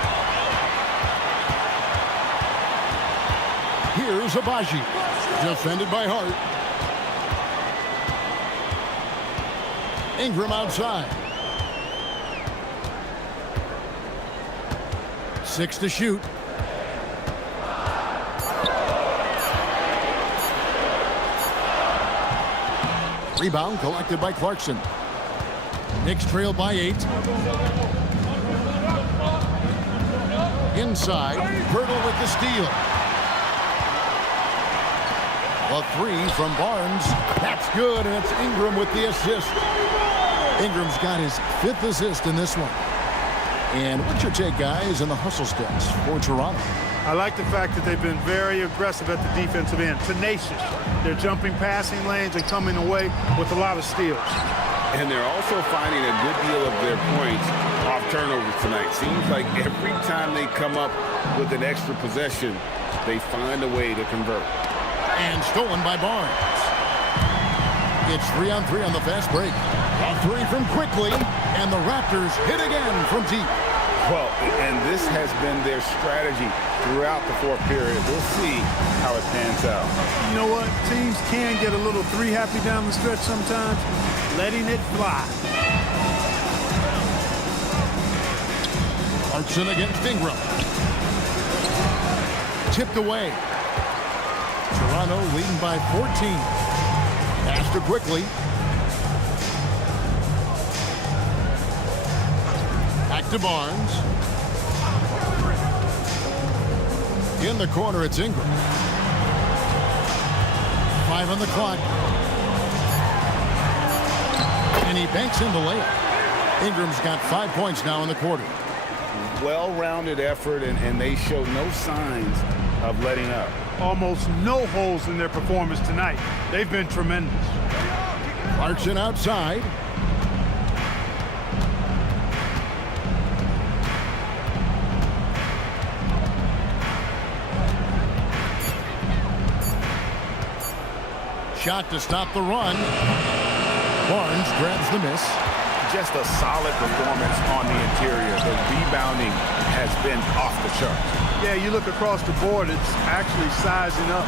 Here's Abaji. Defended by Hart. Ingram outside. 6 to shoot. Rebound collected by Clarkson. Knicks trail by 8. Inside, Pirtle with the steal. A 3 from Barnes. That's good, and it's Ingram with the assist. Ingram's got his 5th assist in this one. And what's your take, guys, on the hustle steps for Toronto? I like the fact that they've been very aggressive at the defensive end, tenacious. They're jumping passing lanes and coming away with a lot of steals. And they're also finding a good deal of their points off turnovers tonight. Seems like every time they come up with an extra possession, they find a way to convert. And stolen by Barnes. It's 3-on-3 on the fast break. A 3 from Quickly, and the Raptors hit again from deep. Well, and this has been their strategy throughout the fourth period. We'll see how it pans out. You know what? Teams can get a little 3-happy down the stretch sometimes, letting it fly. Clarkson against Ingram. Tipped away. Toronto leading by 14. Pass to Quickly. Back to Barnes. In the corner, it's Ingram. 5 on the clock. And he banks in the layup. Ingram's got 5 points now in the quarter. well-rounded effort, and they show no signs of letting up. Almost no holes in their performance tonight. They've been tremendous. Clarkson outside. Shot to stop the run. Barnes grabs the miss. Just a solid performance on the interior. The rebounding has been off the charts. Yeah, you look across the board, it's actually sizing up,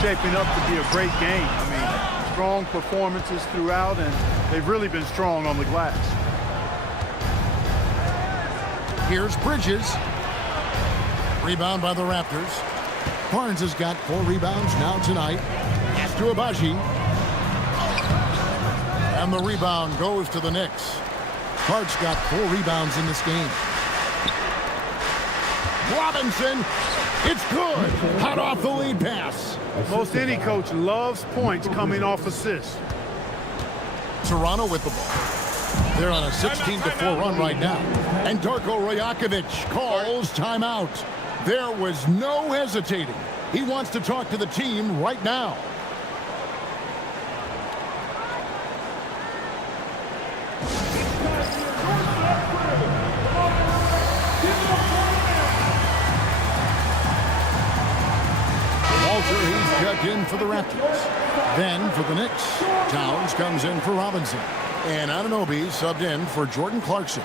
shaping up to be a great game. I mean, strong performances throughout, and they've really been strong on the glass. Here's Bridges. Rebound by the Raptors. Barnes has got 4 rebounds now tonight. Pass to Abaji. And the rebound goes to the Knicks. Hart's got 4 rebounds in this game. Robinson, it's good. Hot off the lead pass. Most any coach loves points coming off assists. Toronto with the ball. They're on a 16-4 run right now. And Darko Rajakovic calls timeout. There was no hesitating. He wants to talk to the team right now. He's checked in for the Raptors. Then for the Knicks, Towns comes in for Robinson. And Anunoby subbed in for Jordan Clarkson.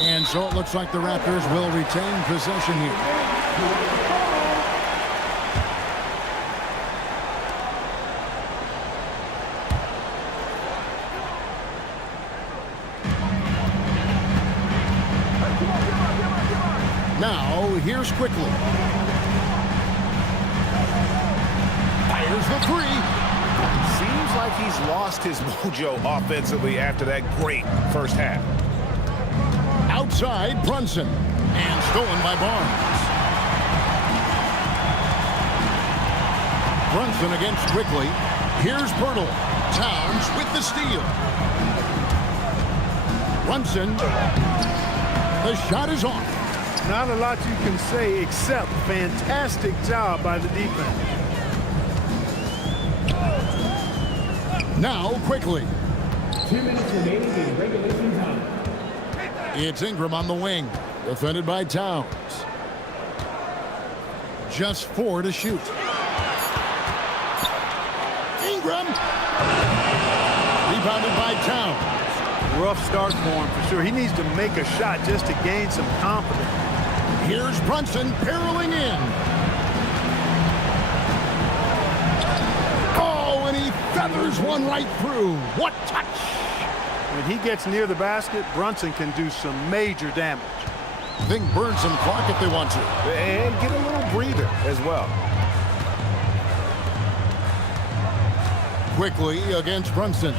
And so it looks like the Raptors will retain possession here. Now, here's Quickly. Fires the 3. Seems like he's lost his mojo offensively after that great first half. Outside, Brunson. And stolen by Barnes. Brunson against Quickly. Here's Pirtle. Towns with the steal. Brunson. The shot is off. Not a lot you can say except fantastic job by the defense. Now Quickly. 2 minutes remaining in regulation time. It's Ingram on the wing. Defended by Towns. Just 4 to shoot. Ingram. Rebounded by Towns. Rough start for him for sure. He needs to make a shot just to gain some confidence. Here's Brunson barreling in. Oh, and he feathers one right through. What touch! When he gets near the basket, Brunson can do some major damage. They can burn some clock if they want to. And get a little breather as well. Quickly against Brunson.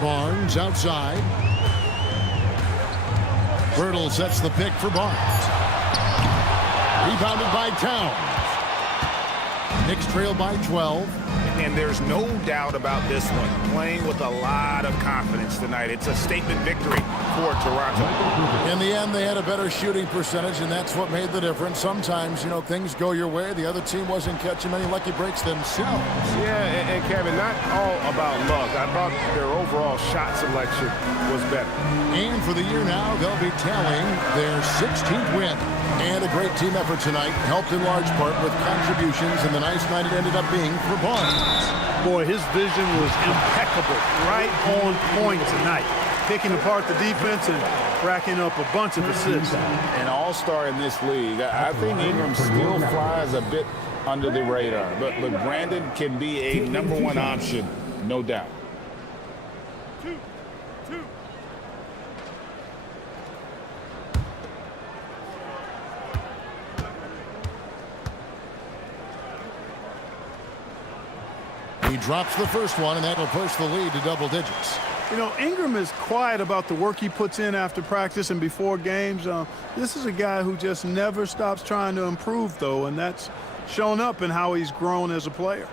Barnes outside. Pirtle sets the pick for Barnes. Rebounded by Towns. Knicks trail by 12. And there's no doubt about this one. Playing with a lot of confidence tonight. It's a statement victory for Toronto. In the end, they had a better shooting percentage, and that's what made the difference. Sometimes, you know, things go your way. The other team wasn't catching many lucky breaks themselves. Yeah, and Kevin, not all about luck. I thought their overall shot selection was better. And for the year now, they'll be tallying their 16th win. And a great team effort tonight, helped in large part with contributions, and the nice night it ended up being for Barnes. Boy, his vision was impeccable, right on point tonight. Picking apart the defense and racking up a bunch of assists. An all-star in this league. I think Ingram still flies a bit under the radar. But Brandon can be a #1 option, no doubt. He drops the first one, and that'll push the lead to double digits. You know, Ingram is quiet about the work he puts in after practice and before games. This is a guy who just never stops trying to improve, though, and that's shown up in how he's grown as a player.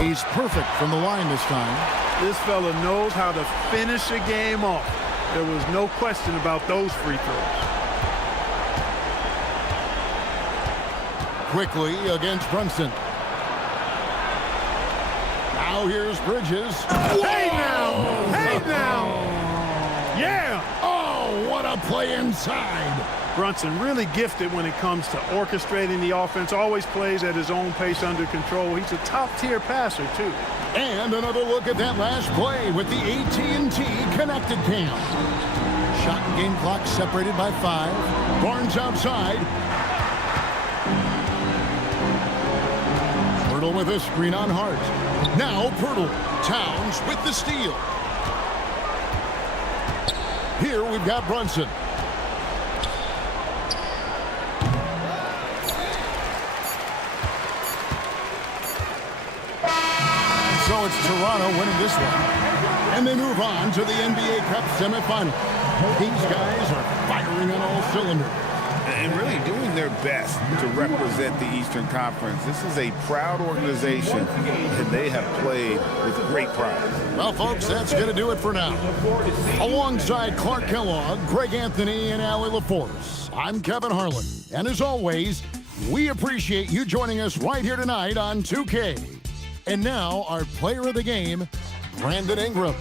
He's perfect from the line this time. This fella knows how to finish a game off. There was no question about those free throws. Quickly against Brunson. Now here's Bridges. Hey now! Hey now! Yeah! Oh, what a play inside. Brunson really gifted when it comes to orchestrating the offense. Always plays at his own pace under control. He's a top-tier passer, too. And another look at that last play with the AT&T connected cam. Shot and game clock separated by 5. Barnes outside. Pirtle with a screen on Hart. Now Pirtle. Towns with the steal. Here we've got Brunson. So it's Toronto winning this one. And they move on to the NBA Cup semifinal. These guys are firing on all cylinders. And really doing their best to represent the Eastern Conference. This is a proud organization, and they have played with great pride. Well, folks, that's going to do it for now. Alongside Clark Kellogg, Greg Anthony, and Allie LaForce, I'm Kevin Harlan. And as always, we appreciate you joining us right here tonight on 2K. And now, our player of the game, Brandon Ingram.